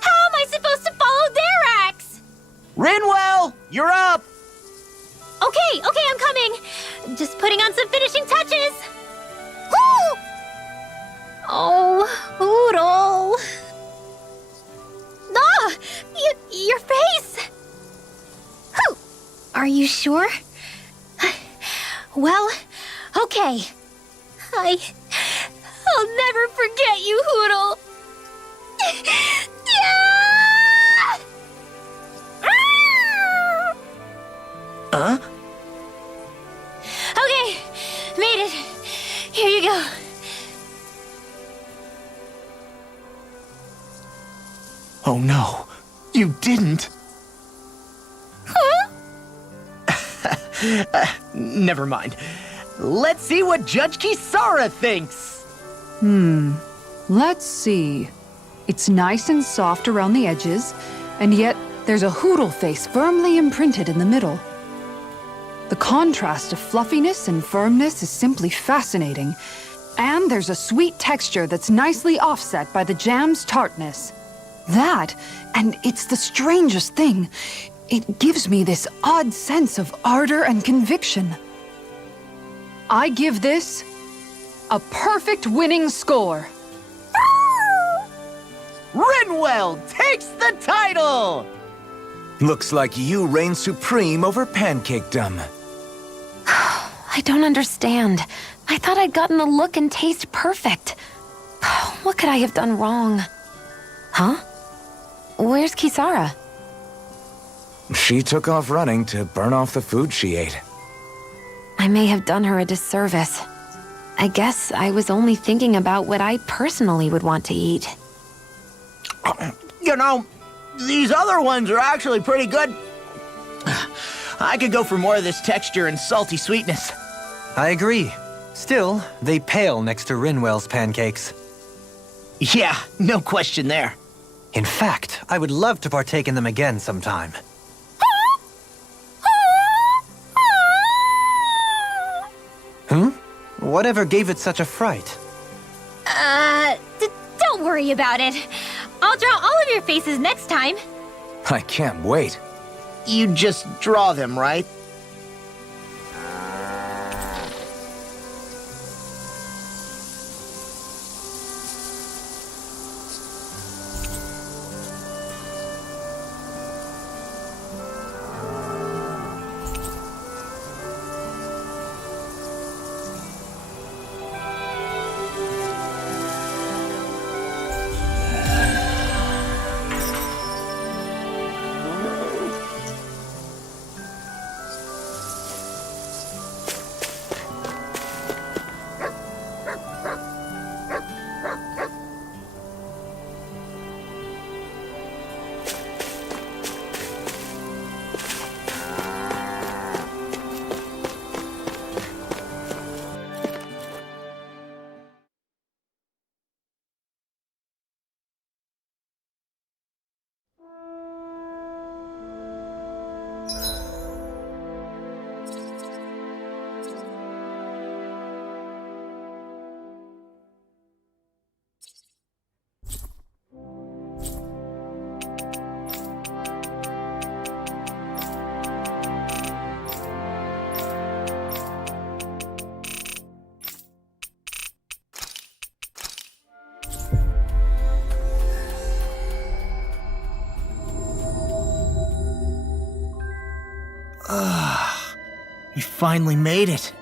How am I supposed to follow their acts? Rinwell, you're up! Okay, I'm coming. Just putting on some finishing touches. Woo! Oh, Oodle. Ah! Your face! Whew. Are you sure? Well, okay. I'll never forget you, Hoodle. Yeah! Huh? Okay, made it. Here you go. Oh no, you didn't. Huh? Never mind. Let's see what Judge Kisara thinks. Let's see. It's nice and soft around the edges, and yet there's a Hoodle face firmly imprinted in the middle. The contrast of fluffiness and firmness is simply fascinating. And there's a sweet texture that's nicely offset by the jam's tartness. That, and it's the strangest thing, it gives me this odd sense of ardor and conviction. I give this a perfect winning score. Rinwell takes the title! Looks like you reign supreme over pancakedom. I don't understand. I thought I'd gotten the look and taste perfect. What could I have done wrong? Huh? Where's Kisara? She took off running to burn off the food she ate. I may have done her a disservice. I guess I was only thinking about what I personally would want to eat. You know, these other ones are actually pretty good. I could go for more of this texture and salty sweetness. I agree. Still, they pale next to Rinwell's pancakes. Yeah, no question there. In fact, I would love to partake in them again sometime. Whatever gave it such a fright? Don't worry about it. I'll draw all of your faces next time. I can't wait. You just draw them, right? We finally made it.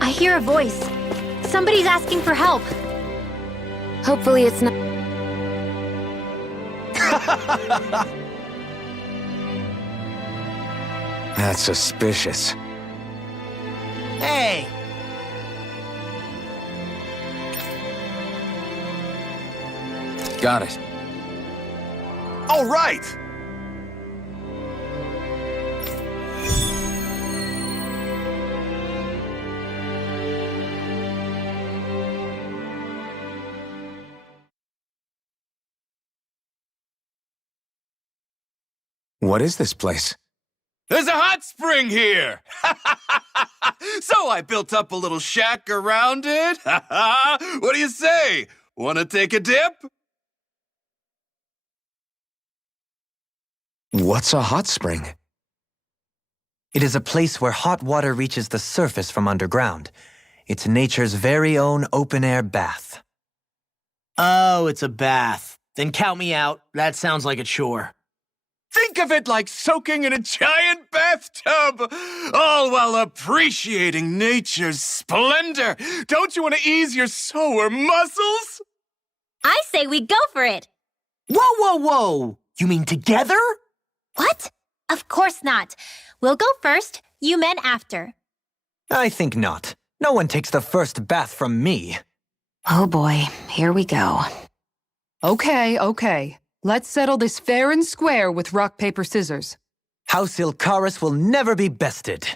I hear a voice. Somebody's asking for help. Hopefully it's not. That's suspicious. Hey! Got it. All right! What is this place? There's a hot spring here! So I built up a little shack around it. What do you say? Want to take a dip? What's a hot spring? It is a place where hot water reaches the surface from underground. It's nature's very own open-air bath. Oh, it's a bath. Then count me out. That sounds like a chore. Think of it like soaking in a giant bathtub, all while appreciating nature's splendor. Don't you want to ease your sore muscles? I say we go for it. Whoa, whoa, whoa! You mean together? What? Of course not. We'll go first, you men after. I think not. No one takes the first bath from me. Oh boy, here we go. Okay. Let's settle this fair and square with rock, paper, scissors. House Ilkaris will never be bested.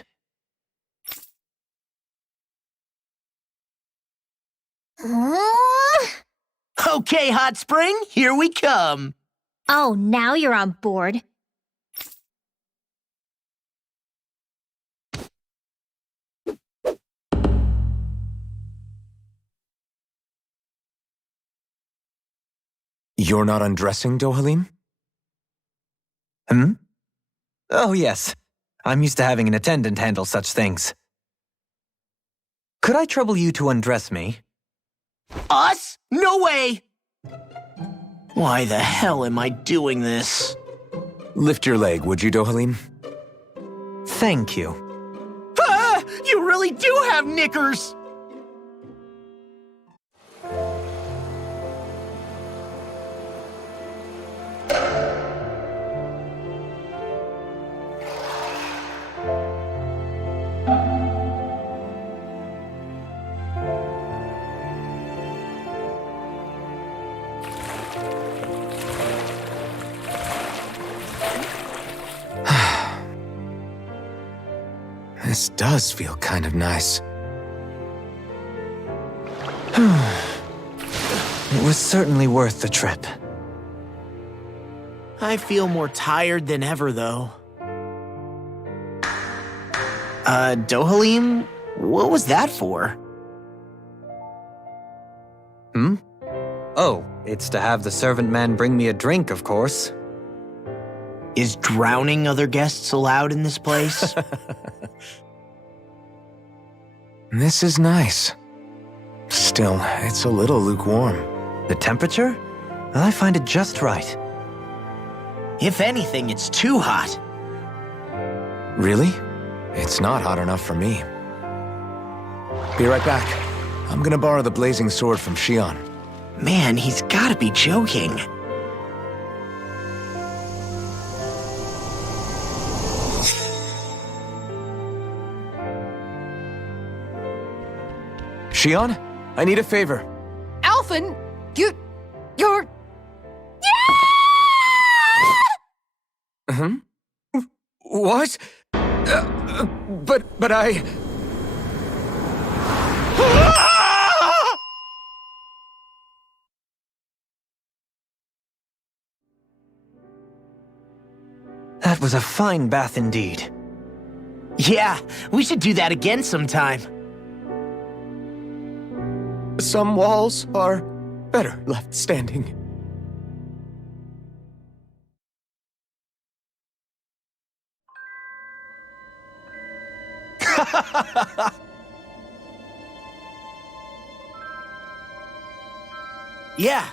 Okay, Hot Spring, here we come. Oh, now you're on board. You're not undressing, Dohalim? Oh, yes. I'm used to having an attendant handle such things. Could I trouble you to undress me? Us? No way! Why the hell am I doing this? Lift your leg, would you, Dohalim? Thank you. Ah! You really do have knickers! This does feel kind of nice. It was certainly worth the trip. I feel more tired than ever, though. Dohalim? What was that for? Oh, it's to have the servant man bring me a drink, of course. Is drowning other guests allowed in this place? This is nice. Still, it's a little lukewarm. The temperature? I find it just right. If anything, it's too hot. Really? It's not hot enough for me. Be right back. I'm gonna borrow the blazing sword from Shion. Man, he's gotta be joking. Shion, I need a favor. Alphen, you're... What? But I... That was a fine bath indeed. Yeah, we should do that again sometime. Some walls are better left standing. Yeah.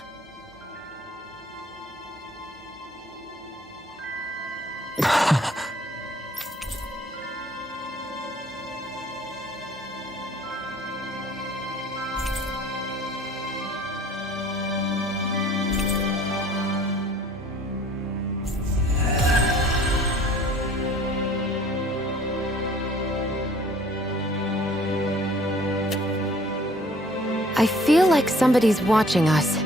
I feel like somebody's watching us.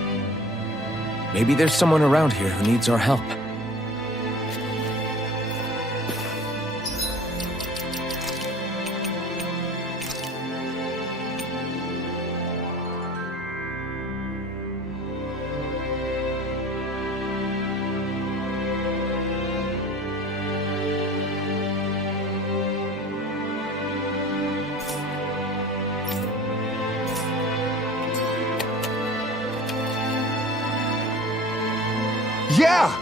Maybe there's someone around here who needs our help. Yeah!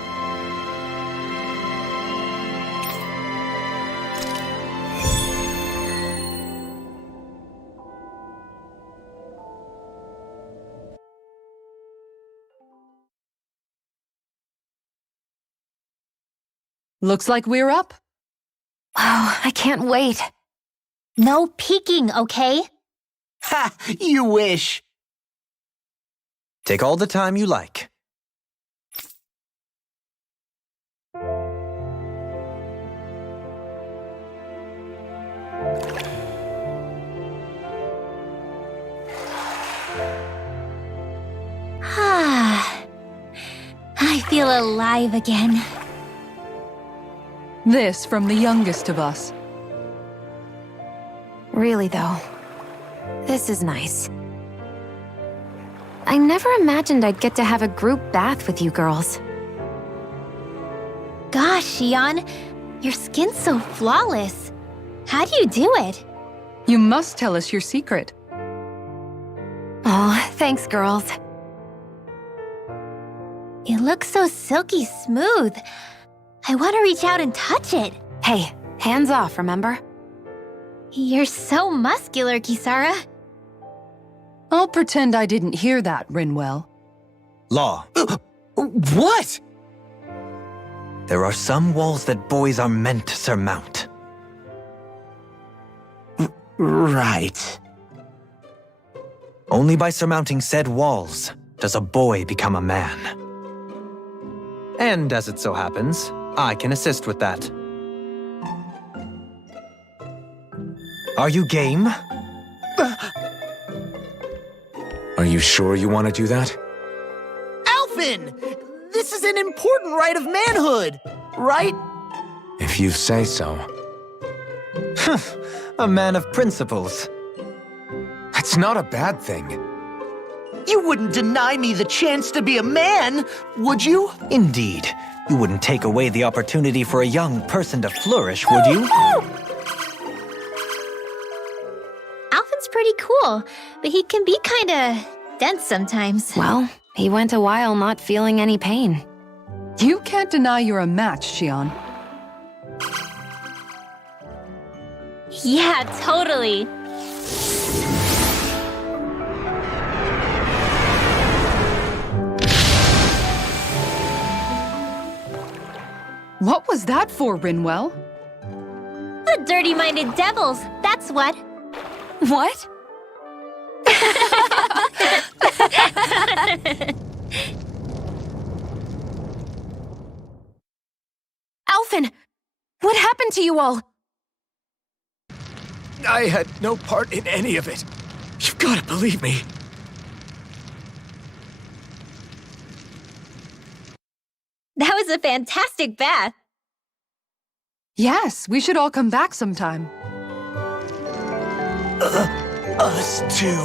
Looks like we're up. Oh, I can't wait. No peeking, okay? Ha! You wish. Take all the time you like. Ah, I feel alive again. This from the youngest of us. Really, though, this is nice. I never imagined I'd get to have a group bath with you girls. Gosh, Xion, your skin's so flawless. How do you do it? You must tell us your secret. Oh, thanks, girls. It looks so silky smooth. I want to reach out and touch it. Hey, hands off, remember? You're so muscular, Kisara. I'll pretend I didn't hear that, Rinwell. Law. What? There are some walls that boys are meant to surmount. Right. Only by surmounting said walls does a boy become a man. And as it so happens, I can assist with that. Are you game? Are you sure you want to do that? Alphen! This is an important rite of manhood, right? If you say so. A man of principles. That's not a bad thing. You wouldn't deny me the chance to be a man, would you? Indeed. You wouldn't take away the opportunity for a young person to flourish, would you? Alphen's pretty cool, but he can be kinda dense sometimes. Well, he went a while not feeling any pain. You can't deny you're a match, Xion. Yeah, totally. What was that for, Rinwell? The dirty-minded devils, that's what. What? Alphen! What happened to you all? I had no part in any of it. You've got to believe me. That was a fantastic bath. Yes, we should all come back sometime. Us too.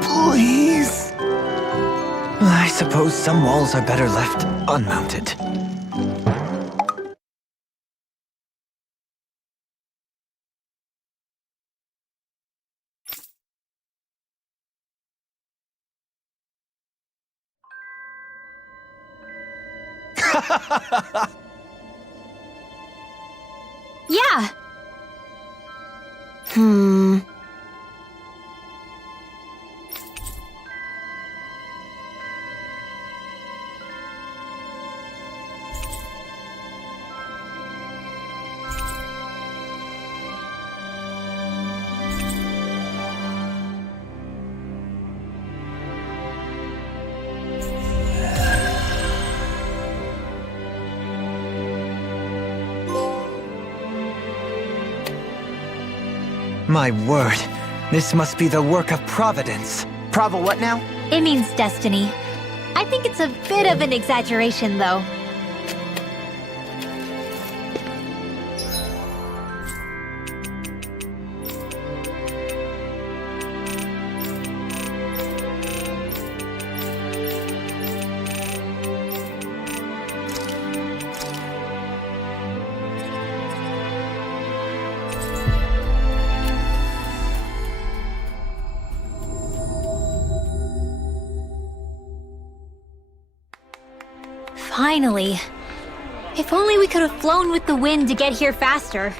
Please. I suppose some walls are better left unmounted. Yeah, My word, this must be the work of Providence. Prava, what now? it means destiny. I think it's a bit of an exaggeration, though. Finally. If only we could have flown with the wind to get here faster.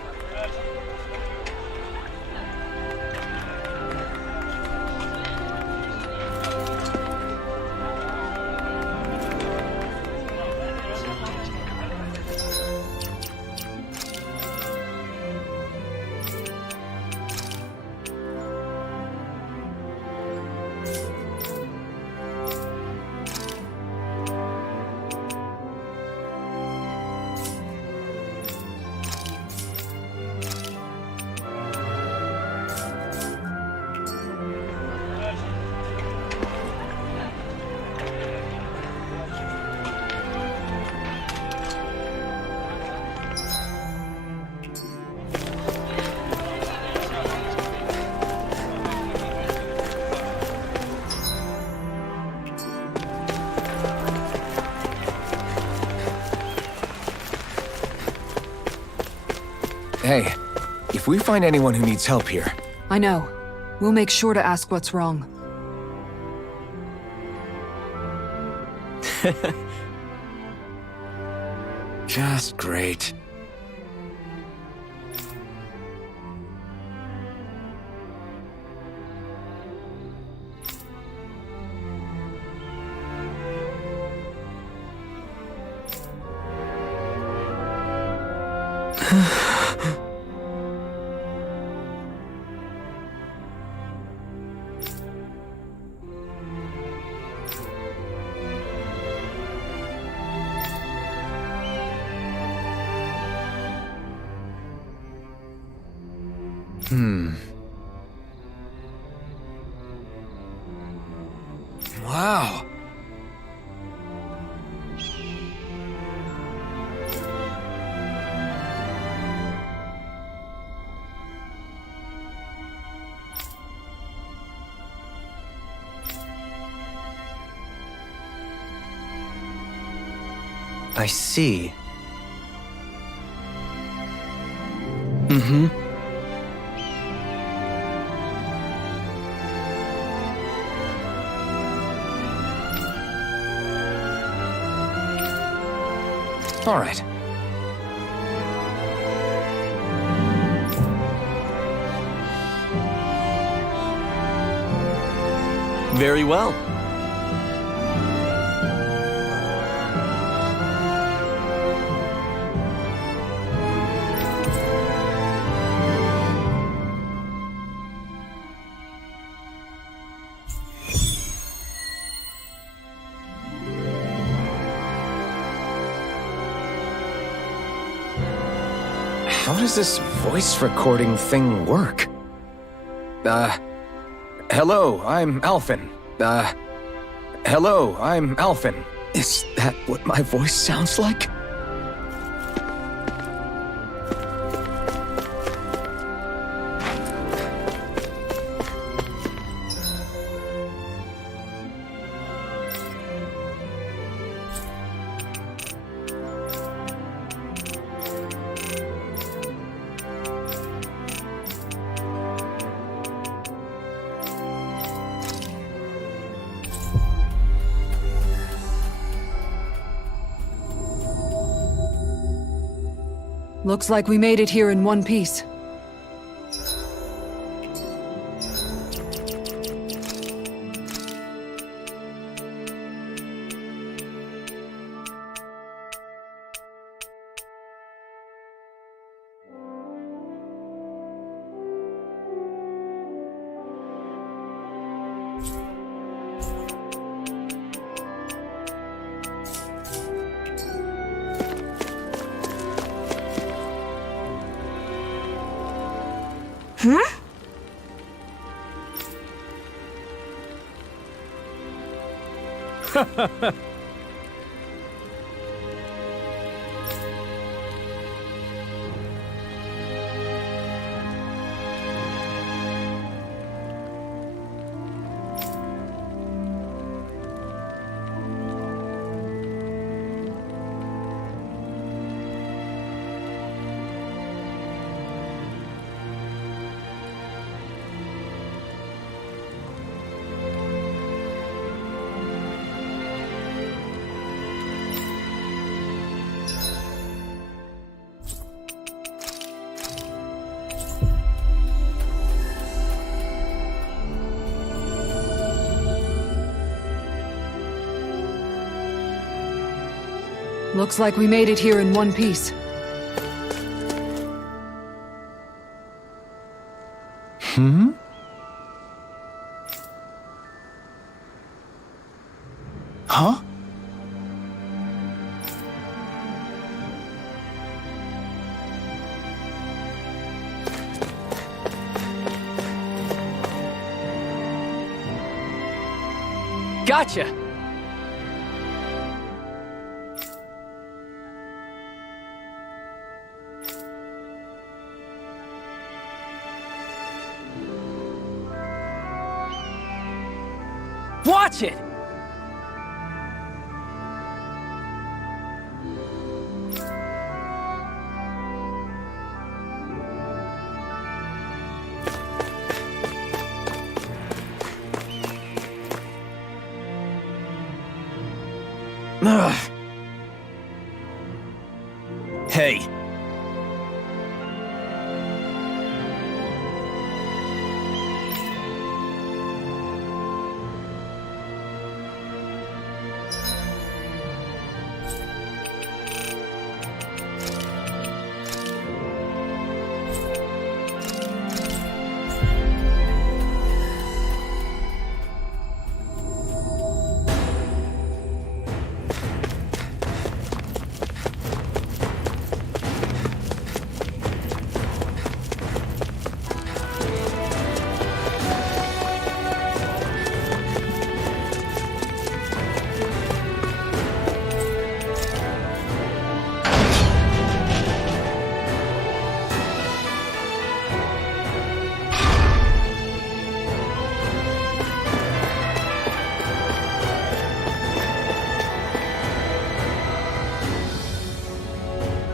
Hey, if we find anyone who needs help here, I know. We'll make sure to ask what's wrong. just great. Wow. I see. All right. Very well. How does this voice recording thing work? Hello, I'm Alphen. Hello, I'm Alphen. Is that what my voice sounds like? Looks like we made it here in one piece. Looks like we made it here in one piece. Huh? Gotcha! Watch it! Ugh. Hey.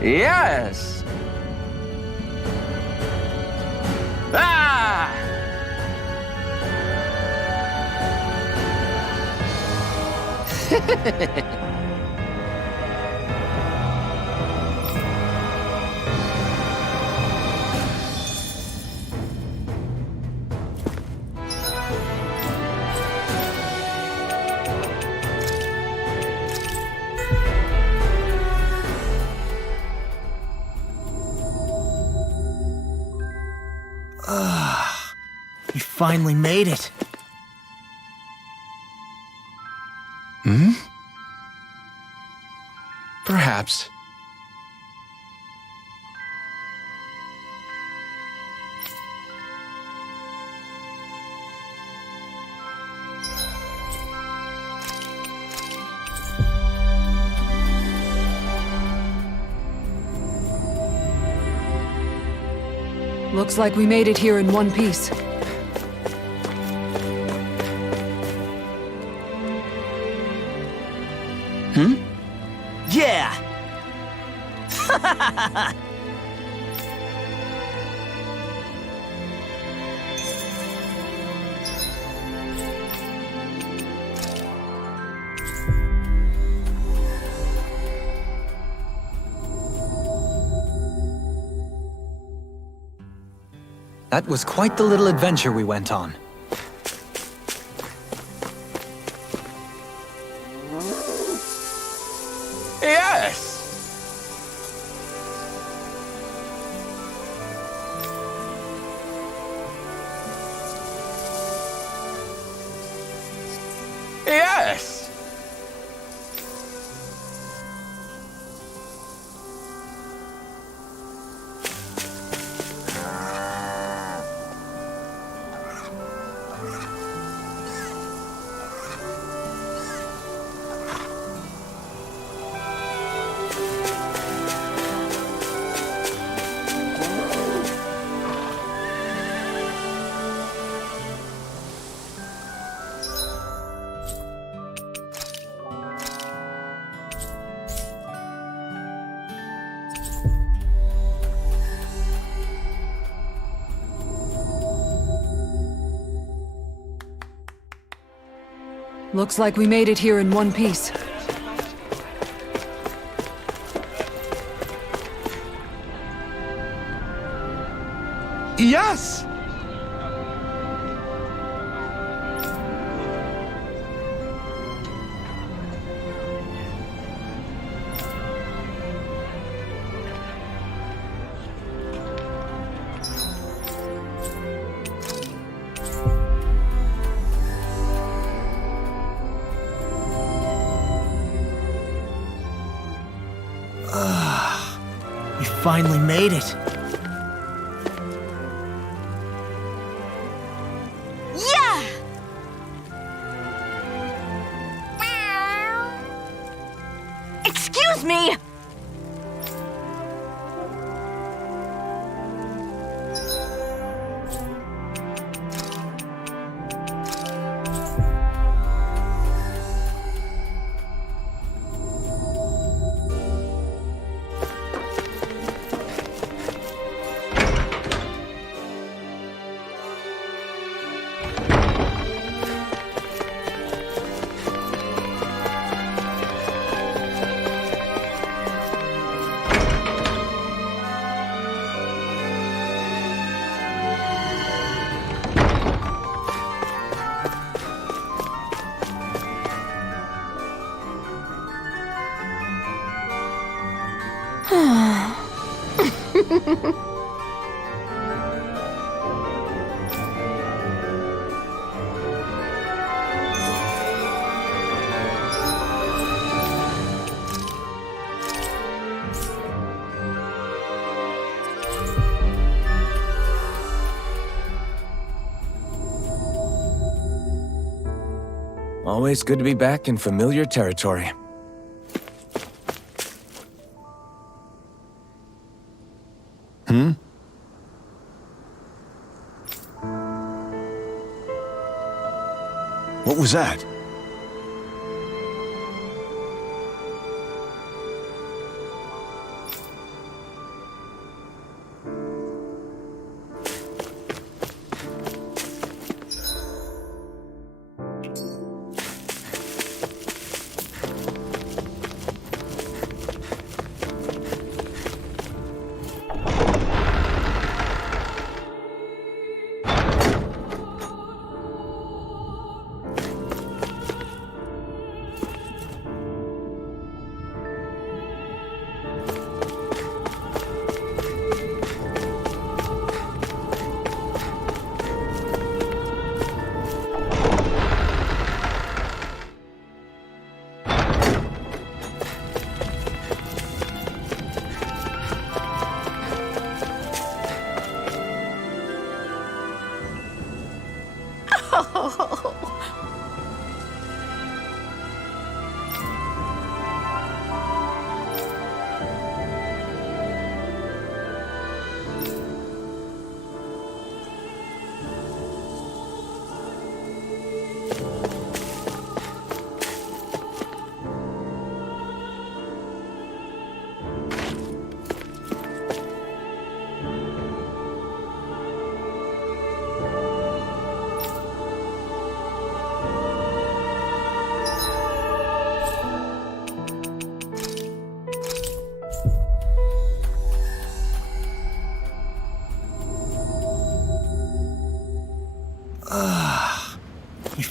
Yes! Ah! We finally made it. Perhaps. Looks like we made it here in one piece. Yeah! That was quite the little adventure we went on. Yes! Yes! Looks like we made it here in one piece. Yes! We finally made it. Yeah! Excuse me! Always good to be back in familiar territory. What was that?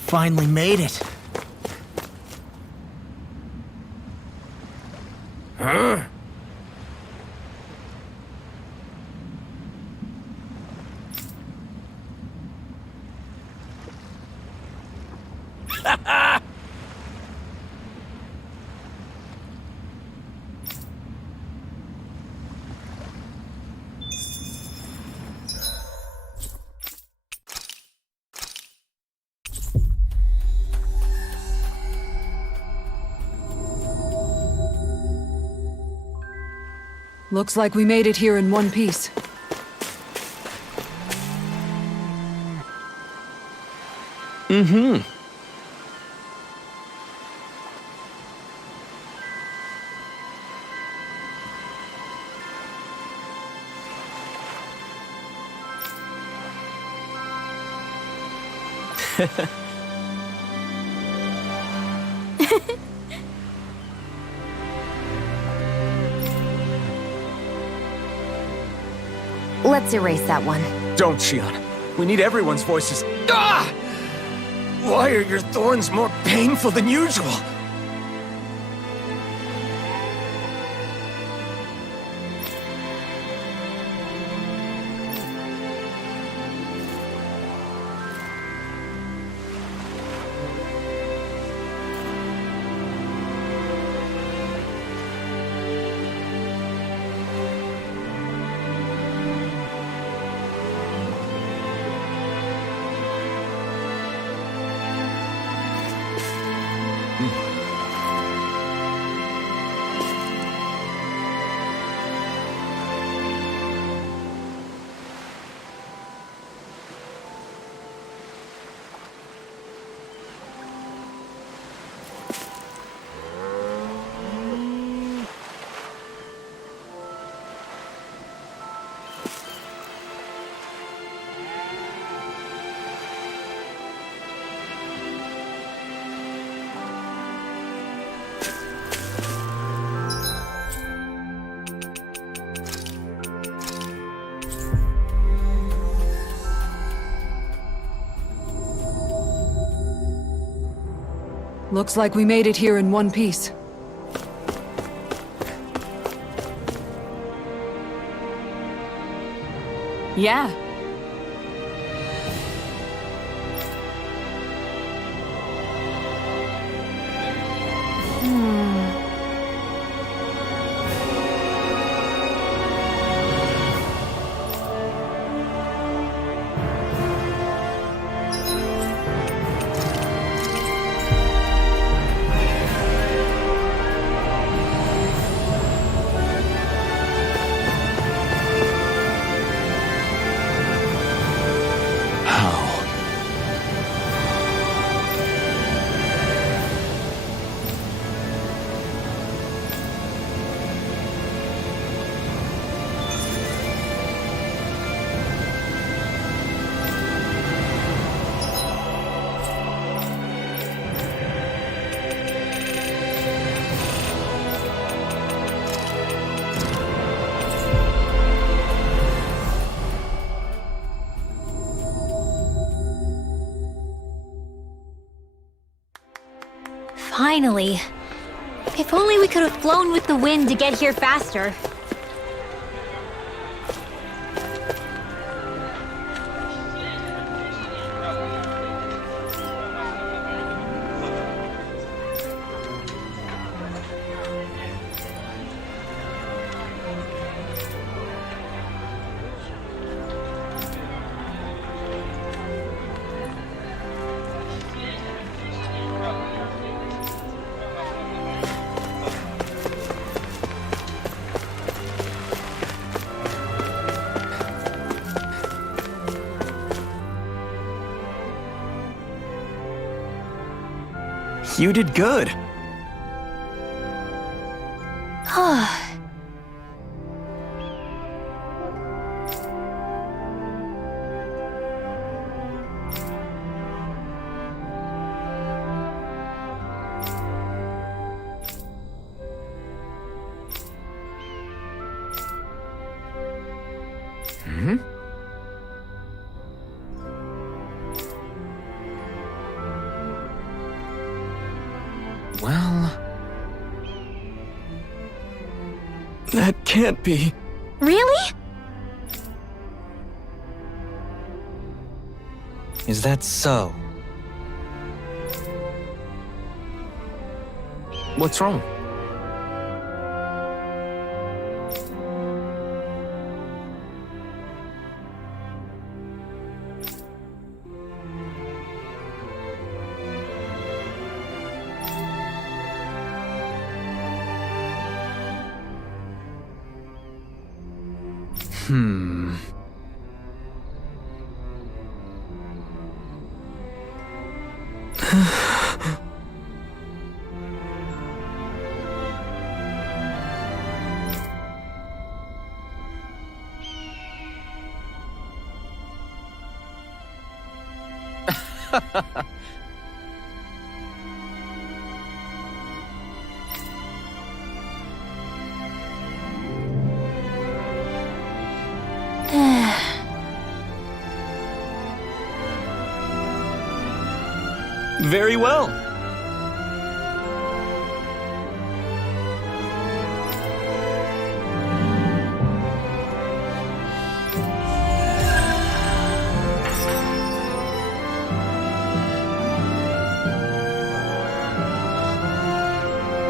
finally made it. Huh? Looks like we made it here in one piece. Mm-hmm. Let's erase that one. Don't, Shion. We need everyone's voices. Ah! Why are your thorns more painful than usual? Looks like we made it here in one piece. Yeah. Finally. If only we could have flown with the wind to get here faster. You did good. That can't be. Really? Is that so? What's wrong? Very well.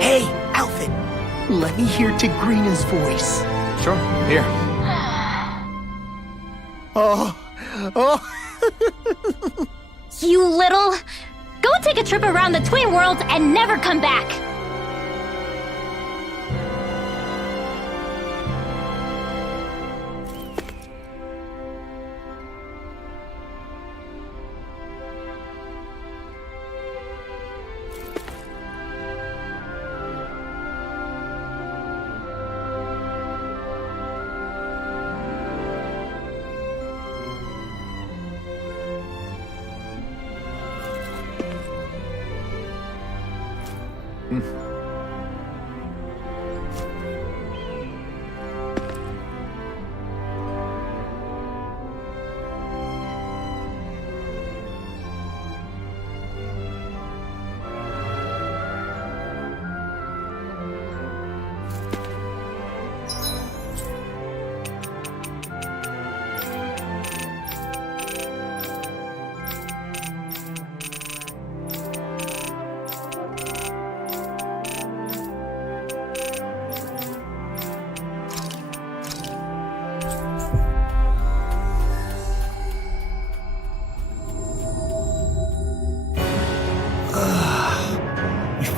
Hey, Alfred. Let me hear Tigrina's voice. Sure, here. Oh. You little... Go take a trip around the Twin Worlds and never come back!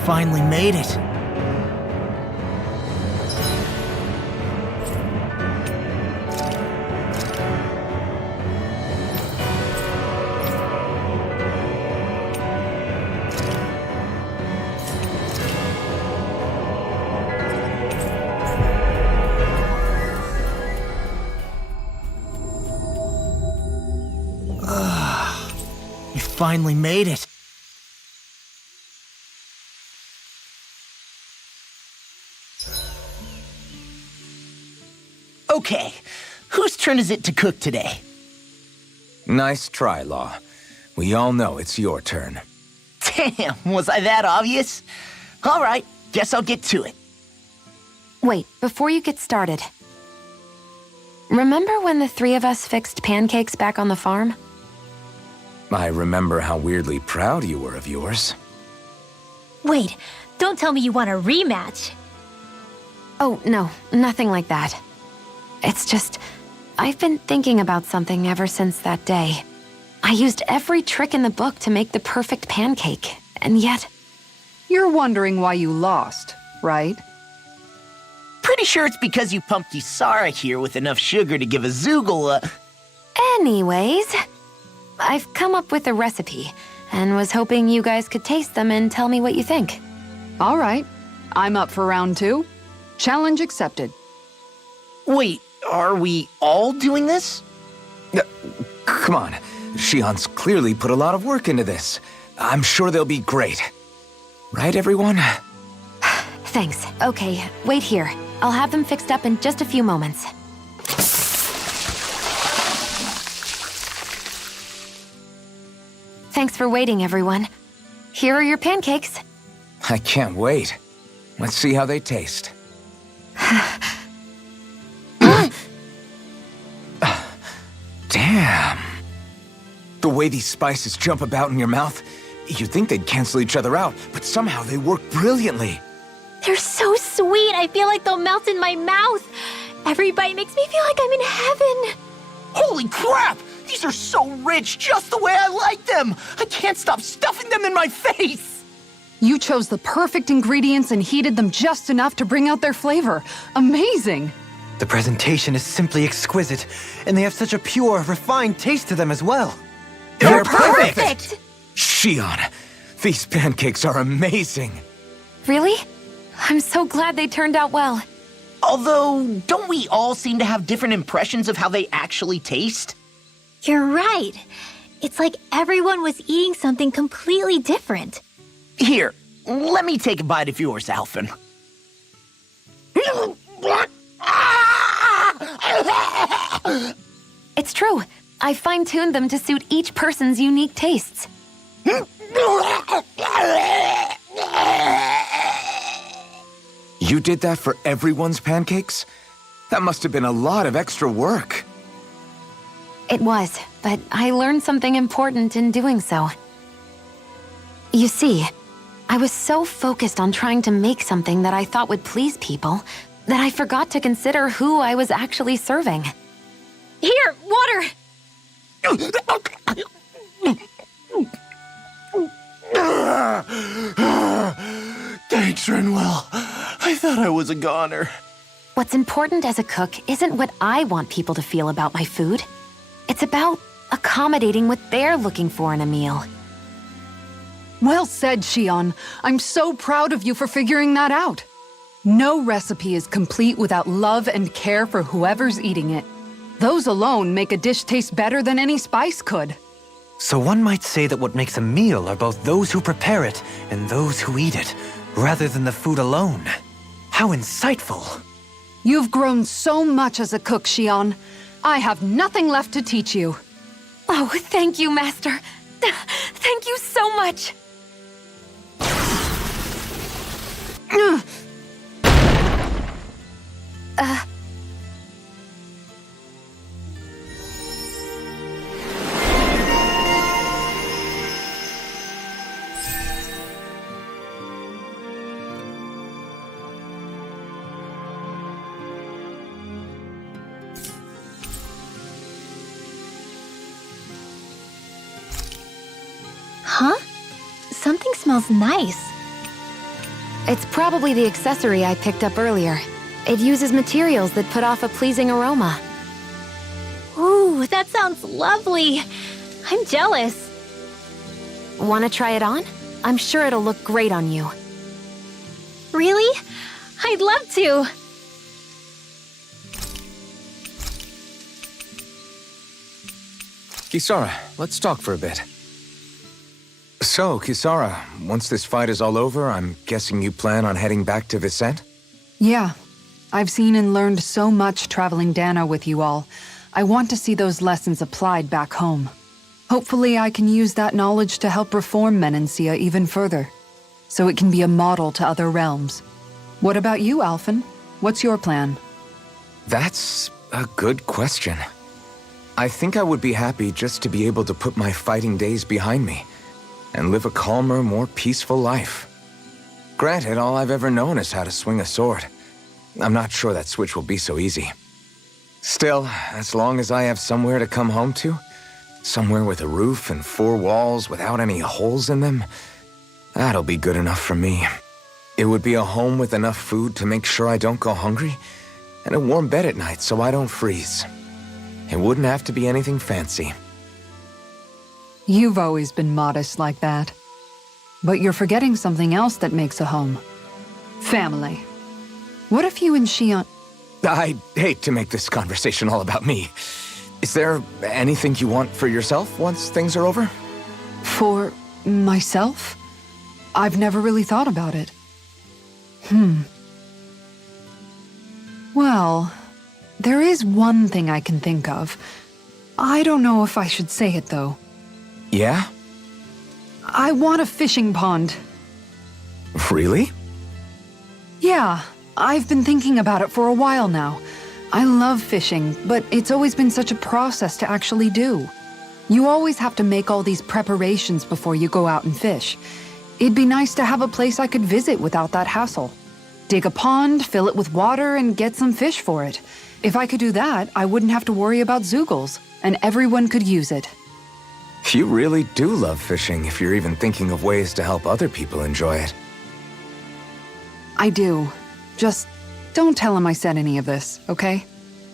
Finally made it. You finally made it. Okay, whose turn is it to cook today? Nice try, Law. We all know it's your turn. Damn, was I that obvious? All right, guess I'll get to it. Wait, before you get started. Remember when the three of us fixed pancakes back on the farm? I remember how weirdly proud you were of yours. Wait, don't tell me you want a rematch. Oh, no, nothing like that. It's just, I've been thinking about something ever since that day. I used every trick in the book to make the perfect pancake, and yet... You're wondering why you lost, right? Pretty sure it's because you pumped Kisara here with enough sugar to give a Zoogle a... Anyways, I've come up with a recipe, and was hoping you guys could taste them and tell me what you think. All right, I'm up for round 2. Challenge accepted. Wait, are we all doing this? Come on, Shion's clearly put a lot of work into this. I'm sure they'll be great. Right, everyone? Thanks. Okay, wait here. I'll have them fixed up in just a few moments. Thanks for waiting, everyone. Here are your pancakes. I can't wait. Let's see how they taste. way these spices jump about in your mouth, you'd think they'd cancel each other out, but somehow they work brilliantly. They're so sweet, I feel like they'll melt in my mouth. Every bite makes me feel like I'm in heaven. Holy crap! These are so rich, just the way I like them! I can't stop stuffing them in my face! You chose the perfect ingredients and heated them just enough to bring out their flavor. Amazing! The presentation is simply exquisite, and they have such a pure, refined taste to them as well. They're Perfect! Shion, these pancakes are amazing. Really? I'm so glad they turned out well. Although, don't we all seem to have different impressions of how they actually taste? You're right. It's like everyone was eating something completely different. Here, let me take a bite of yours, Alphen. It's true. I fine-tuned them to suit each person's unique tastes. You did that for everyone's pancakes? That must have been a lot of extra work. It was, but I learned something important in doing so. You see, I was so focused on trying to make something that I thought would please people that I forgot to consider who I was actually serving. Here, water! Thanks, Renwell. I thought I was a goner. What's important as a cook isn't what I want people to feel about my food. It's about accommodating what they're looking for in a meal. Well said, Shion. I'm so proud of you for figuring that out. No recipe is complete without love and care for whoever's eating it. Those alone make a dish taste better than any spice could. So one might say that what makes a meal are both those who prepare it and those who eat it, rather than the food alone. How insightful! You've grown so much as a cook, Shion. I have nothing left to teach you. Oh, thank you, Master. Thank you so much. Huh? Something smells nice. It's probably the accessory I picked up earlier. It uses materials that put off a pleasing aroma. Ooh, that sounds lovely. I'm jealous. Want to try it on? I'm sure it'll look great on you. Really? I'd love to. Kisara, let's talk for a bit. So, Kisara, once this fight is all over, I'm guessing you plan on heading back to Vicente? Yeah. I've seen and learned so much traveling Dano with you all. I want to see those lessons applied back home. Hopefully I can use that knowledge to help reform Menancia even further, so it can be a model to other realms. What about you, Alphen? What's your plan? That's a good question. I think I would be happy just to be able to put my fighting days behind me and live a calmer, more peaceful life. Granted, all I've ever known is how to swing a sword. I'm not sure that switch will be so easy. Still, as long as I have somewhere to come home to, somewhere with a roof and 4 walls without any holes in them, that'll be good enough for me. It would be a home with enough food to make sure I don't go hungry, and a warm bed at night so I don't freeze. It wouldn't have to be anything fancy. You've always been modest like that. But you're forgetting something else that makes a home. Family. What if you and Shion... I hate to make this conversation all about me. Is there anything you want for yourself once things are over? For myself? I've never really thought about it. Well, there is one thing I can think of. I don't know if I should say it, though. Yeah? I want a fishing pond. Really? Yeah, I've been thinking about it for a while now. I love fishing, but it's always been such a process to actually do. You always have to make all these preparations before you go out and fish. It'd be nice to have a place I could visit without that hassle. Dig a pond, fill it with water, and get some fish for it. If I could do that, I wouldn't have to worry about Zeugles, and everyone could use it. You really do love fishing if you're even thinking of ways to help other people enjoy it. I do. Just don't tell him I said any of this, okay?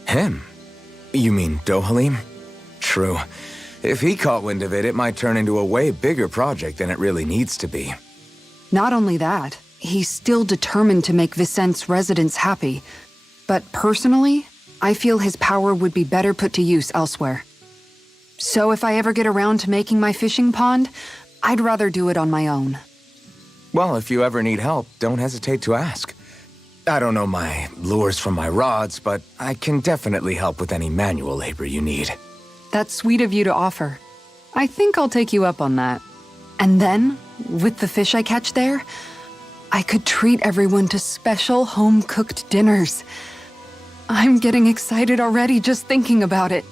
Him? You mean Dohalim? True. If he caught wind of it, it might turn into a way bigger project than it really needs to be. Not only that, he's still determined to make Vicente's residents happy. But personally, I feel his power would be better put to use elsewhere. So if I ever get around to making my fishing pond, I'd rather do it on my own. Well, if you ever need help, don't hesitate to ask. I don't know my lures from my rods, but I can definitely help with any manual labor you need. That's sweet of you to offer. I think I'll take you up on that. And then, with the fish I catch there, I could treat everyone to special home-cooked dinners. I'm getting excited already just thinking about it.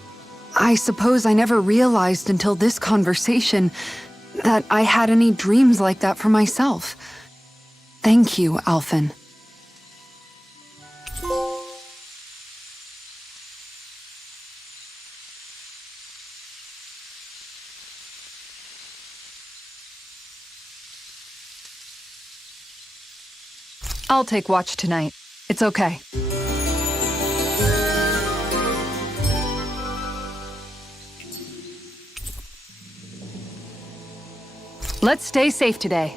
I suppose I never realized until this conversation that I had any dreams like that for myself. Thank you, Alphen. I'll take watch tonight. It's okay. Let's stay safe today.